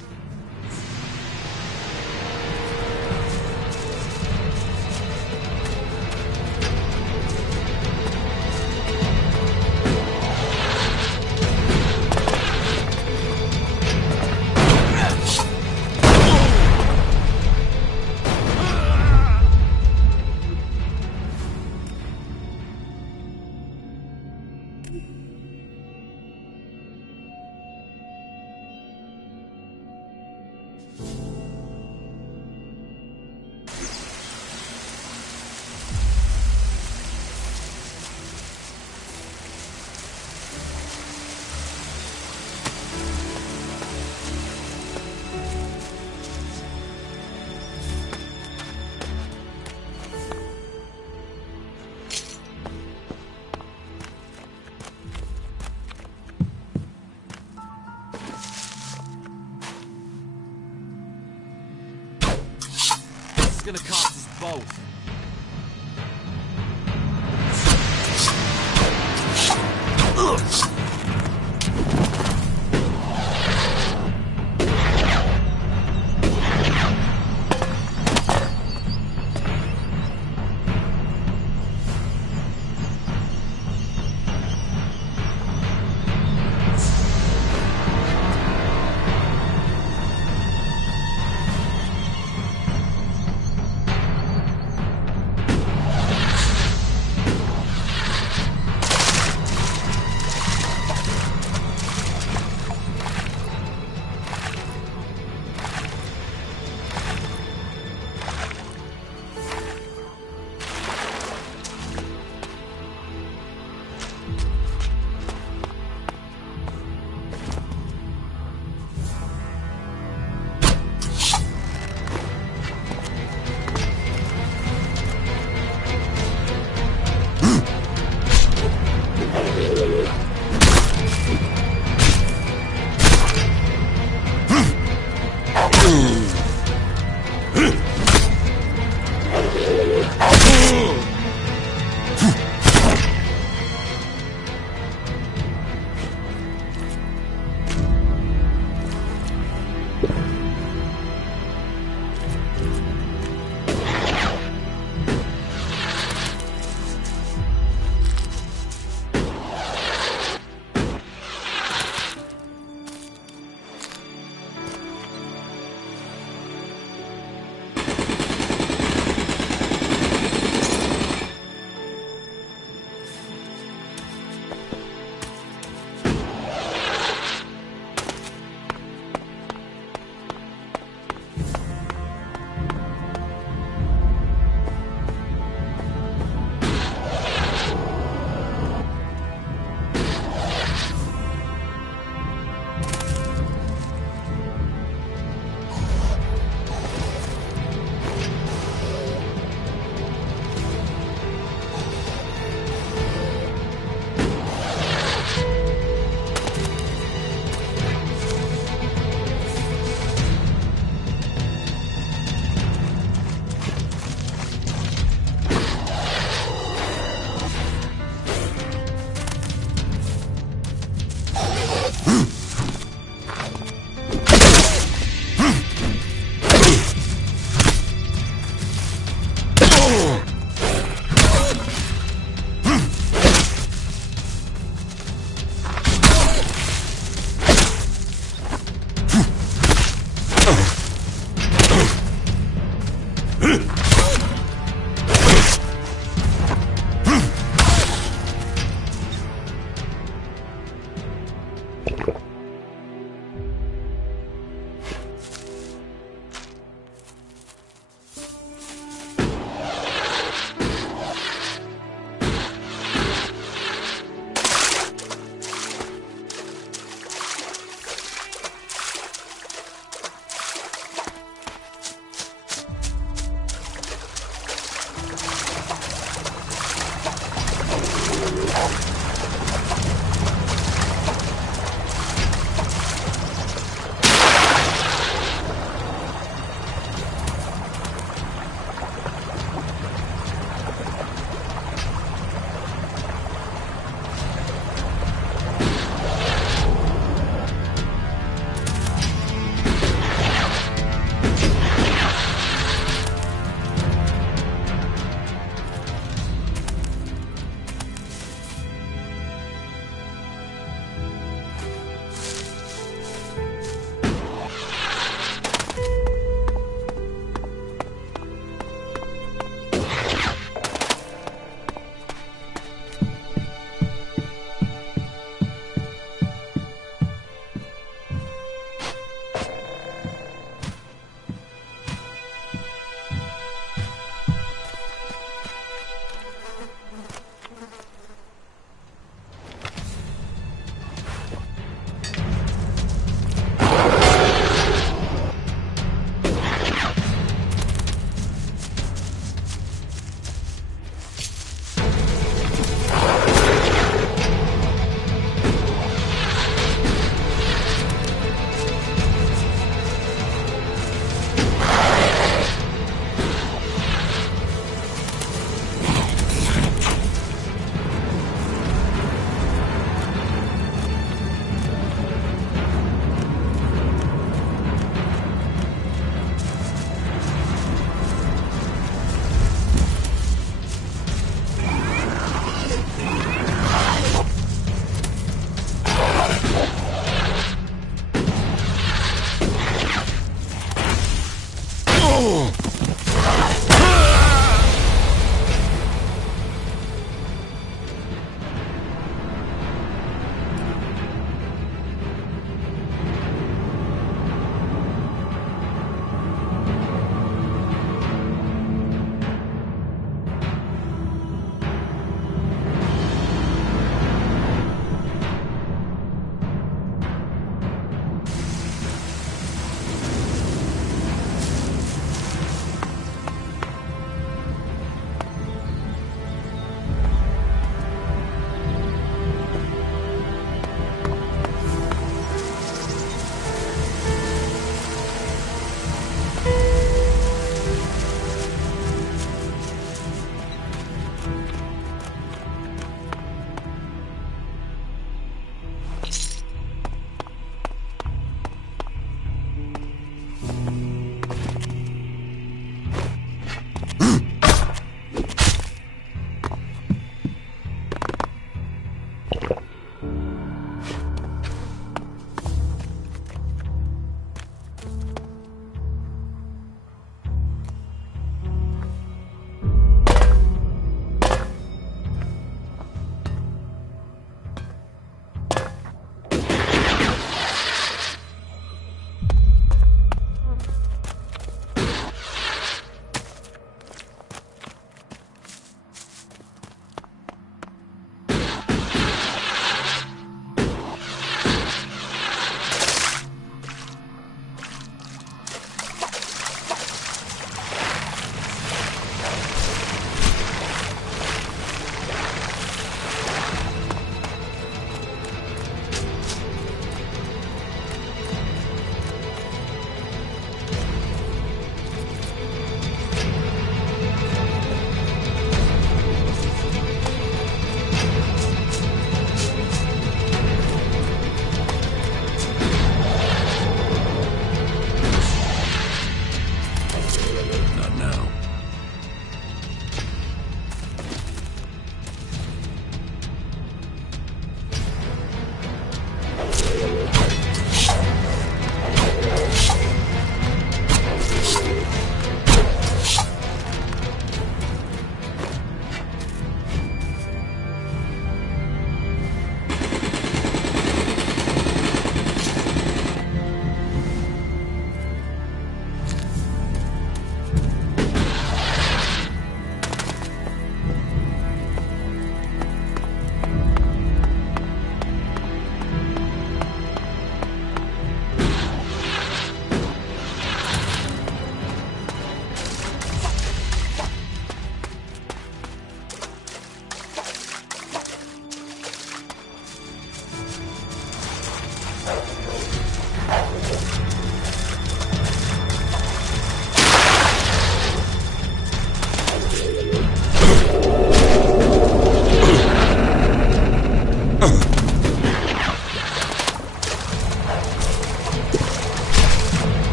Gonna cost us both.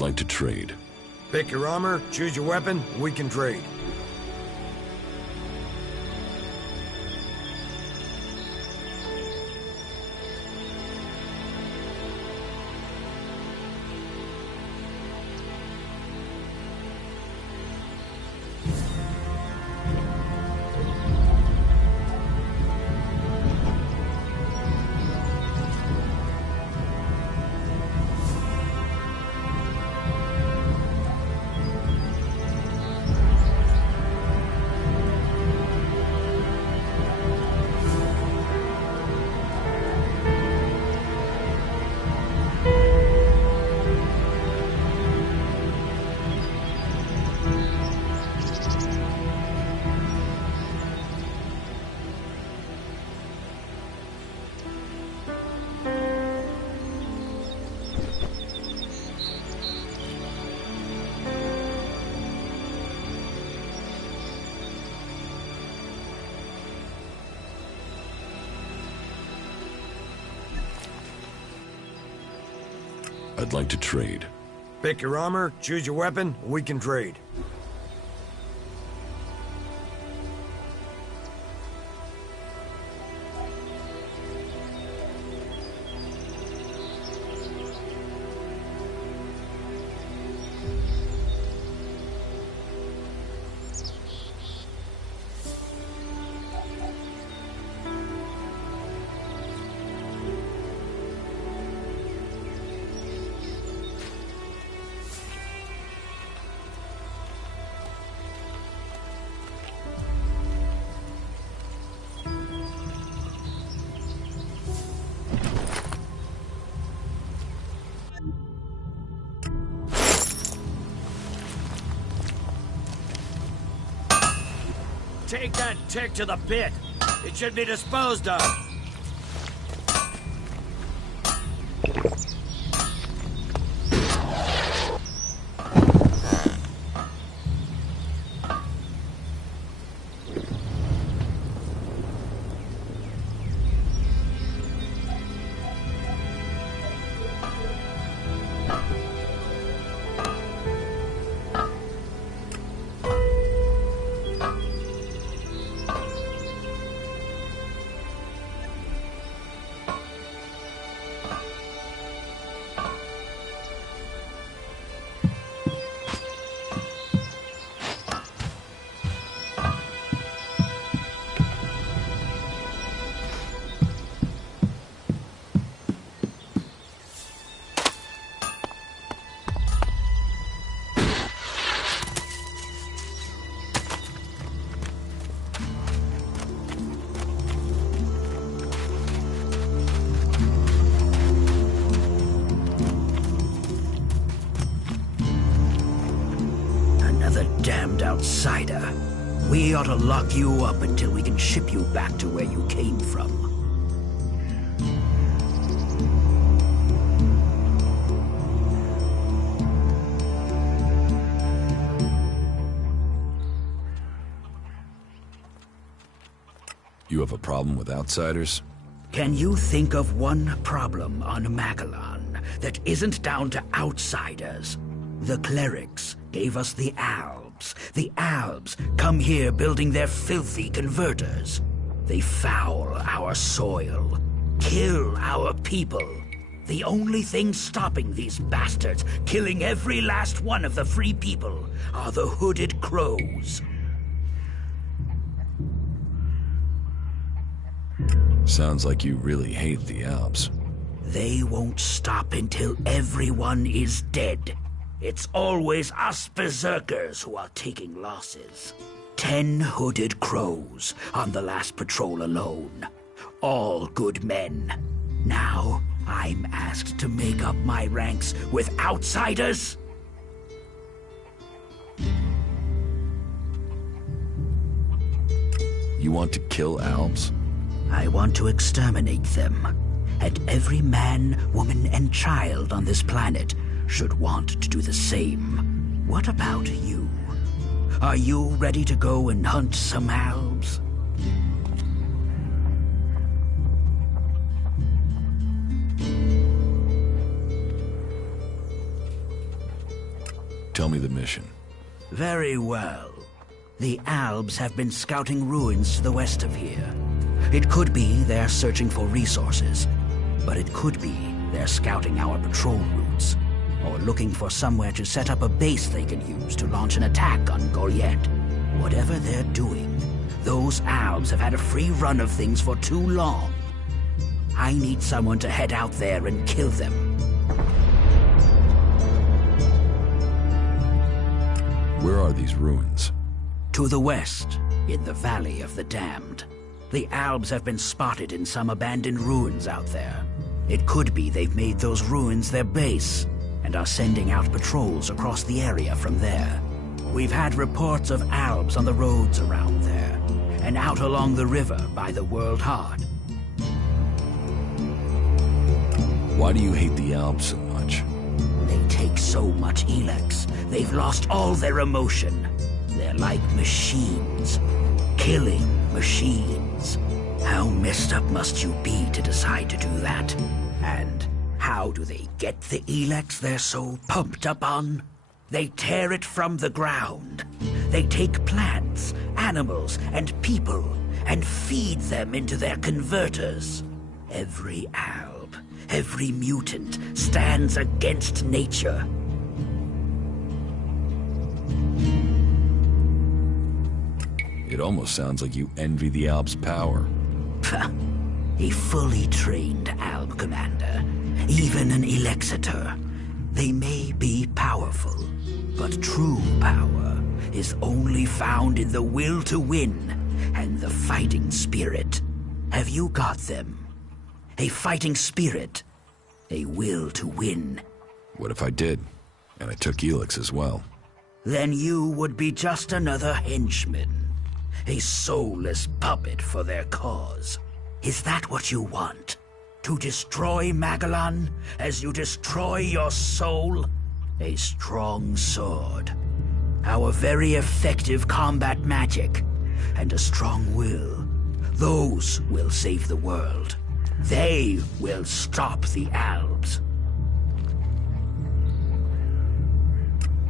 I'd like to trade. Pick your armor, choose your weapon, we can trade. I'd like to trade. Pick your armor, choose your weapon, we can trade. Take that tick to the pit. It should be disposed of. Damned outsider. We ought to lock you up until we can ship you back to where you came from. You have a problem with outsiders? Can you think of one problem on Magellan that isn't down to outsiders? The clerics gave us the Albs. The Albs come here building their filthy converters. They foul our soil, kill our people. The only thing stopping these bastards killing every last one of the free people are the hooded crows. Sounds like you really hate the Alps. They won't stop until everyone is dead. It's always us berserkers who are taking losses. 10 hooded crows on the last patrol alone. All good men. Now, I'm asked to make up my ranks with outsiders? You want to kill Alps? I want to exterminate them. And every man, woman, and child on this planet should want to do the same. What about you? Are you ready to go and hunt some Albs? Tell me the mission. Very well. The Albs have been scouting ruins to the west of here. It could be they're searching for resources, but it could be they're scouting our patrol routes, or looking for somewhere to set up a base they can use to launch an attack on Goliet. Whatever they're doing, those Albs have had a free run of things for too long. I need someone to head out there and kill them. Where are these ruins? To the west, in the Valley of the Damned. The Albs have been spotted in some abandoned ruins out there. It could be they've made those ruins their base, and are sending out patrols across the area from there. We've had reports of Albs on the roads around there, and out along the river by the World Heart. Why do you hate the Albs so much? They take so much Elex, they've lost all their emotion. They're like machines. Killing machines. How messed up must you be to decide to do that? And how do they get the Elex they're so pumped up on? They tear it from the ground. They take plants, animals, and people, and feed them into their converters. Every Alb, every mutant stands against nature. It almost sounds like you envy the Albs' power. A fully trained Alb commander, even an Elexitor. They may be powerful, but true power is only found in the will to win and the fighting spirit. Have you got them? A fighting spirit, a will to win. What if I did, and I took Elex as well? Then you would be just another henchman. A soulless puppet for their cause. Is that what you want? To destroy Magellan as you destroy your soul? A strong sword. Our very effective combat magic. And a strong will. Those will save the world. They will stop the Albs.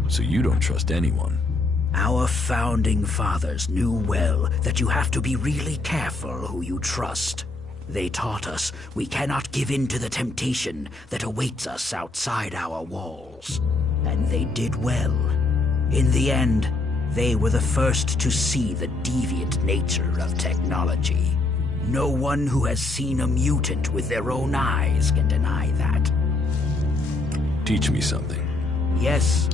So you don't trust anyone? Our founding fathers knew well that you have to be really careful who you trust. They taught us we cannot give in to the temptation that awaits us outside our walls. And they did well. In the end, they were the first to see the deviant nature of technology. No one who has seen a mutant with their own eyes can deny that. Teach me something. Yes.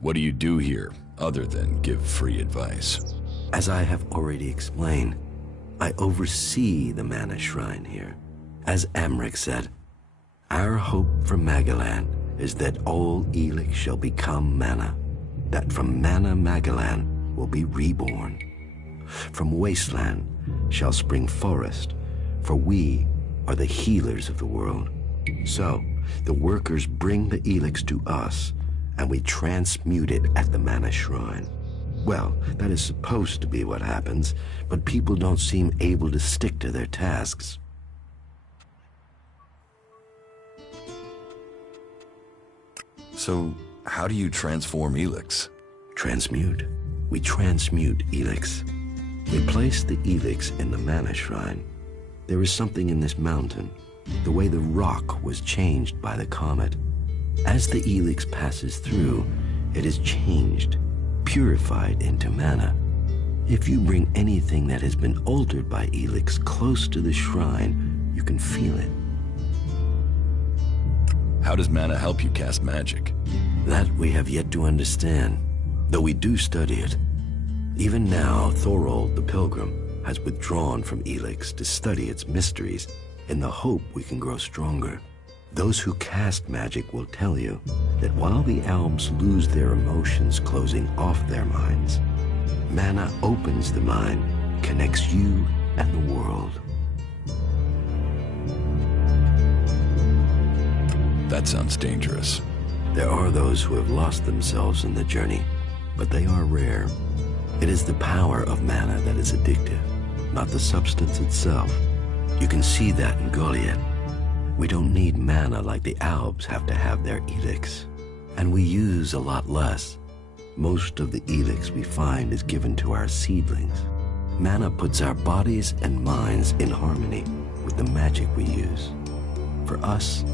What do you do here, other than give free advice? As I have already explained, I oversee the Mana Shrine here. As Amric said, our hope for Magellan is that all Elex shall become Mana, that from Mana Magellan will be reborn. From Wasteland shall spring forest, for we are the healers of the world. So, the workers bring the Elex to us, and we transmute it at the Mana Shrine. Well, that is supposed to be what happens, but people don't seem able to stick to their tasks. So, how do you transform Elex? Transmute. We transmute Elex. We place the Elex in the Mana Shrine. There is something in this mountain, the way the rock was changed by the comet. As the Elex passes through, it is changed, purified into mana. If you bring anything that has been altered by Elex close to the shrine, you can feel it. How does mana help you cast magic? That we have yet to understand, though we do study it. Even now, Thorold the Pilgrim has withdrawn from Elex to study its mysteries in the hope we can grow stronger. Those who cast magic will tell you that while the elves lose their emotions closing off their minds, mana opens the mind, connects you and the world. That sounds dangerous. There are those who have lost themselves in the journey, but they are rare. It is the power of mana that is addictive, not the substance itself. You can see that in Goliath. We don't need mana like the Albs have to have their Elex, and we use a lot less. Most of the Elex we find is given to our seedlings. Mana puts our bodies and minds in harmony with the magic we use. For us,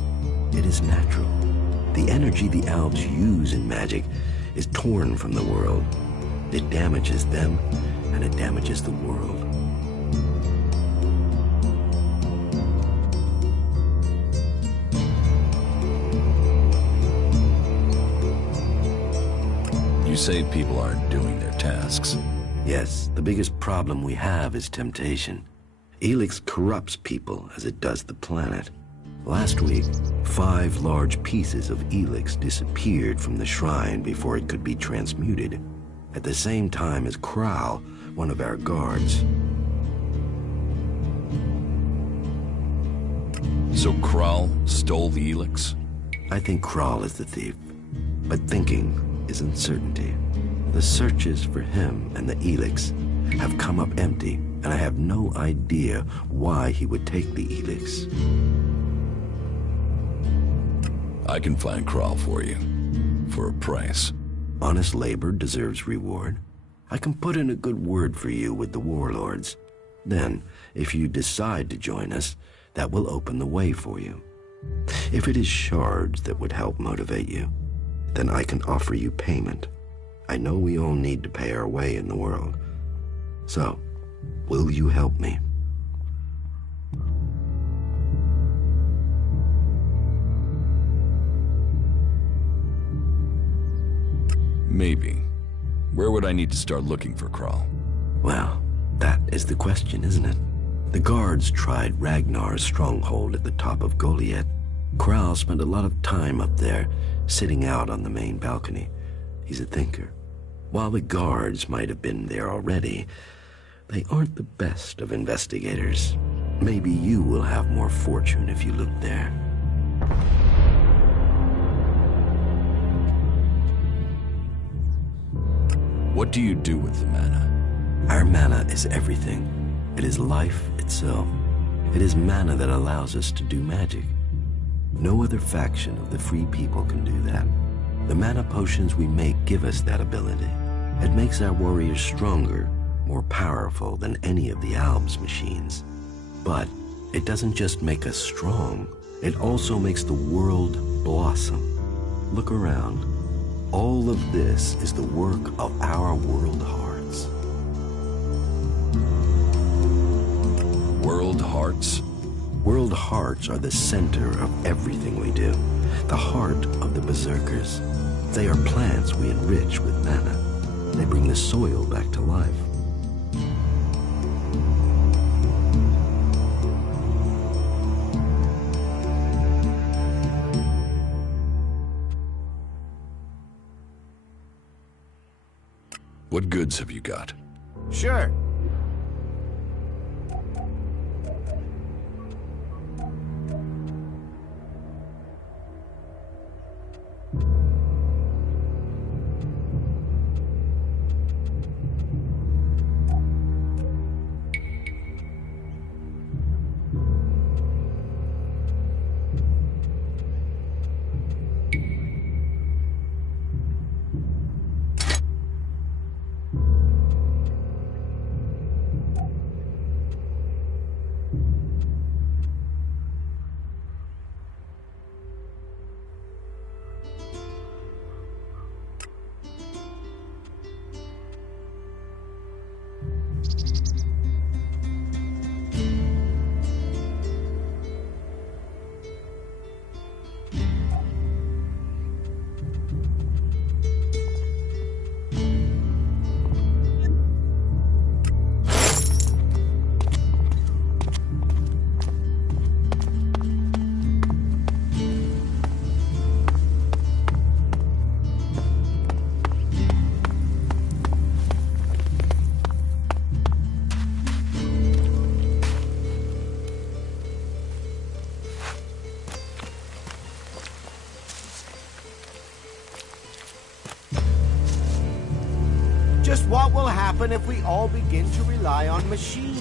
it is natural. The energy the Albs use in magic is torn from the world. It damages them, and it damages the world. You say people aren't doing their tasks. Yes, the biggest problem we have is temptation. Elex corrupts people as it does the planet. Last week, 5 large pieces of Elex disappeared from the shrine before it could be transmuted, at the same time as Kral, one of our guards. So Kral stole the Elex? I think Kral is the thief, but thinking is uncertainty. The searches for him and the Elex have come up empty, and I have no idea why he would take the Elex. I can find Kral for you, for a price. Honest labor deserves reward. I can put in a good word for you with the warlords. Then, if you decide to join us, that will open the way for you. If it is shards that would help motivate you, then I can offer you payment. I know we all need to pay our way in the world. So, will you help me? Maybe. Where would I need to start looking for Kral? Well, that is the question, isn't it? The guards tried Ragnar's stronghold at the top of Goliath. Kral spent a lot of time up there, sitting out on the main balcony. He's a thinker. While the guards might have been there already, they aren't the best of investigators. Maybe you will have more fortune if you look there. What do you do with the mana? Our mana is everything. It is life itself. It is mana that allows us to do magic. No other faction of the free people can do that. The mana potions we make give us that ability. It makes our warriors stronger, more powerful than any of the Albs' machines. But it doesn't just make us strong, it also makes the world blossom. Look around. All of this is the work of our world hearts. World hearts? World hearts are the center of everything we do. The heart of the berserkers. They are plants we enrich with mana. They bring the soil back to life. What goods have you got? Sure. just what will happen if we all begin to rely on machines.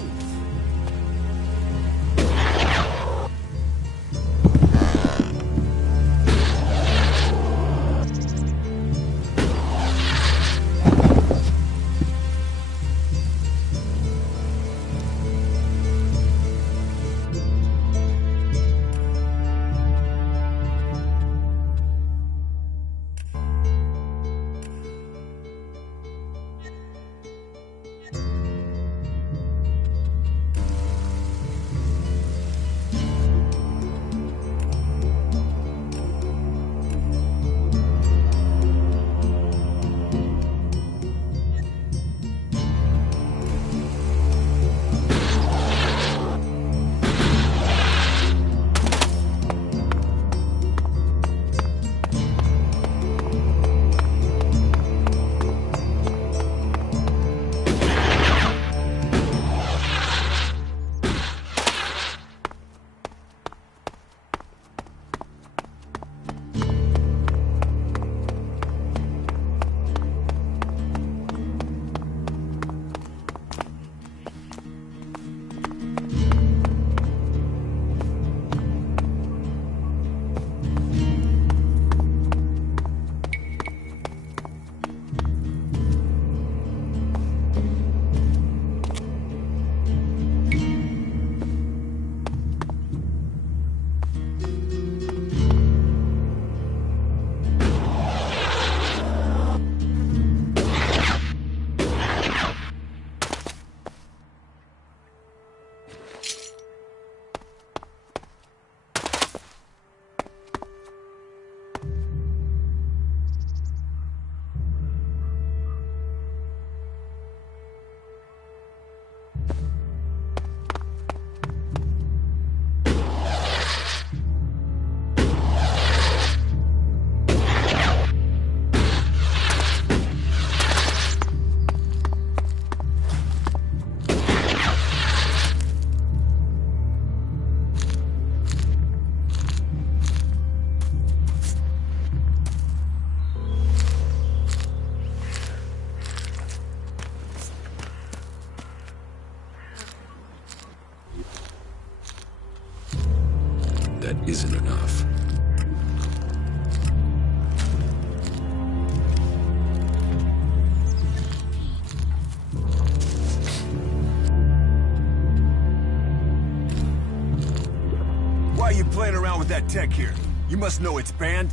That isn't enough. Why are you playing around with that tech here? You must know it's banned.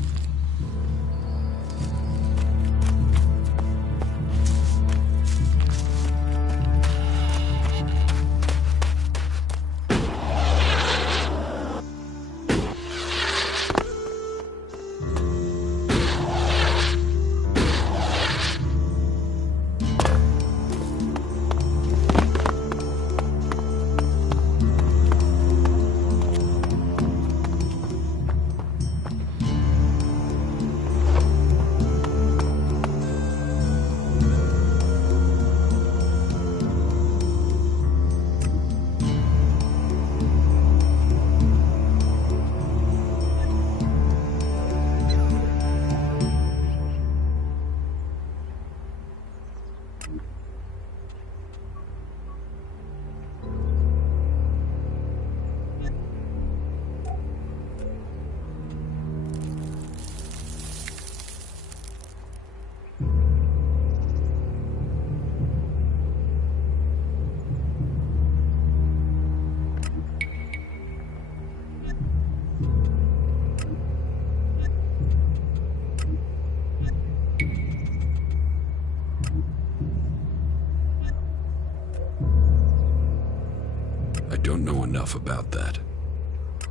I don't know enough about that.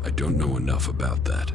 I don't know enough about that.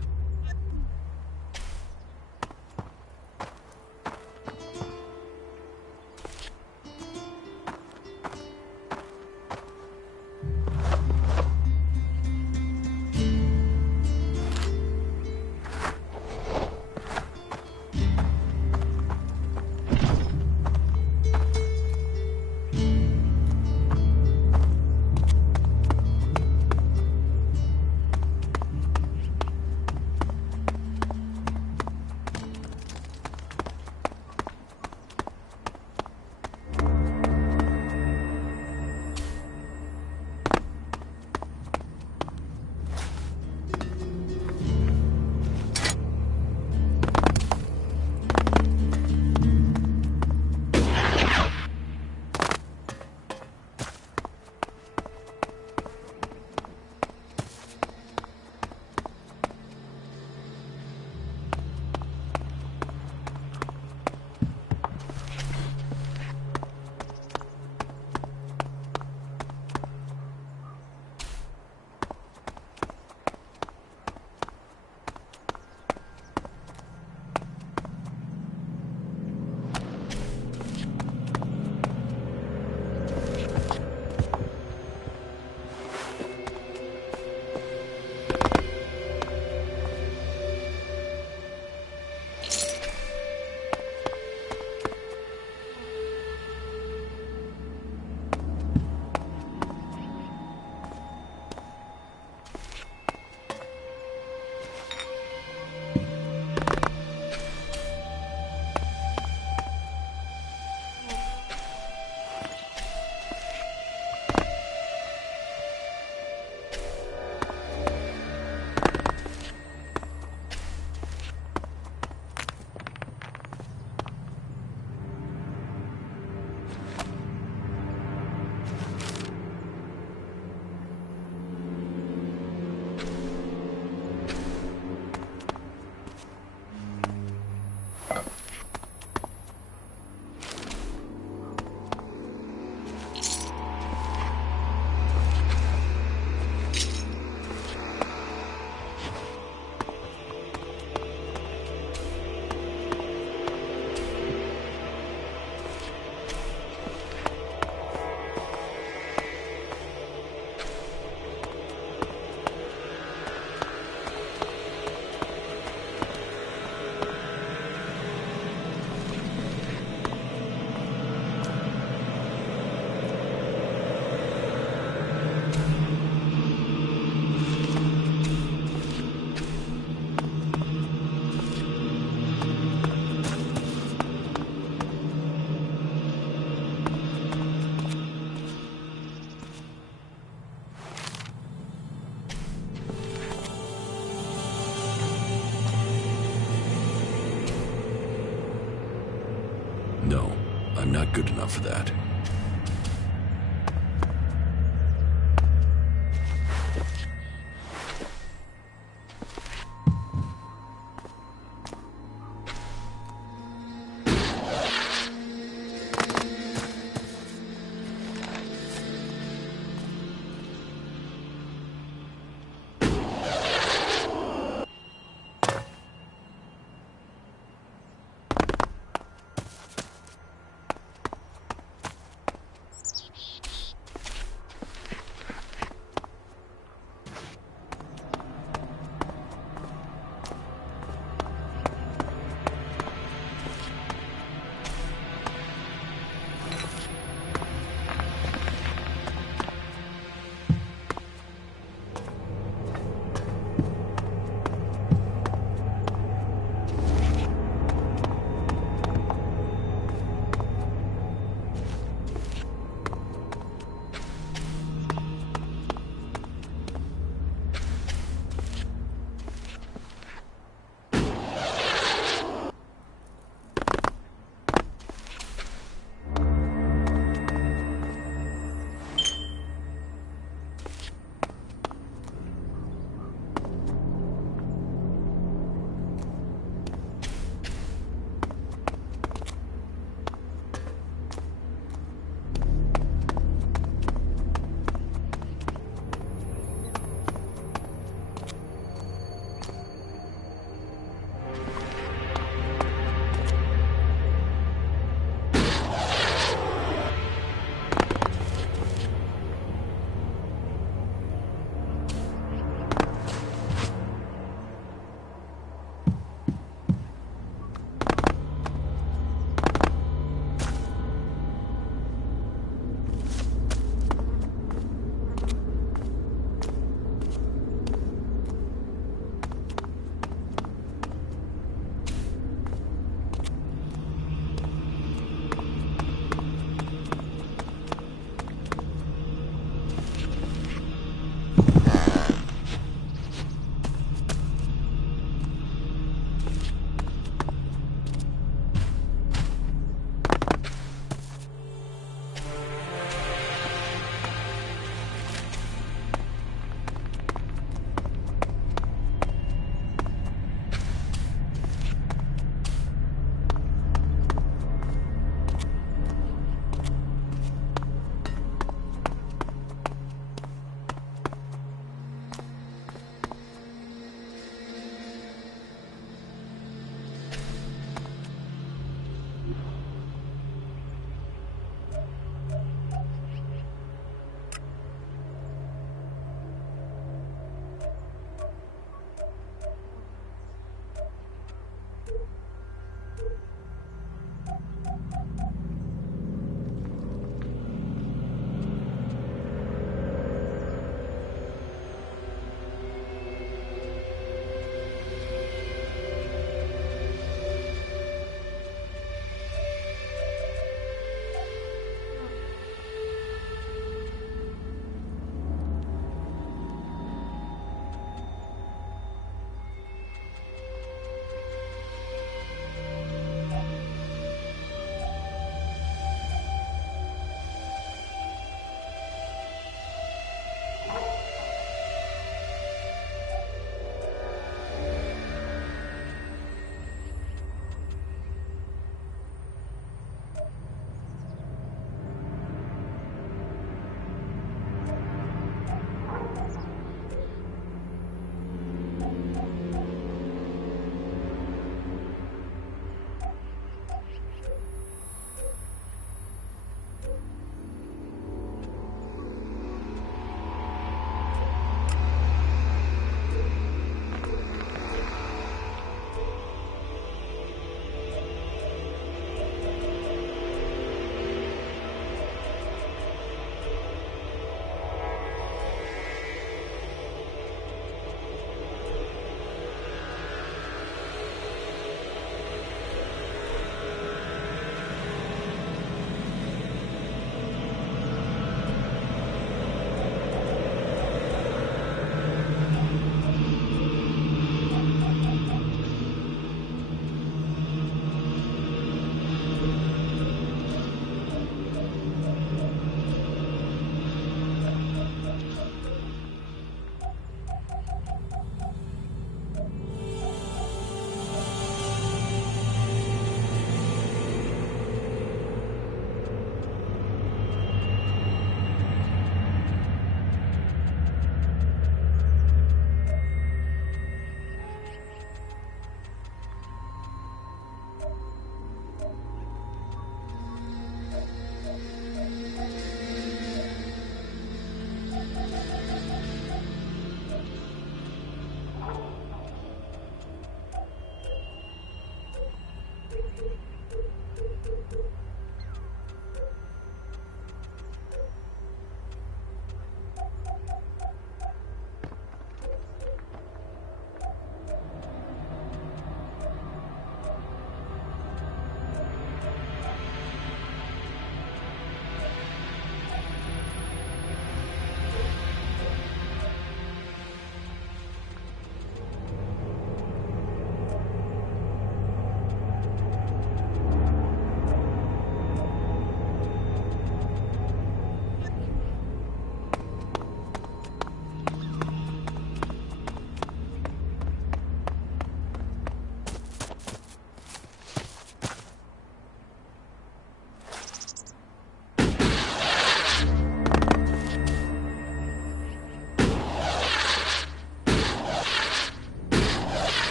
I'm not good enough for that.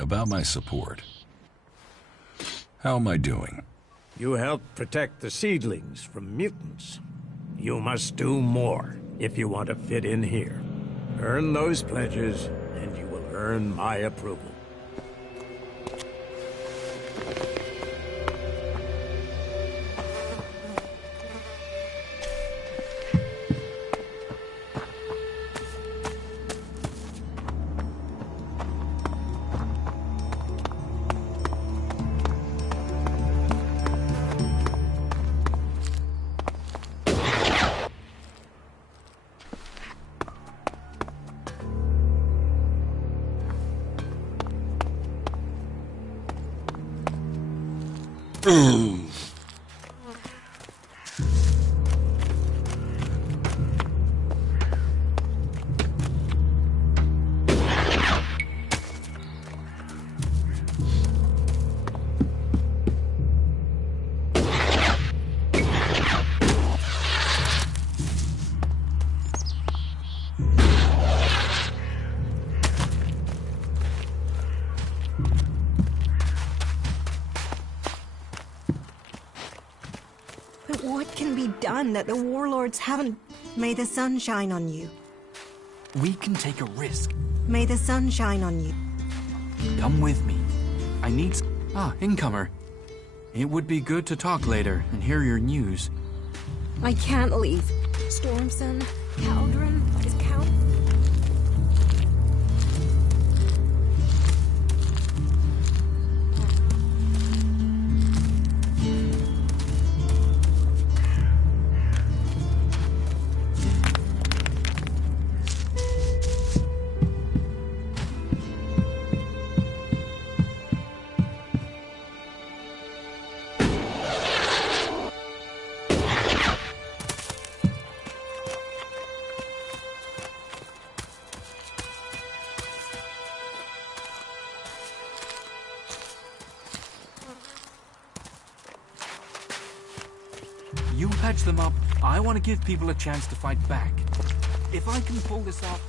About my support. How am I doing? You helped protect the seedlings from mutants. You must do more if you want to fit in here. Earn those pledges, and you will earn my approval. But what can be done that the warlords haven't? May the sun shine on you. We can take a risk. May the sun shine on you. Come with me. I need... Ah, incomer. It would be good to talk later and hear your news. I can't leave. Stormson, Caldron, is Cal... You patch them up. I want to give people a chance to fight back. If I can pull this off...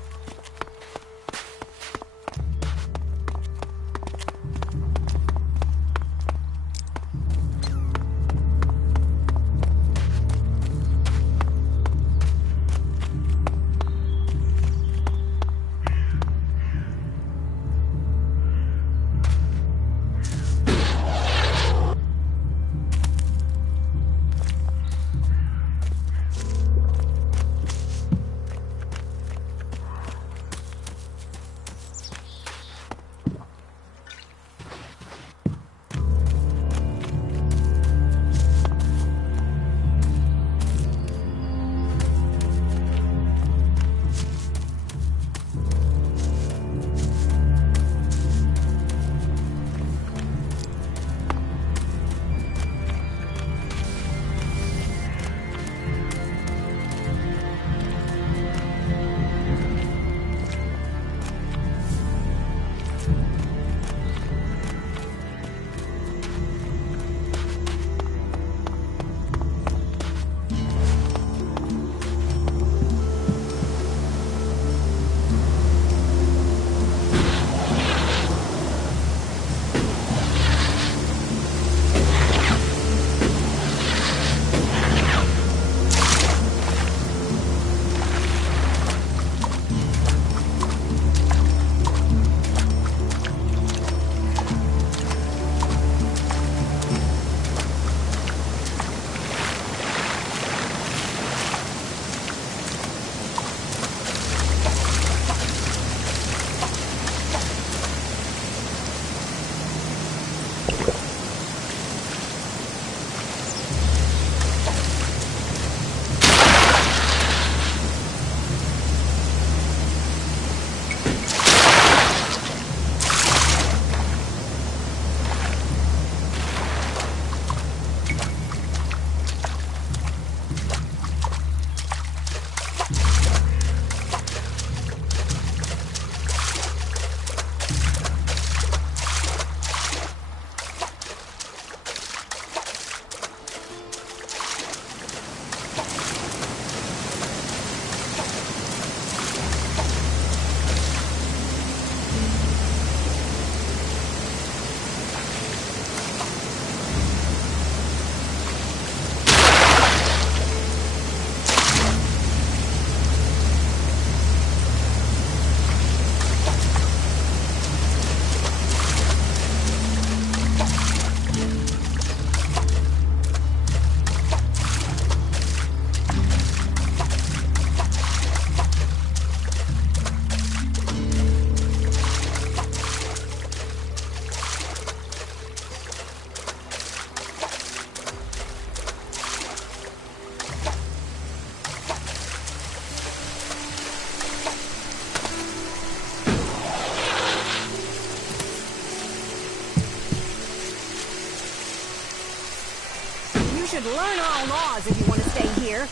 could learn our laws if you want to stay here.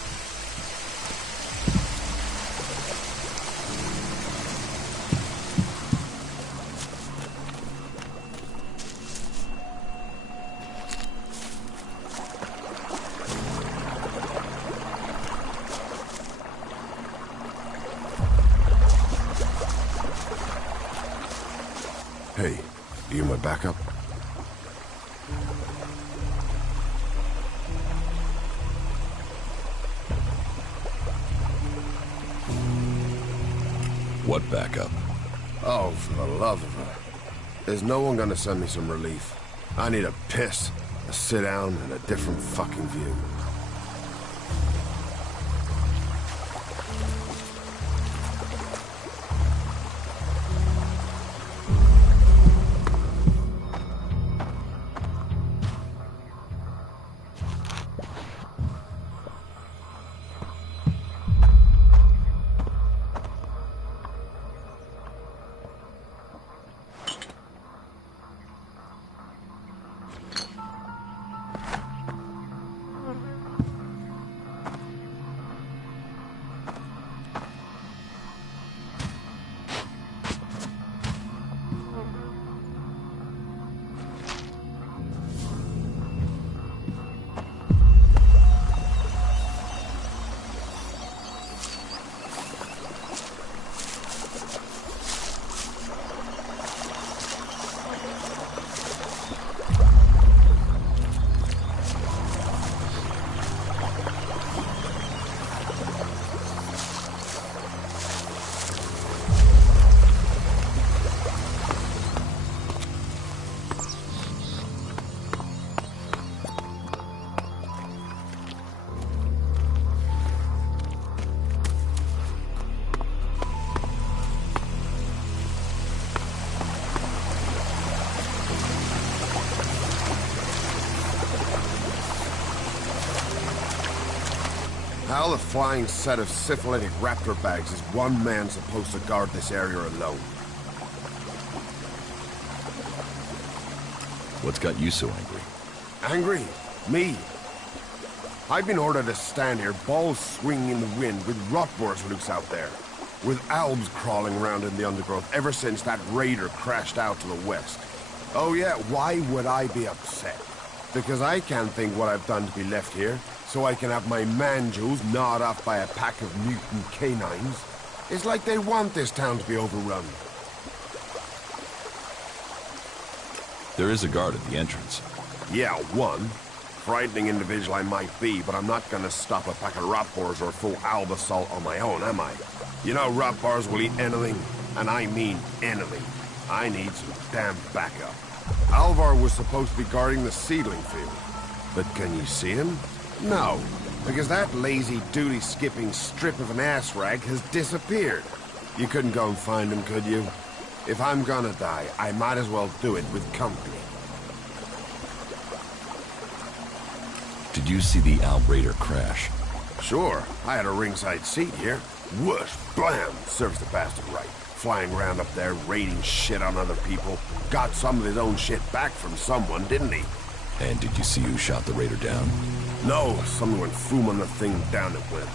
Hey, you my backup? What backup? Oh, for the love of her. There's no one gonna send me some relief. I need a piss, a sit down, and a different fucking view. How the flying set of syphilitic raptor bags is one man supposed to guard this area alone? What's got you so angry? Angry? Me? I've been ordered to stand here, balls swinging in the wind, with rotboars loose out there. With albs crawling around in the undergrowth ever since that raider crashed out to the west. Oh yeah, why would I be upset? Because I can't think what I've done to be left here, so I can have my man-jewels gnawed off by a pack of mutant canines. It's like they want this town to be overrun. There is a guard at the entrance. Yeah, one. Frightening individual I might be, but I'm not gonna stop a pack of rotboars or a full alb assault on my own, am I? You know rotboars will eat anything, and I mean anything. I need some damn backup. Alvar was supposed to be guarding the seedling field. But can you see him? No, because that lazy duty-skipping strip of an ass rag has disappeared. You couldn't go and find him, could you? If I'm gonna die, I might as well do it with company. Did you see the Alb Raider crash? Sure, I had a ringside seat here. Whoosh, blam, serves the bastard right. Flying around up there, raiding shit on other people. Got some of his own shit back from someone, didn't he? And did you see who shot the Raider down? No, someone went boom on the thing, down it went.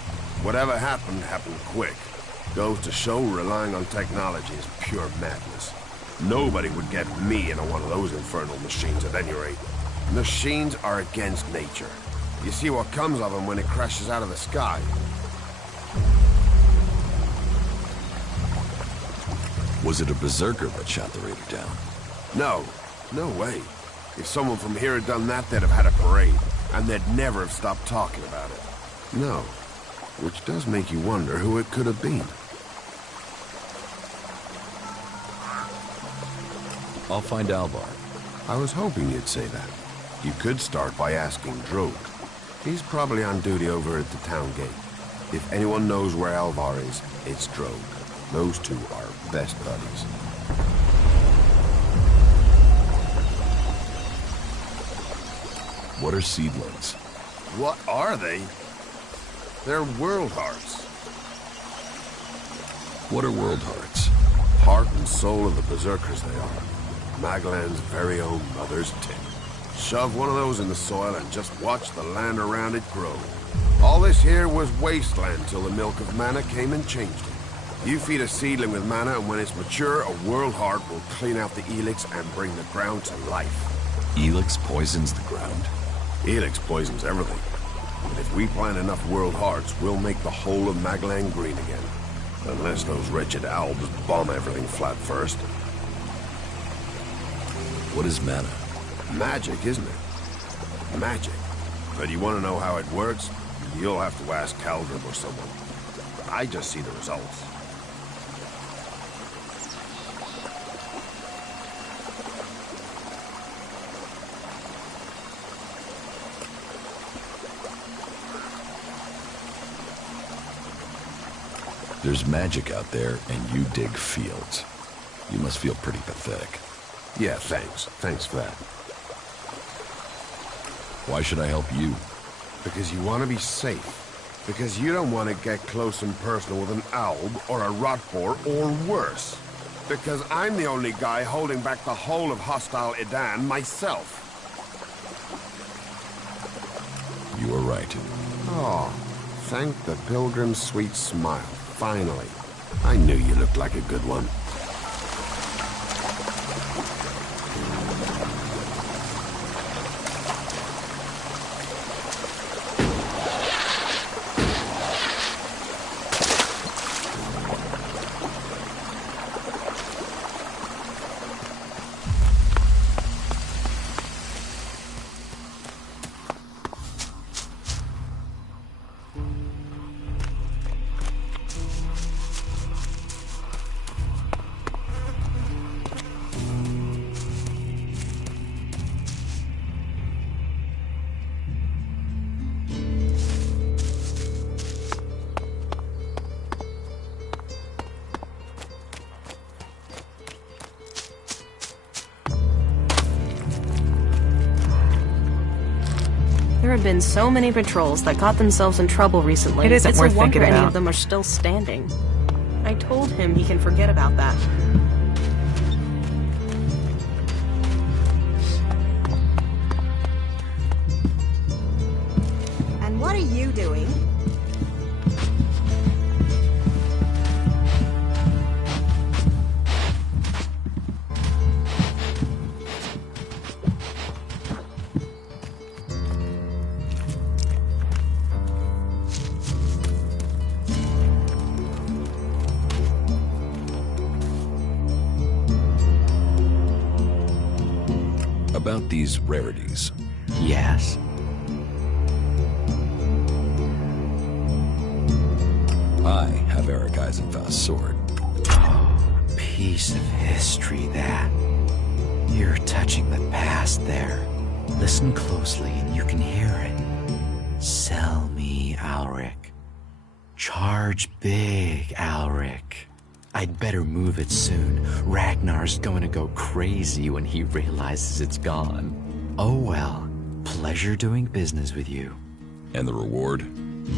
Whatever happened, happened quick. Goes to show relying on technology is pure madness. Nobody would get me into one of those infernal machines at any rate. Machines are against nature. You see what comes of them when it crashes out of the sky. Was it a berserker that shot the Raider down? No. No way. If someone from here had done that, they'd have had a parade. And they'd never have stopped talking about it. No. Which does make you wonder who it could have been. I'll find Alvar. I was hoping you'd say that. You could start by asking Drogue. He's probably on duty over at the town gate. If anyone knows where Alvar is, it's Drogue. Those two are best buddies. What are seedlings? What are they? They're world hearts. What are world hearts? Heart and soul of the berserkers they are. Magellan's very own mother's tip. Shove one of those in the soil and just watch the land around it grow. All this here was wasteland till the milk of mana came and changed it. You feed a seedling with mana, and when it's mature, a world heart will clean out the Elex and bring the ground to life. Elex poisons the ground? Elex poisons everything. But if we plant enough world hearts, we'll make the whole of Magalan green again. Unless those wretched Albs bomb everything flat first. What is mana? Magic, isn't it? Magic. But you want to know how it works? You'll have to ask Caldrum or someone. I just see the results. There's magic out there, and you dig fields. You must feel pretty pathetic. Yeah, thanks. Thanks for that. Why should I help you? Because you want to be safe. Because you don't want to get close and personal with an Alb or a Rotboar or worse. Because I'm the only guy holding back the whole of hostile Edan myself. You are right. Oh, thank the pilgrim's sweet smile. Finally. I knew you looked like a good one. There have been so many patrols that got themselves in trouble recently. It isn't it's worth a wonder thinking any about. of them are still standing. I told him he can forget about that. And what are you doing? About these rarities. Yes. I have Eric Eisenfaust's sword. Oh, piece of history, that. You're touching the past there. Listen closely and you can hear it. Sell me, Alric. Charge big, Alric. I'd better move it soon. Ragnar's going to go crazy when he realizes it's gone. Oh well, pleasure doing business with you. And the reward?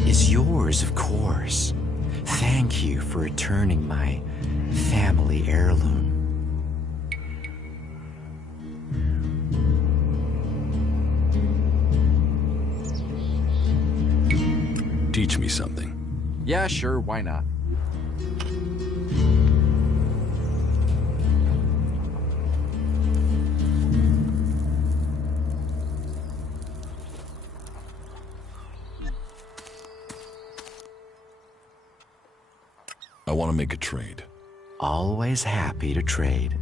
Is yours, of course. Thank you for returning my family heirloom. Teach me something. Yeah, sure, why not? I want to make a trade. Always happy to trade.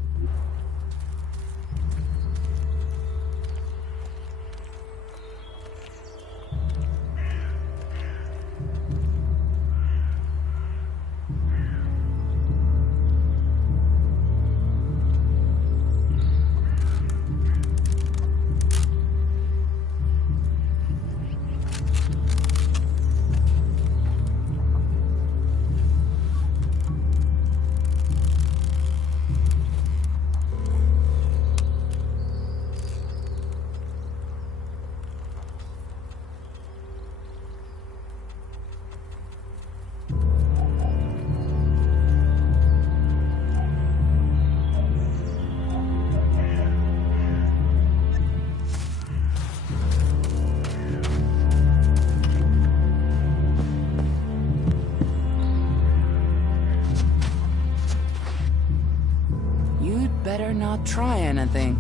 better not try anything.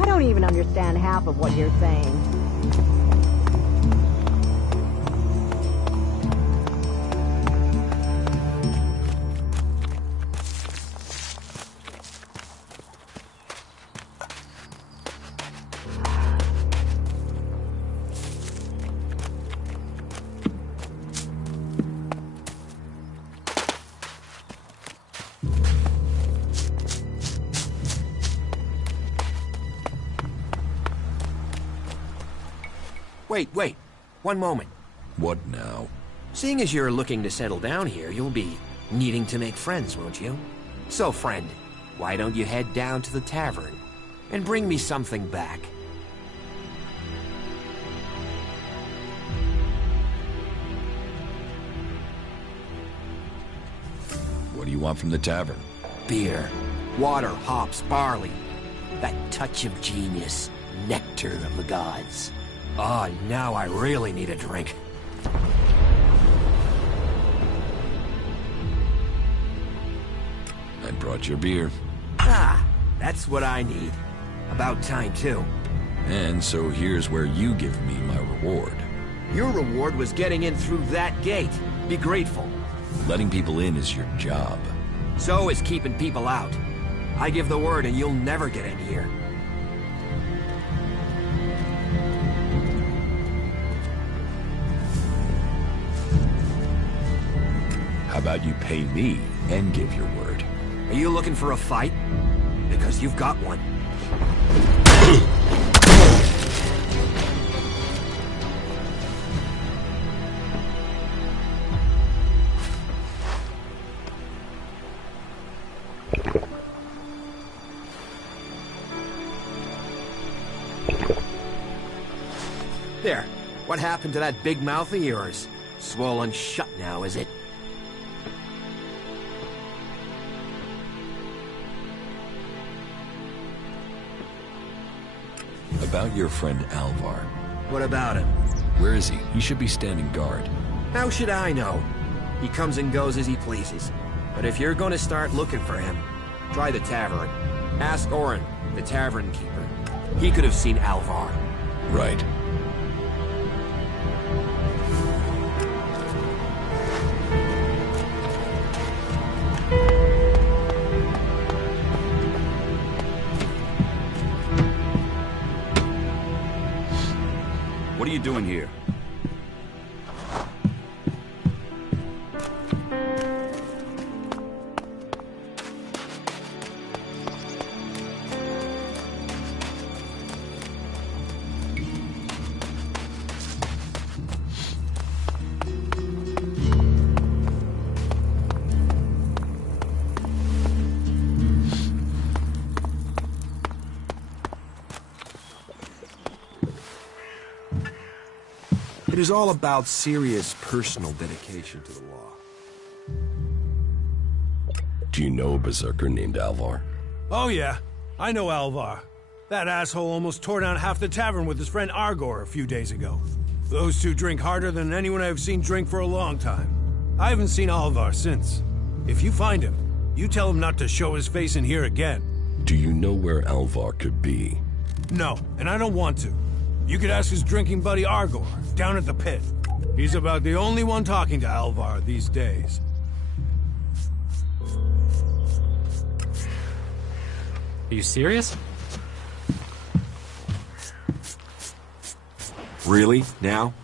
I don't even understand half of what you're saying. Wait. One moment. What now? Seeing as you're looking to settle down here, you'll be needing to make friends, won't you? So, friend, why don't you head down to the tavern and bring me something back? What do you want from the tavern? Beer, water, hops, barley. That touch of genius, nectar of the gods. Ah, now I really need a drink. I brought your beer. Ah, that's what I need. About time, too. And so here's where you give me my reward. Your reward was getting in through that gate. Be grateful. Letting people in is your job. So is keeping people out. I give the word and you'll never get in here. How about you pay me and give your word? Are you looking for a fight? Because you've got one. There. What happened to that big mouth of yours? Swollen shut now, is it? About your friend Alvar. What about him? Where is he? He should be standing guard. How should I know? He comes and goes as he pleases. But if you're going to start looking for him, try the tavern. Ask Orin, the tavern keeper. He could have seen Alvar. Right. What are you doing here? It is all about serious personal dedication to the law. Do you know a berserker named Alvar? Oh yeah, I know Alvar. That asshole almost tore down half the tavern with his friend Argor a few days ago. Those two drink harder than anyone I've seen drink for a long time. I haven't seen Alvar since. If you find him, you tell him not to show his face in here again. Do you know where Alvar could be? No, and I don't want to. You could ask his drinking buddy Argor, down at the pit. He's about the only one talking to Alvar these days. Are you serious? Really? Now?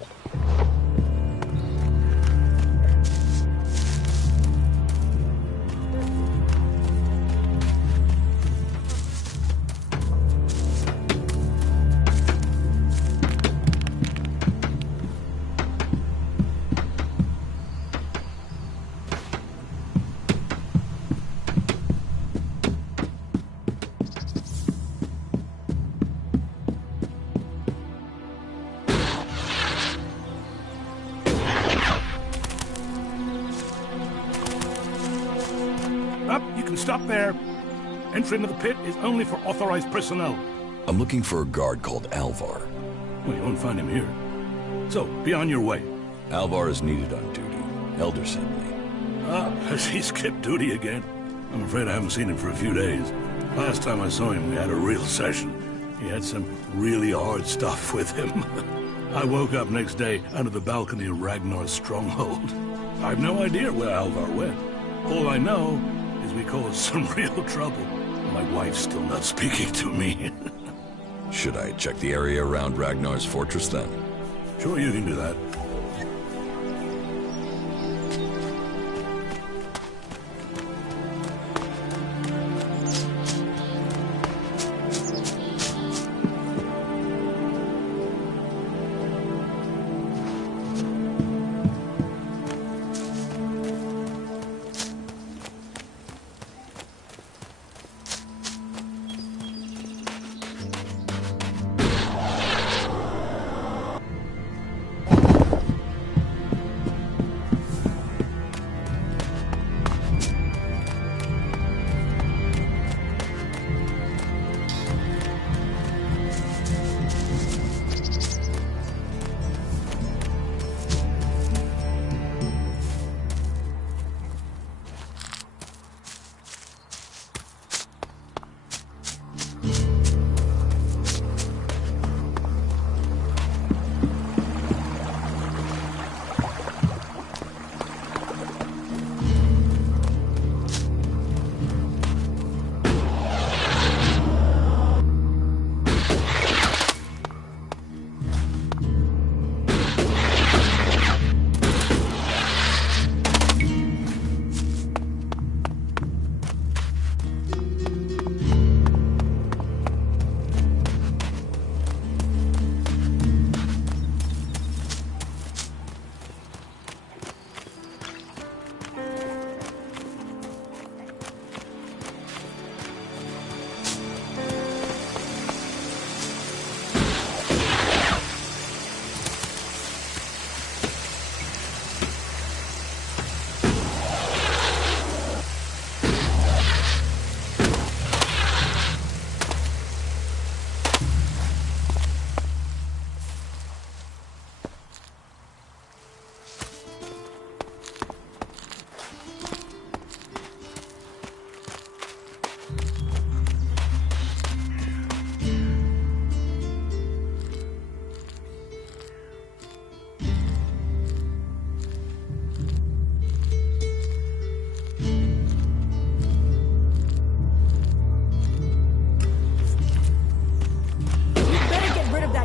Up, you can stop there. Entry into the pit is only for authorized personnel. I'm looking for a guard called Alvar. Well, you won't find him here. So, be on your way. Alvar is needed on duty. Elder sent me. Ah, has he skipped duty again? I'm afraid I haven't seen him for a few days. Last time I saw him, we had a real session. He had some really hard stuff with him. I woke up next day under the balcony of Ragnar's stronghold. I've no idea where Alvar went. All I know is we caused some real trouble. My wife's still not speaking to me. Should I check the area around Ragnar's fortress then? Sure, you can do that.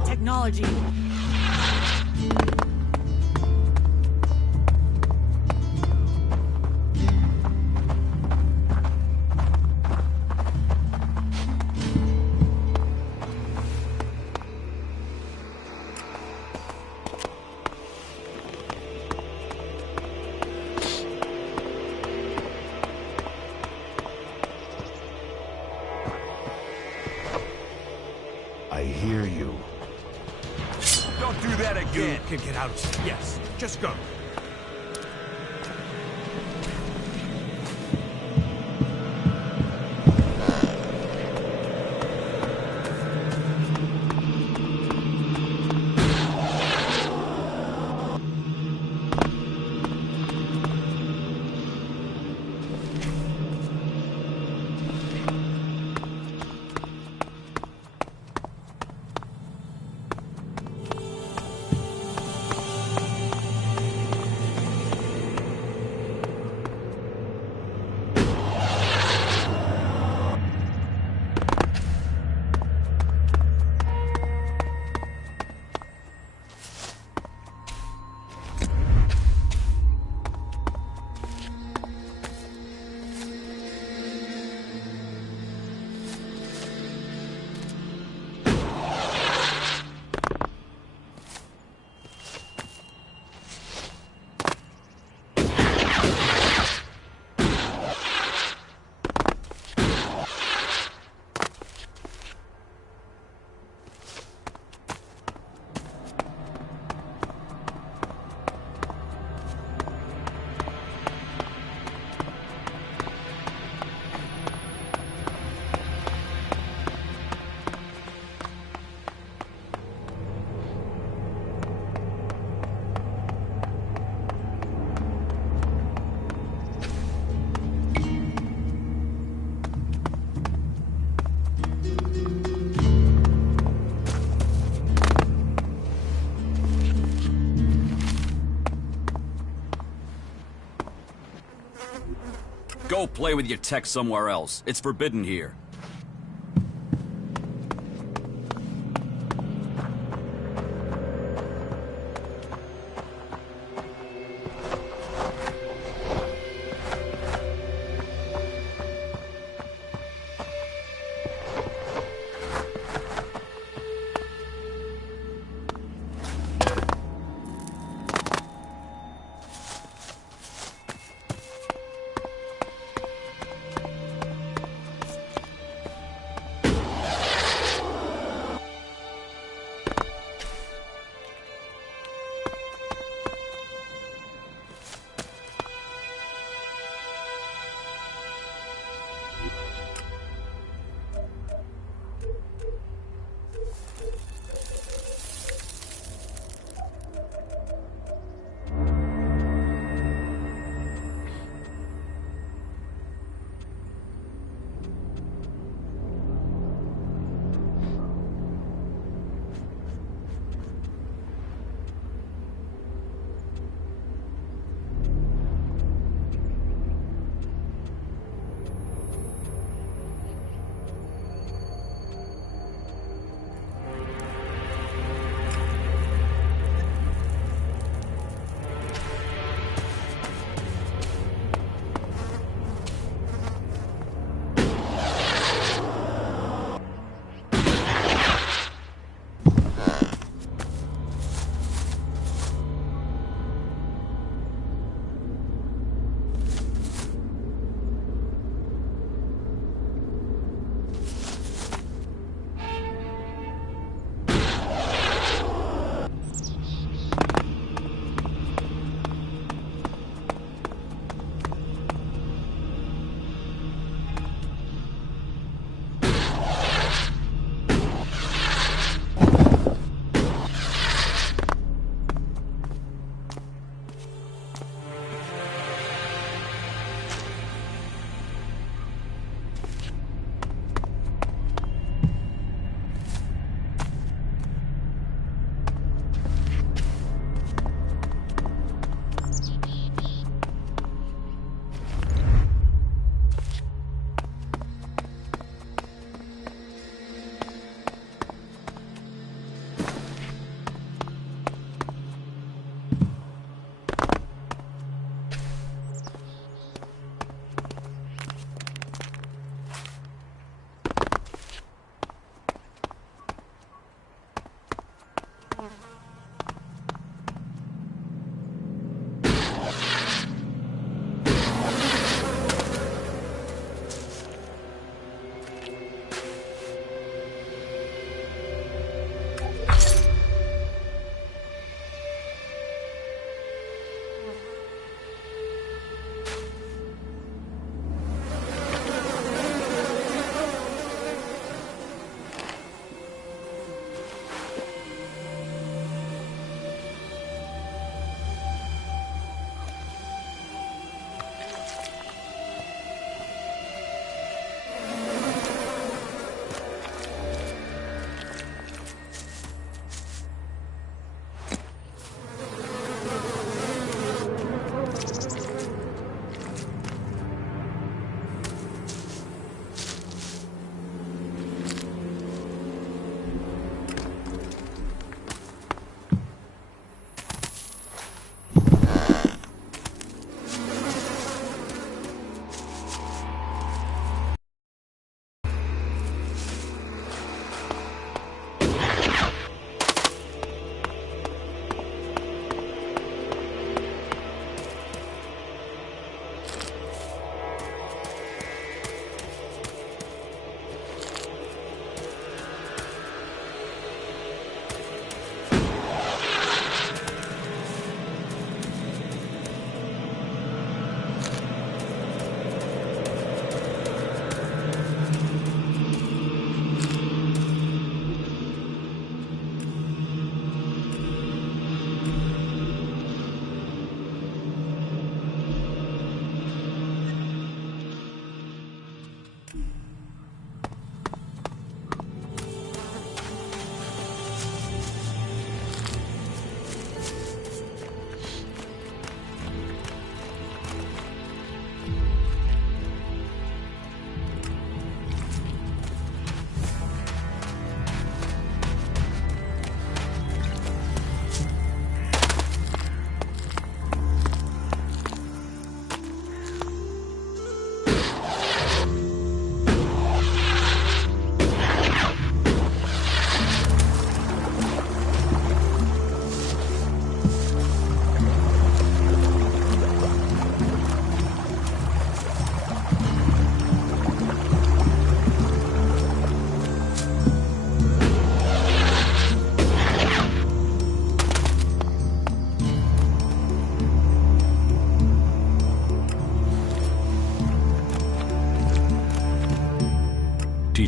Technology. I hear you. Don't do that again. You can get out. Yes, just go. Go play with your tech somewhere else. It's forbidden here.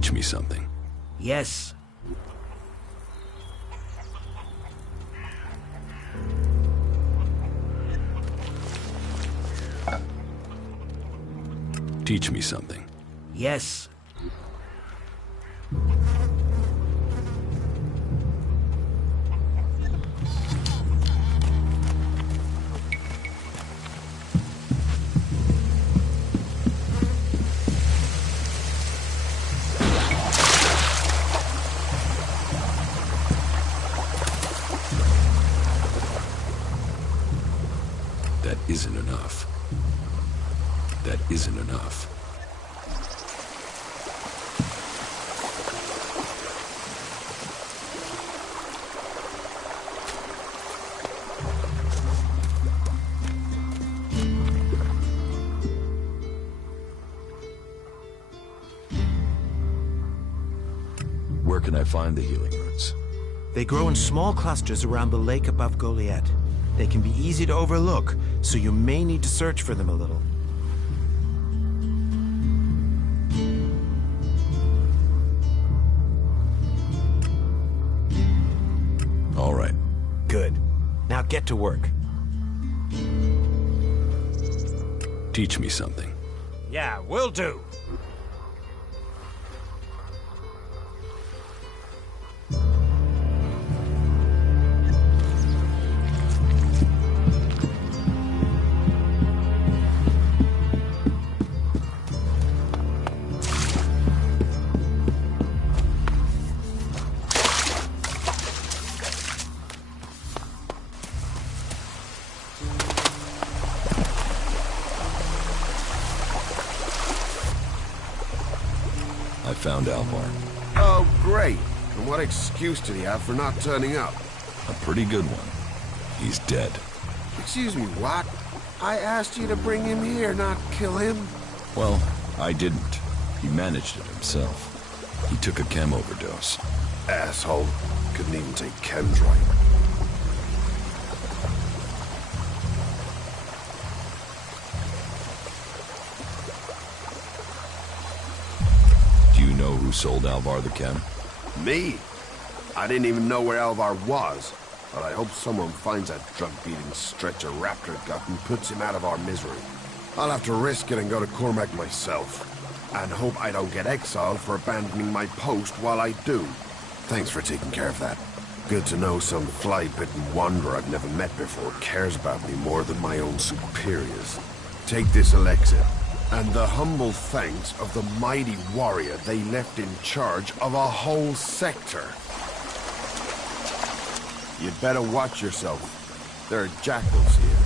Teach me something. Yes. Teach me something. Yes. That isn't enough. That isn't enough. Where can I find the healing roots? They grow in small clusters around the lake above Goliath. They can be easy to overlook, so you may need to search for them a little. All right. Good. Now get to work. Teach me something. Yeah, will do. I found Alvar. Oh, great. And what excuse did he have for not turning up? A pretty good one. He's dead. Excuse me, what? I asked you to bring him here, not kill him. Well, I didn't. He managed it himself. He took a chem overdose. Asshole. Couldn't even take chems right. Do you know who sold Alvar the chem? Me? I didn't even know where Alvar was. But I hope someone finds that drug-beating stretcher Raptor got and puts him out of our misery. I'll have to risk it and go to Cormac myself. And hope I don't get exiled for abandoning my post while I do. Thanks for taking care of that. Good to know some fly-bitten wanderer I've never met before cares about me more than my own superiors. Take this Elex, and the humble thanks of the mighty warrior they left in charge of a whole sector. You'd better watch yourself. There are jackals here.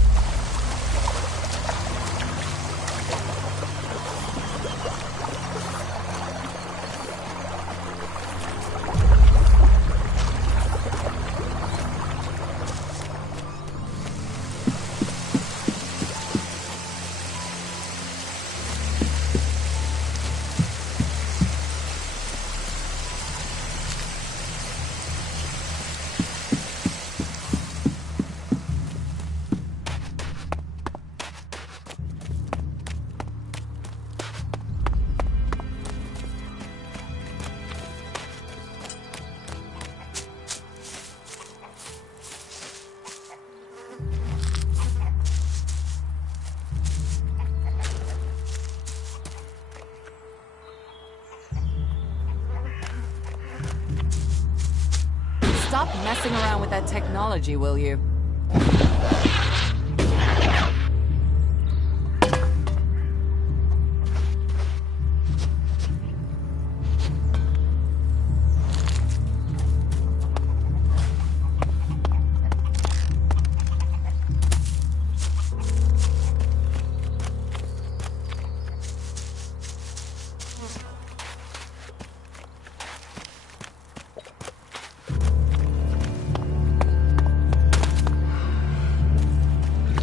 Stop messing around with that technology, will you?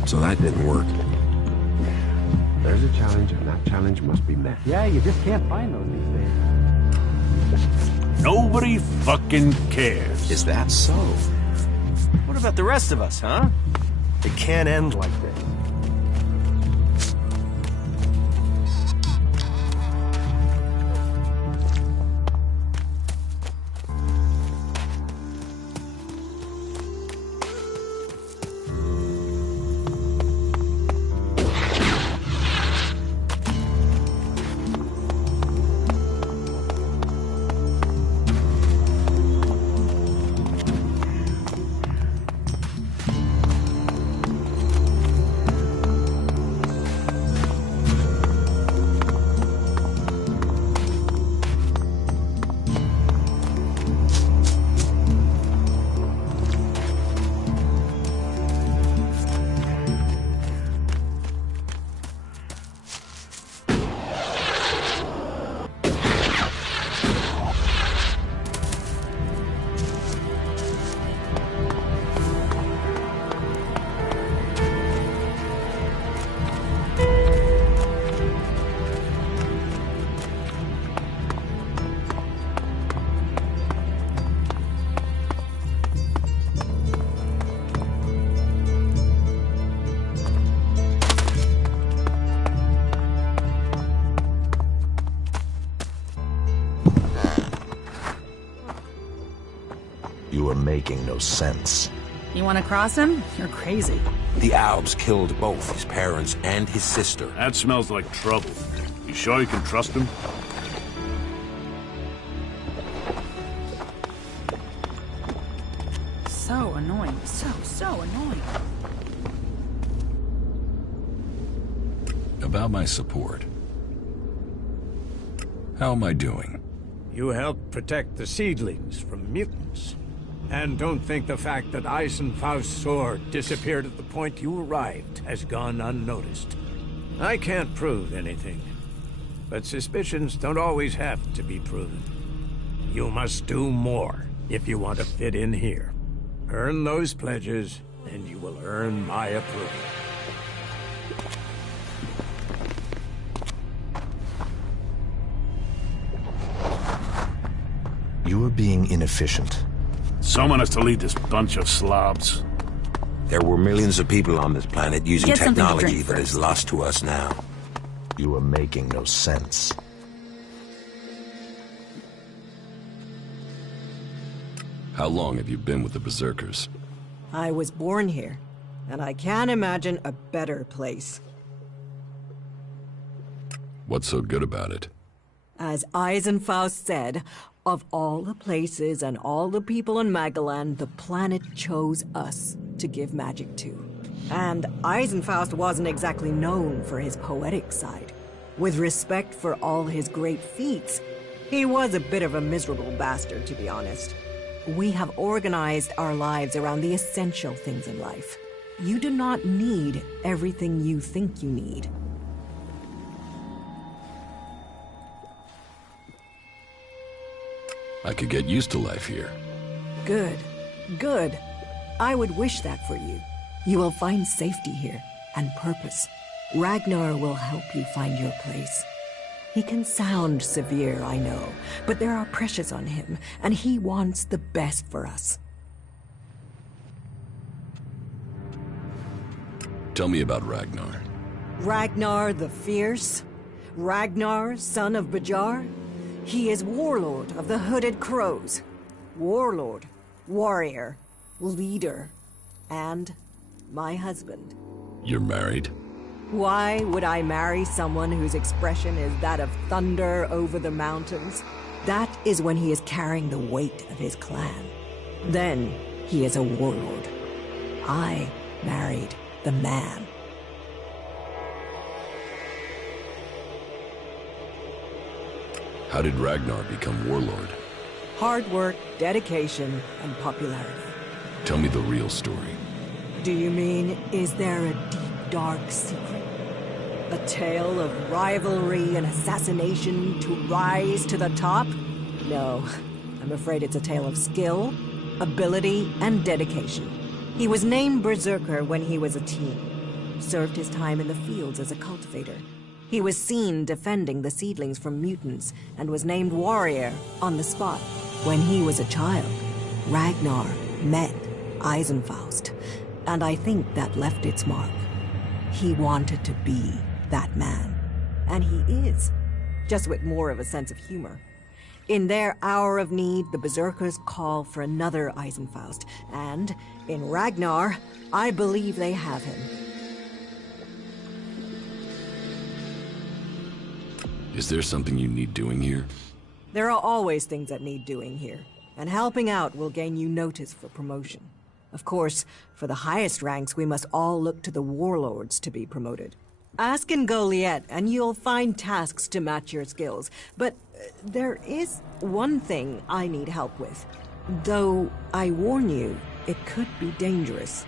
So that didn't work. There's a challenge, and that challenge must be met. Yeah, you just can't find those these days. Nobody fucking cares. Is that so? What about the rest of us, huh? It can't end like this. You are making no sense. You want to cross him? You're crazy. The Albs killed both his parents and his sister. That smells like trouble. You sure you can trust him? So annoying. So annoying. About my support. How am I doing? You helped protect the seedlings from mutants. And don't think the fact that Eisenfaust's sword disappeared at the point you arrived has gone unnoticed. I can't prove anything, but suspicions don't always have to be proven. You must do more if you want to fit in here. Earn those pledges, and you will earn my approval. You are being inefficient. Someone has to lead this bunch of slobs. There were millions of people on this planet using technology that is lost to us now. You are making no sense. How long have you been with the Berserkers? I was born here, and I can't imagine a better place. What's so good about it? As Eisenfaust said, of all the places and all the people in Magalan, the planet chose us to give magic to. And Eisenfaust wasn't exactly known for his poetic side. With respect for all his great feats, he was a bit of a miserable bastard, to be honest. We have organized our lives around the essential things in life. You do not need everything you think you need. I could get used to life here. Good. Good. I would wish that for you. You will find safety here, and purpose. Ragnar will help you find your place. He can sound severe, I know, but there are pressures on him, and he wants the best for us. Tell me about Ragnar. Ragnar the Fierce? Ragnar, son of Bajar? He is warlord of the Hooded Crows. Warlord, warrior, leader, and my husband. You're married? Why would I marry someone whose expression is that of thunder over the mountains? That is when he is carrying the weight of his clan. Then he is a warlord. I married the man. How did Ragnar become warlord? Hard work, dedication, and popularity. Tell me the real story. Do you mean, is there a deep, dark secret? A tale of rivalry and assassination to rise to the top? No, I'm afraid it's a tale of skill, ability, and dedication. He was named Berserker when he was a teen. Served his time in the fields as a cultivator. He was seen defending the seedlings from mutants and was named warrior on the spot. When he was a child, Ragnar met Eisenfaust, and I think that left its mark. He wanted to be that man, and he is, just with more of a sense of humor. In their hour of need, the Berserkers call for another Eisenfaust, and in Ragnar, I believe they have him. Is there something you need doing here? There are always things that need doing here, and helping out will gain you notice for promotion. Of course, for the highest ranks, we must all look to the warlords to be promoted. Ask in Goliath, and you'll find tasks to match your skills. But there is one thing I need help with. Though, I warn you, it could be dangerous.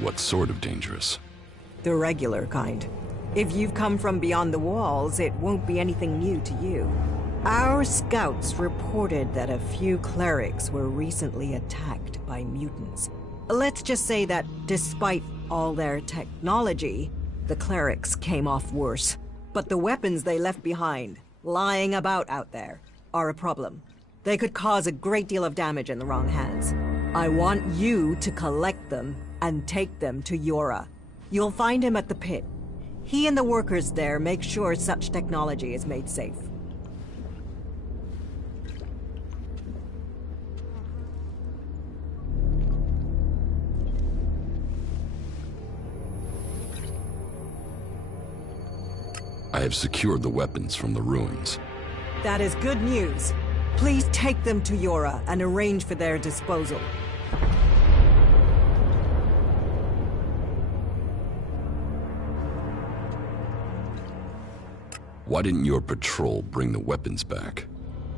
What sort of dangerous? The regular kind. If you've come from beyond the walls, it won't be anything new to you. Our scouts reported that a few clerics were recently attacked by mutants. Let's just say that despite all their technology, the clerics came off worse. But the weapons they left behind, lying about out there, are a problem. They could cause a great deal of damage in the wrong hands. I want you to collect them and take them to Yora. You'll find him at the pit. He and the workers there make sure such technology is made safe. have secured the weapons from the ruins. That is good news. Please take them to Yora and arrange for their disposal. Why didn't your patrol bring the weapons back?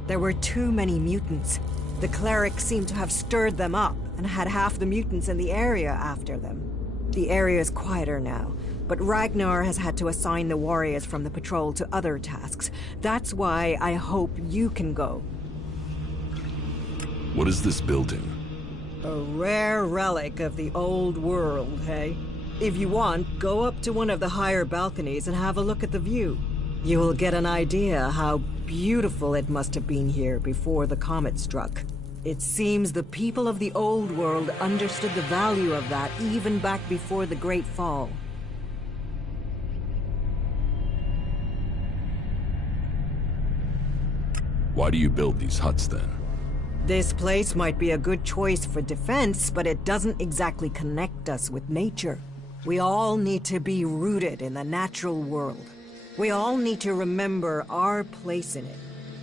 There were too many mutants. The cleric seemed to have stirred them up and had half the mutants in the area after them. The area is quieter now, but Ragnar has had to assign the warriors from the patrol to other tasks. That's why I hope you can go. What is this building? A rare relic of the old world, hey? If you want, go up to one of the higher balconies and have a look at the view. You will get an idea how beautiful it must have been here before the comet struck. It seems the people of the old world understood the value of that even back before the Great Fall. Why do you build these huts then? This place might be a good choice for defense, but it doesn't exactly connect us with nature. We all need to be rooted in the natural world. We all need to remember our place in it.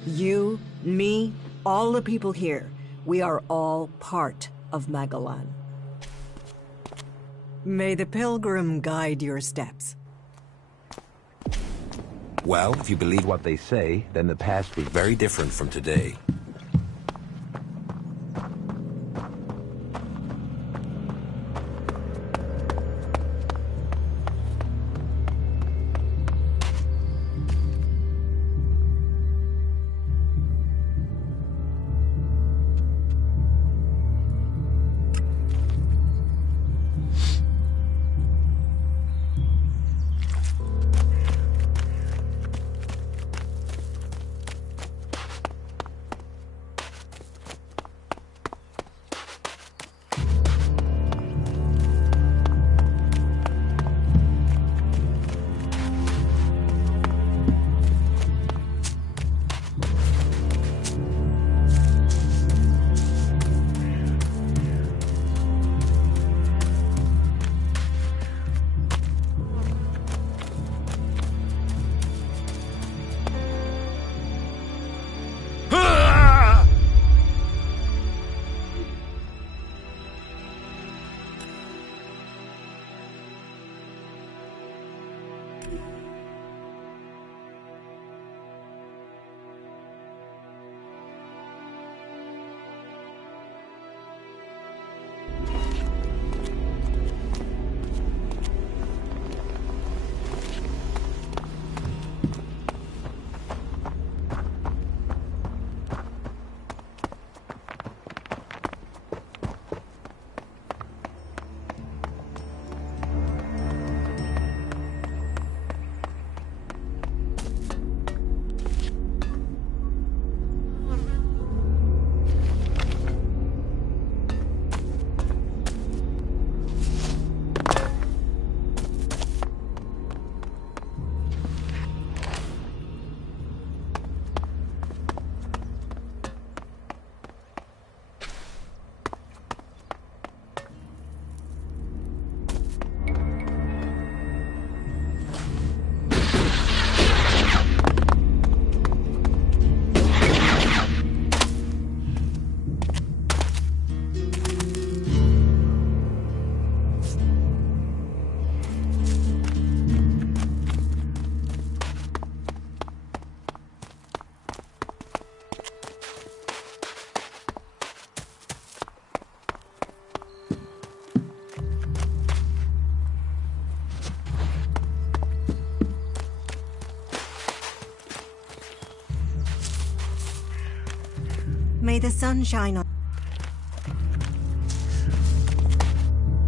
You, me, all the people here, we are all part of Magalan. May the pilgrim guide your steps. Well, if you believe what they say, then the past was very different from today. May the sun shine on...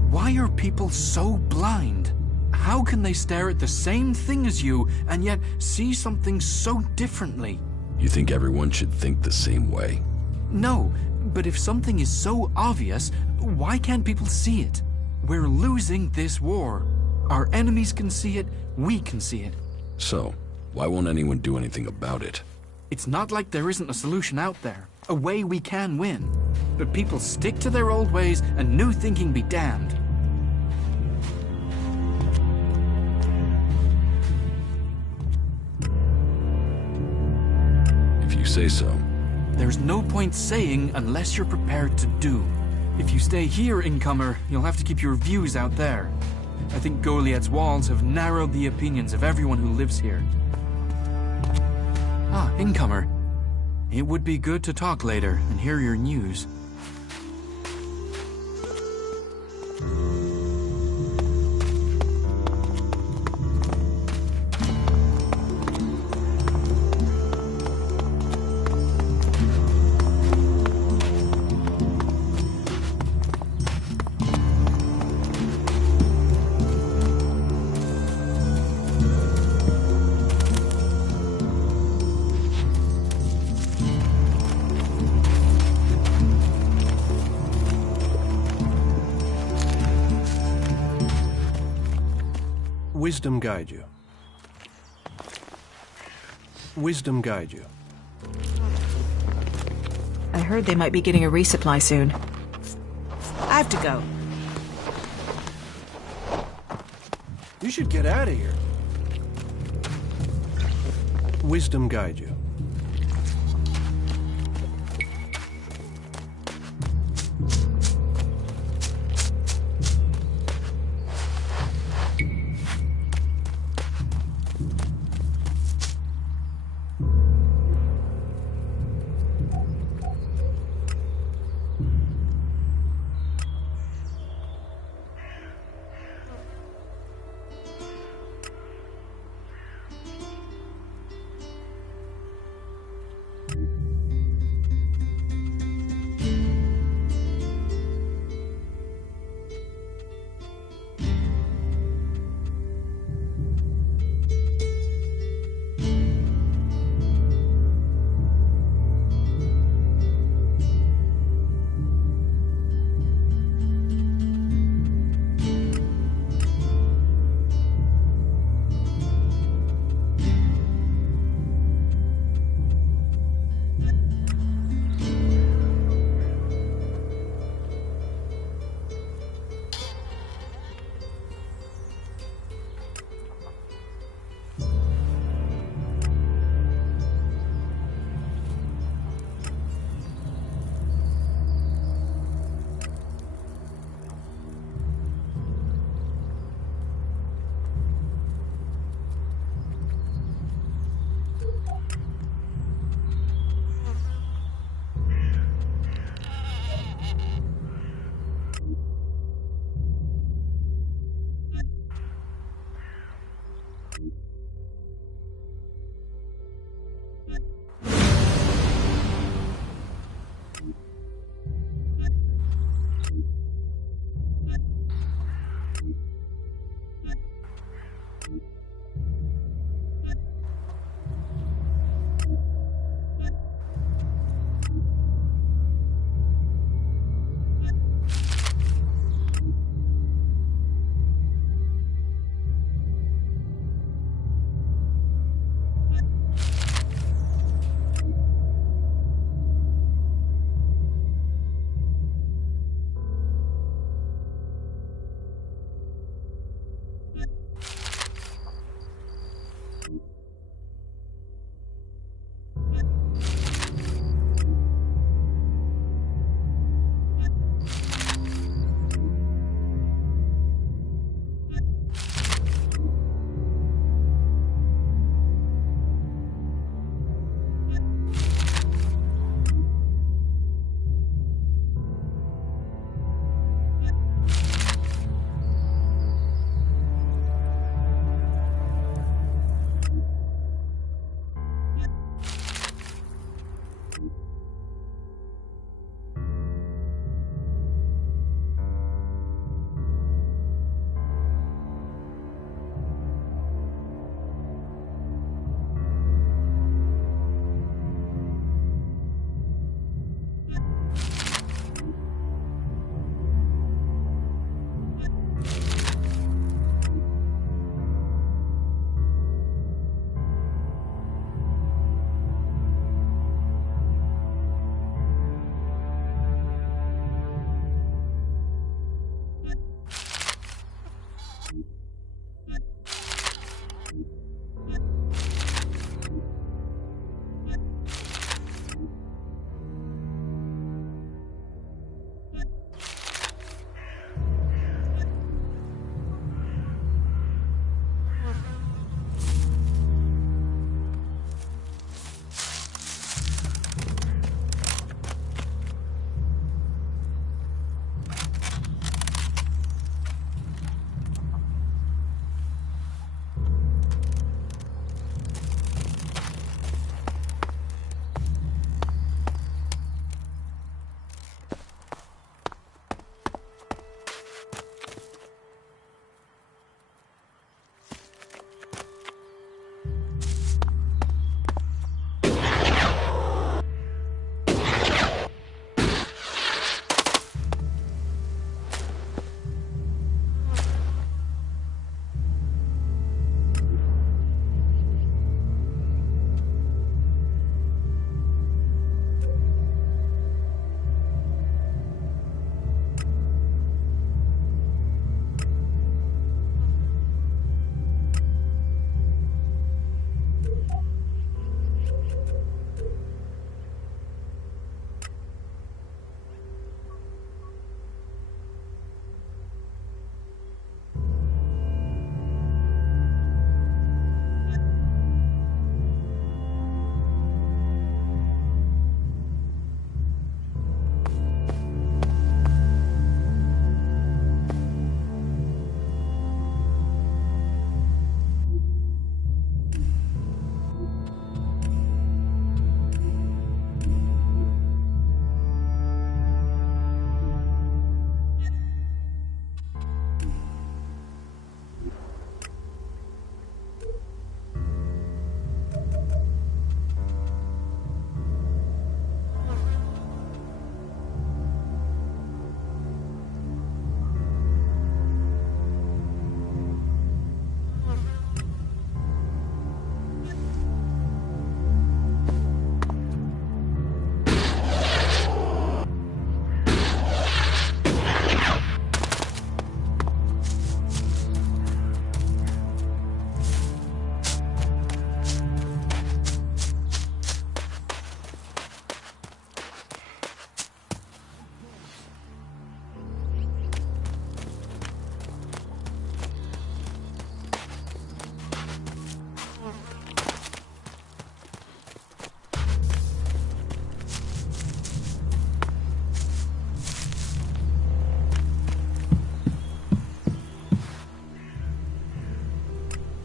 Why are people so blind? How can they stare at the same thing as you and yet see something so differently? You think everyone should think the same way? No, but if something is so obvious, why can't people see it? We're losing this war. Our enemies can see it, we can see it. So, why won't anyone do anything about it? It's not like there isn't a solution out there, a way we can win. But people stick to their old ways and new thinking be damned. you say so. There's no point saying unless you're prepared to do. If you stay here, incomer, you'll have to keep your views out there. I think Goliad's walls have narrowed the opinions of everyone who lives here. Ah, incomer. It would be good to talk later and hear your news. Wisdom guide you. Wisdom guide you. I heard they might be getting a resupply soon. I have to go. You should get out of here. Wisdom guide you.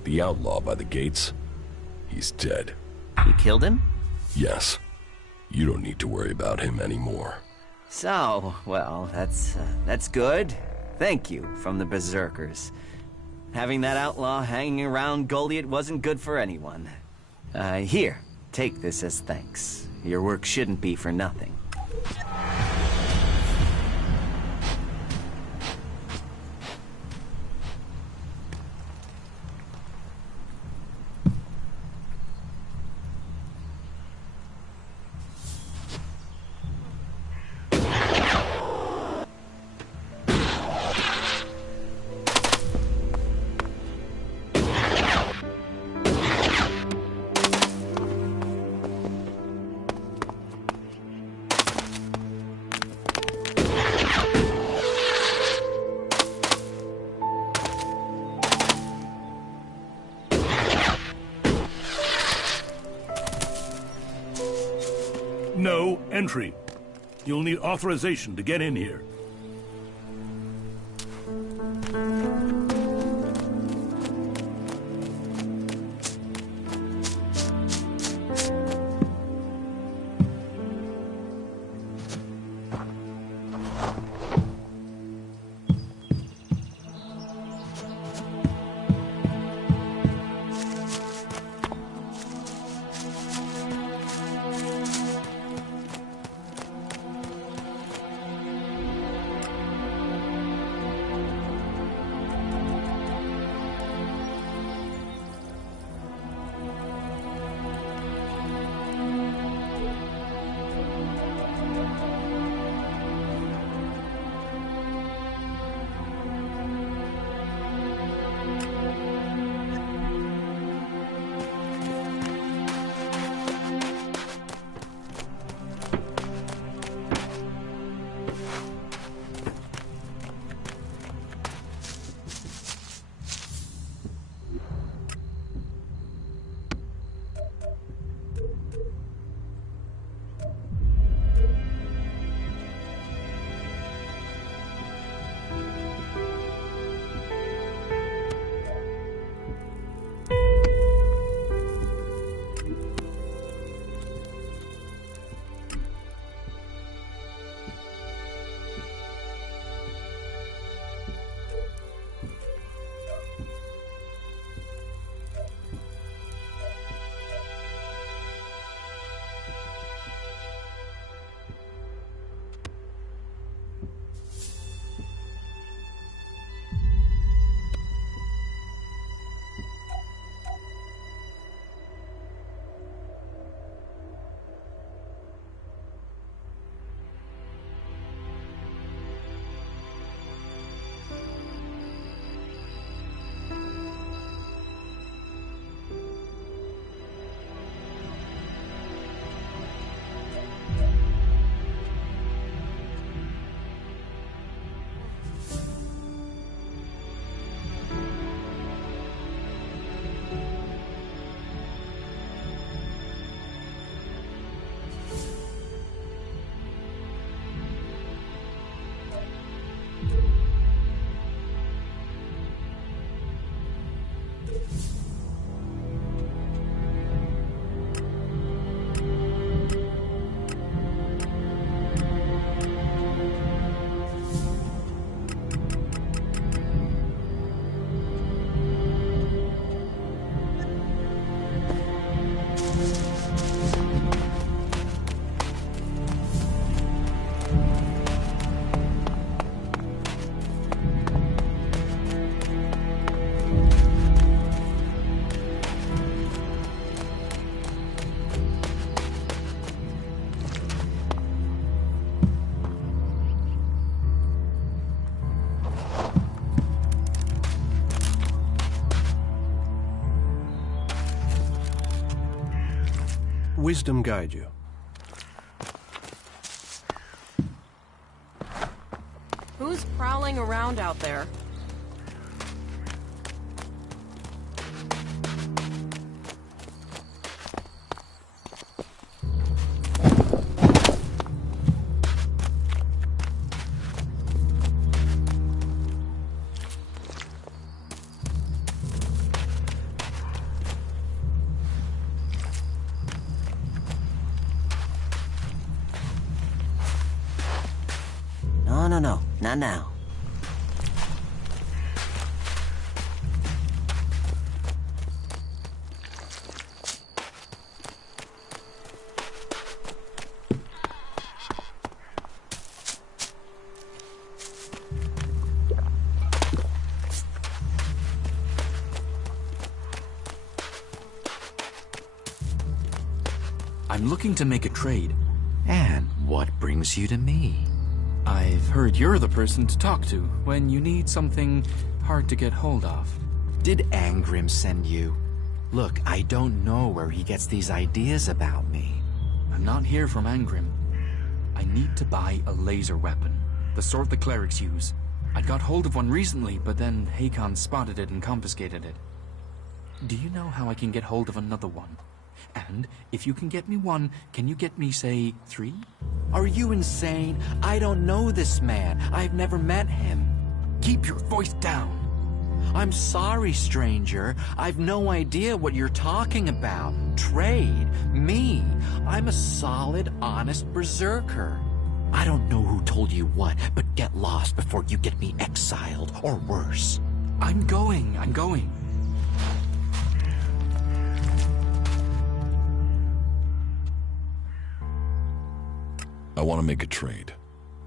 The outlaw by the gates, he's dead. You killed him? Yes. You don't need to worry about him anymore. So, well, that's good. Thank you from the Berserkers. Having that outlaw hanging around Goliath wasn't good for anyone. Here, take this as thanks. Your work shouldn't be for nothing. No entry. You'll need authorization to get in here. Wisdom guide you. Who's prowling around out there? no. Not now. I'm looking to make a trade. And what brings you to me? I've heard you're the person to talk to when you need something hard to get hold of. Did Angrim send you? Look, I don't know where he gets these ideas about me. I'm not here from Angrim. I need to buy a laser weapon, the sort the clerics use. I got hold of one recently, but then Hakon spotted it and confiscated it. Do you know how I can get hold of another one? And if you can get me one, can you get me, say, 3? Are you insane? I don't know this man. I've never met him. Keep your voice down. I'm sorry, stranger. I've no idea what you're talking about. Trade? Me? I'm a solid, honest berserker. I don't know who told you what, but get lost before you get me exiled, or worse. I'm going. I want to make a trade.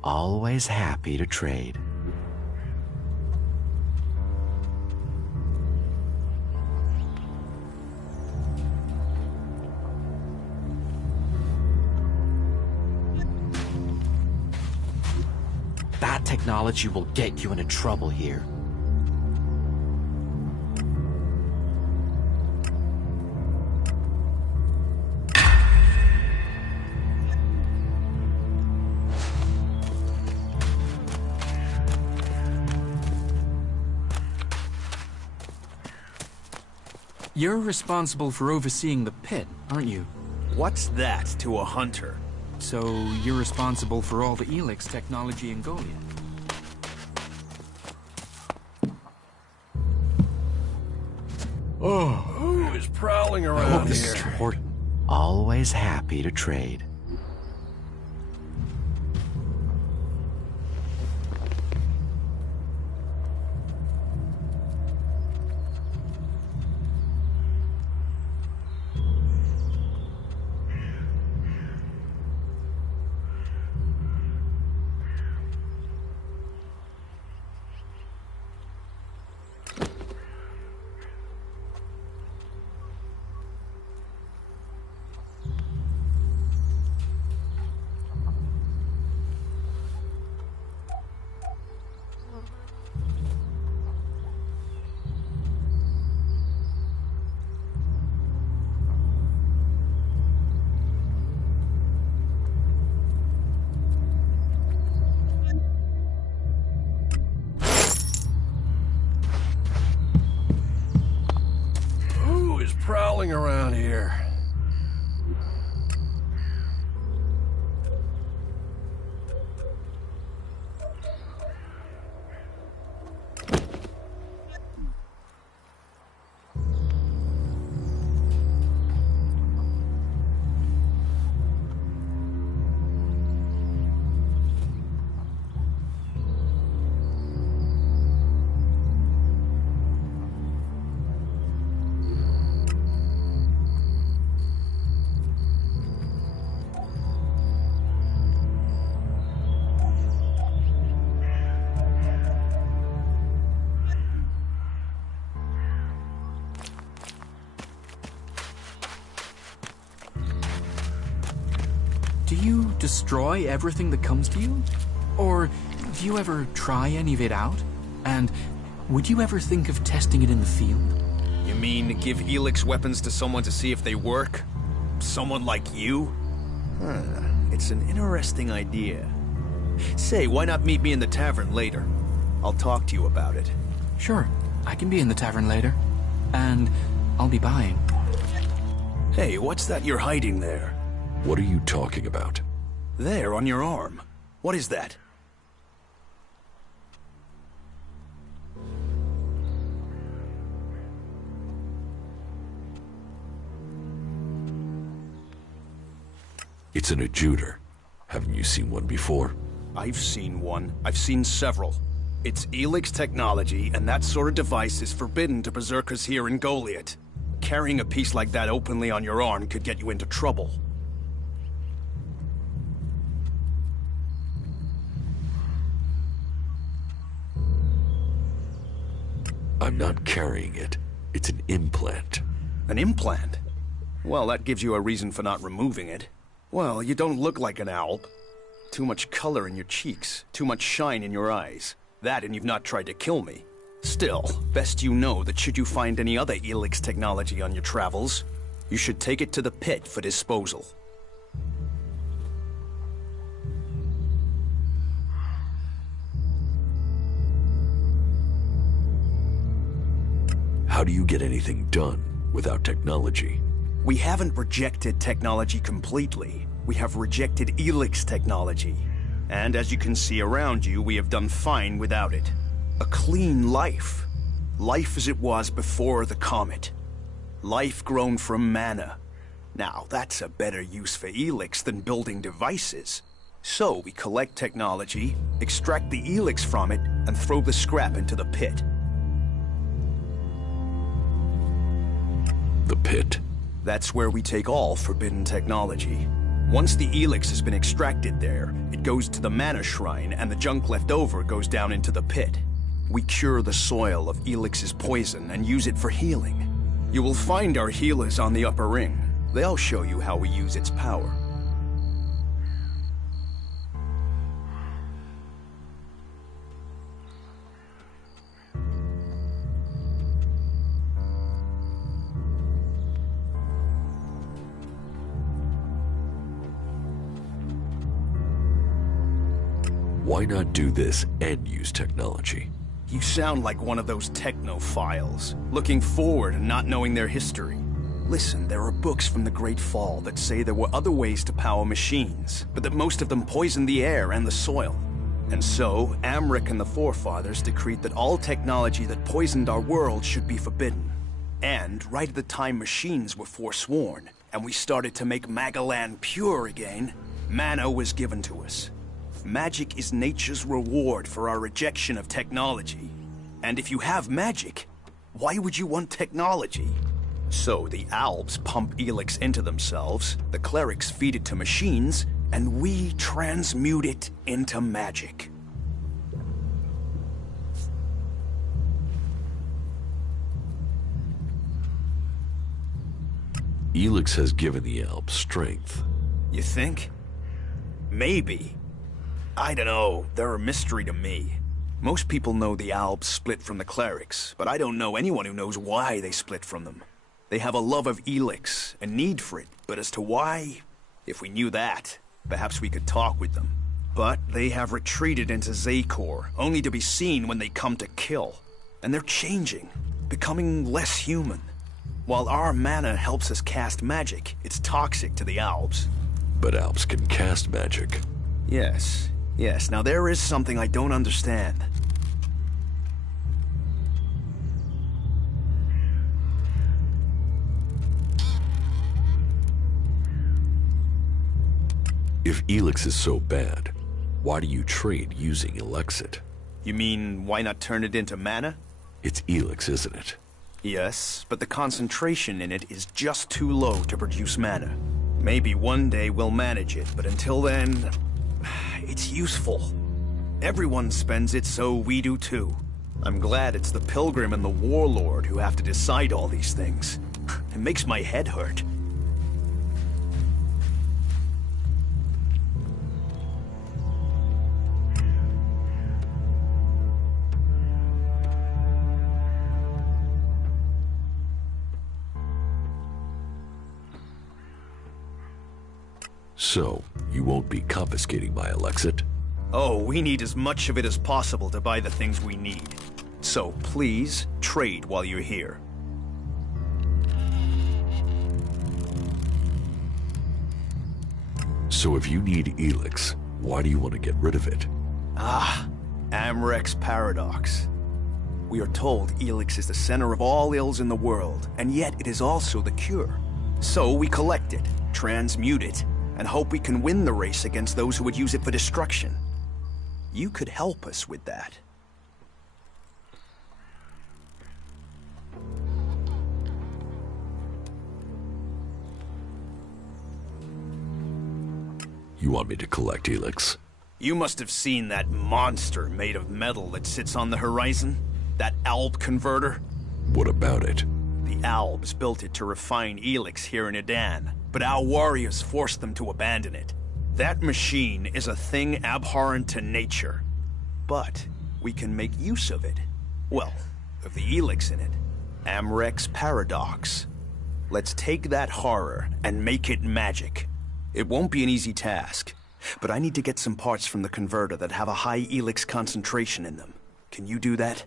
Always happy to trade. That technology will get you into trouble here. You're responsible for overseeing the pit, aren't you? What's that to a hunter? So you're responsible for all the Elex technology in Goliath? Oh, who is prowling around here? Always happy to trade. Prowling around here. Do you destroy everything that comes to you? Or do you ever try any of it out? And would you ever think of testing it in the field? You mean give Elex weapons to someone to see if they work? Someone like you? Huh, it's an interesting idea. Say, why not meet me in the tavern later? I'll talk to you about it. Sure, I can be in the tavern later. And I'll be buying. Hey, what's that you're hiding there? What are you talking about? There, on your arm. What is that? It's an adjuter. Haven't you seen one before? I've seen one. I've seen several. It's Elex technology, and that sort of device is forbidden to berserkers here in Goliath. Carrying a piece like that openly on your arm could get you into trouble. I'm not carrying it. It's an implant. An implant? Well, that gives you a reason for not removing it. Well, you don't look like an alb. Too much color in your cheeks, too much shine in your eyes. That and you've not tried to kill me. Still, best you know that should you find any other Elex technology on your travels, you should take it to the pit for disposal. How do you get anything done without technology? We haven't rejected technology completely. We have rejected Elex technology. And as you can see around you, we have done fine without it. A clean life. Life as it was before the comet. Life grown from mana. Now, that's a better use for Elex than building devices. So we collect technology, extract the Elex from it, and throw the scrap into the pit. The pit? That's where we take all forbidden technology. Once the Elex has been extracted there, it goes to the mana shrine, and the junk left over goes down into the pit. We cure the soil of Elix's poison and use it for healing. You will find our healers on the upper ring. They'll show you how we use its power. Why not do this and use technology? You sound like one of those technophiles, looking forward and not knowing their history. Listen, there are books from the Great Fall that say there were other ways to power machines, but that most of them poisoned the air and the soil. And so, Amric and the Forefathers decreed that all technology that poisoned our world should be forbidden. And right at the time machines were forsworn, and we started to make Magalan pure again, mana was given to us. Magic is nature's reward for our rejection of technology. And if you have magic, why would you want technology? So the Albs pump Elex into themselves, the clerics feed it to machines, and we transmute it into magic. Elex has given the Albs strength. You think? Maybe. I don't know, they're a mystery to me. Most people know the Albs split from the clerics, but I don't know anyone who knows why they split from them. They have a love of Elex, a need for it, but as to why, if we knew that, perhaps we could talk with them. But they have retreated into Zakor, only to be seen when they come to kill. And they're changing, becoming less human. While our mana helps us cast magic, it's toxic to the Albs. But Albs can cast magic. Yes. Yes, now there is something I don't understand. If Elex is so bad, why do you trade using Elexit? You mean, why not turn it into mana? It's Elex, isn't it? Yes, but the concentration in it is just too low to produce mana. Maybe one day we'll manage it, but until then, it's useful. Everyone spends it, so we do too. I'm glad it's the Pilgrim and the Warlord who have to decide all these things. It makes my head hurt. So, you won't be confiscating my Elexit? Oh, we need as much of it as possible to buy the things we need. So please, trade while you're here. So if you need Elex, why do you want to get rid of it? Ah, Amric's paradox. We are told Elex is the center of all ills in the world, and yet it is also the cure. So we collect it, transmute it, and hope we can win the race against those who would use it for destruction. You could help us with that. You want me to collect Elex? You must have seen that monster made of metal that sits on the horizon? That Alb converter? What about it? The Albs built it to refine Elex here in Edan, but our warriors forced them to abandon it. That machine is a thing abhorrent to nature. But we can make use of it. Well, of the Elex in it. Amrek's paradox. Let's take that horror and make it magic. It won't be an easy task, but I need to get some parts from the converter that have a high Elex concentration in them. Can you do that?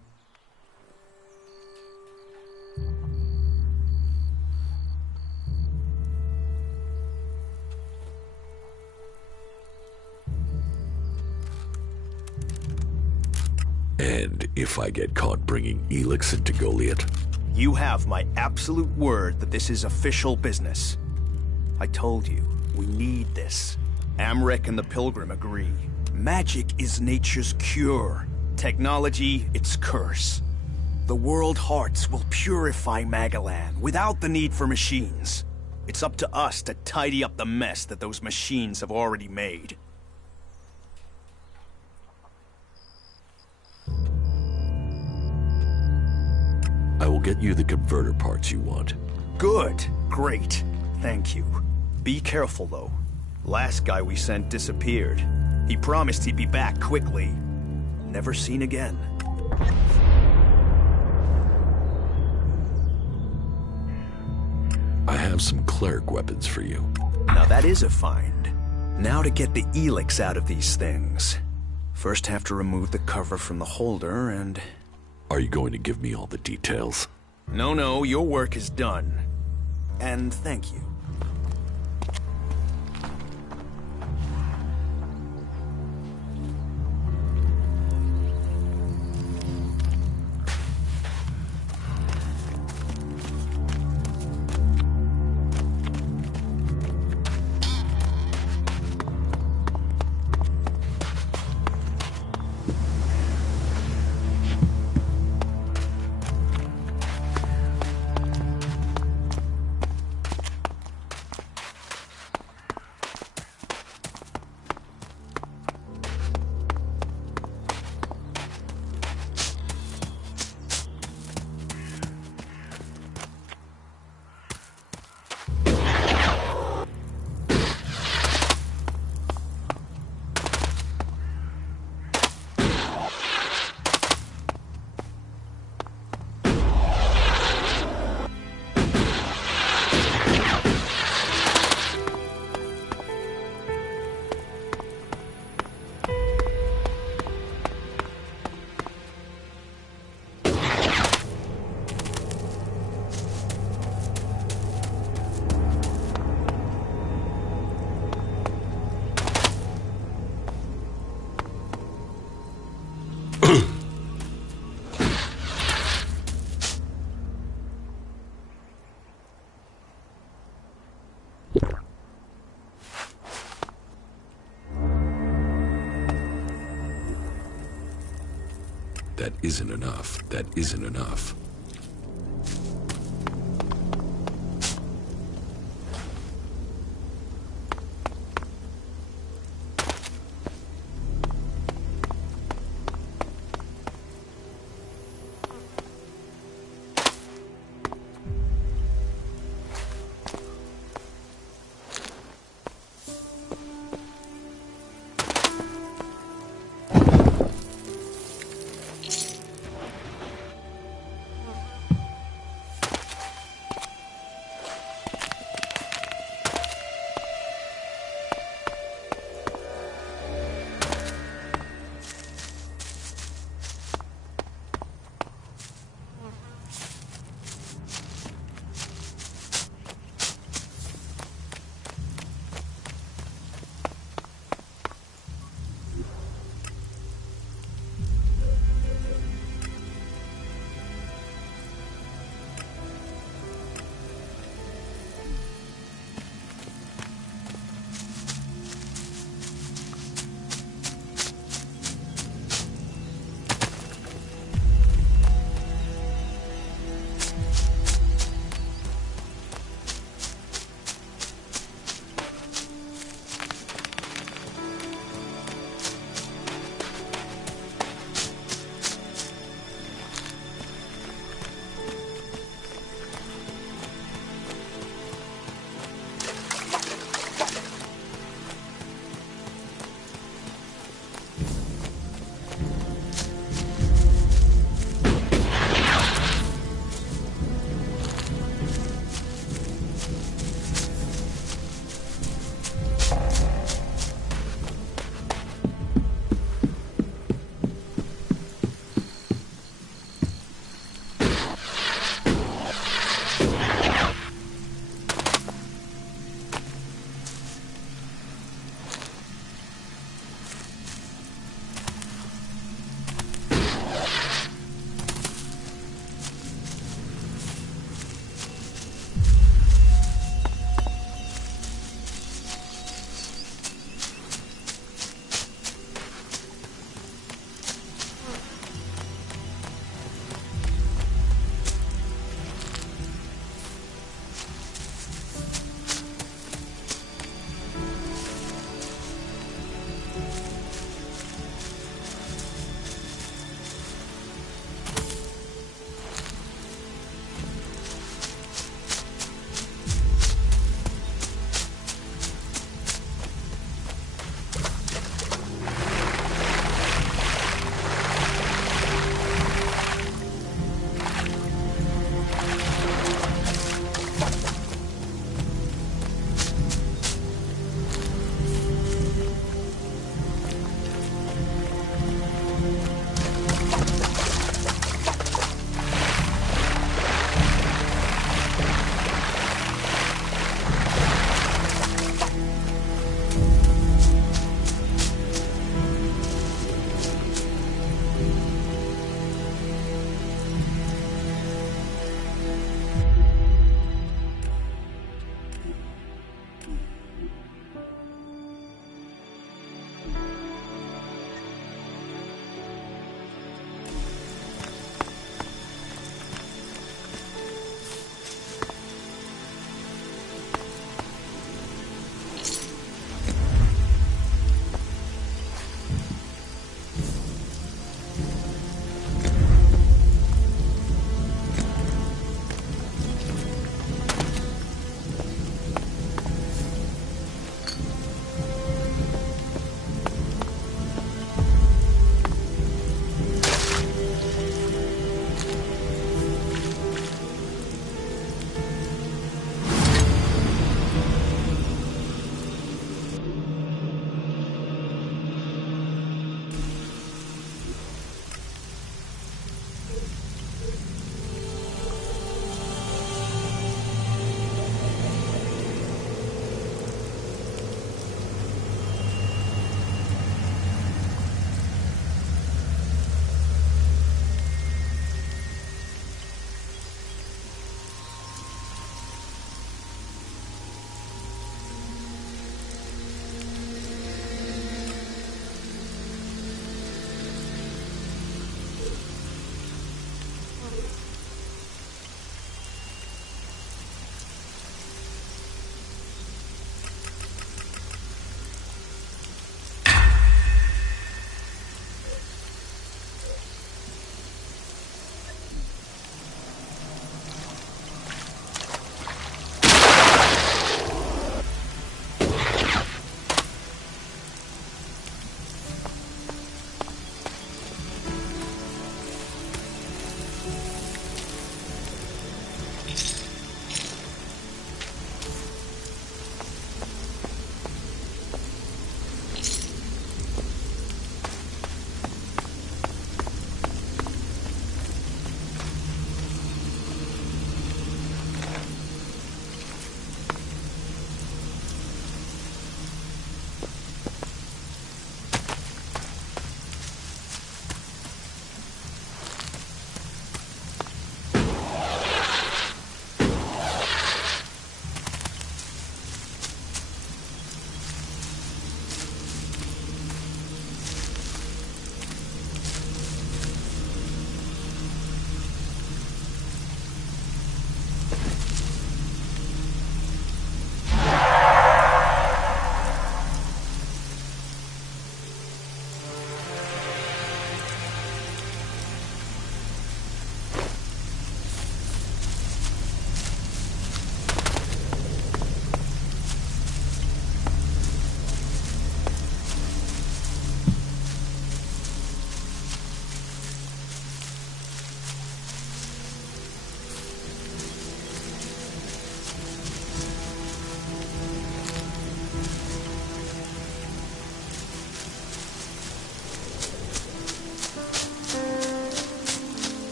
And if I get caught bringing Elex into Goliath? You have my absolute word that this is official business. I told you, we need this. Amrek and the Pilgrim agree. Magic is nature's cure. Technology, its curse. The world hearts will purify Magalan without the need for machines. It's up to us to tidy up the mess that those machines have already made. I will get you the converter parts you want. Good. Great. Thank you. Be careful, though. Last guy we sent disappeared. He promised he'd be back quickly. Never seen again. I have some cleric weapons for you. Now that is a find. Now to get the Elex out of these things. First have to remove the cover from the holder and... Are you going to give me all the details? No, your work is done. And thank you. That isn't enough. That isn't enough.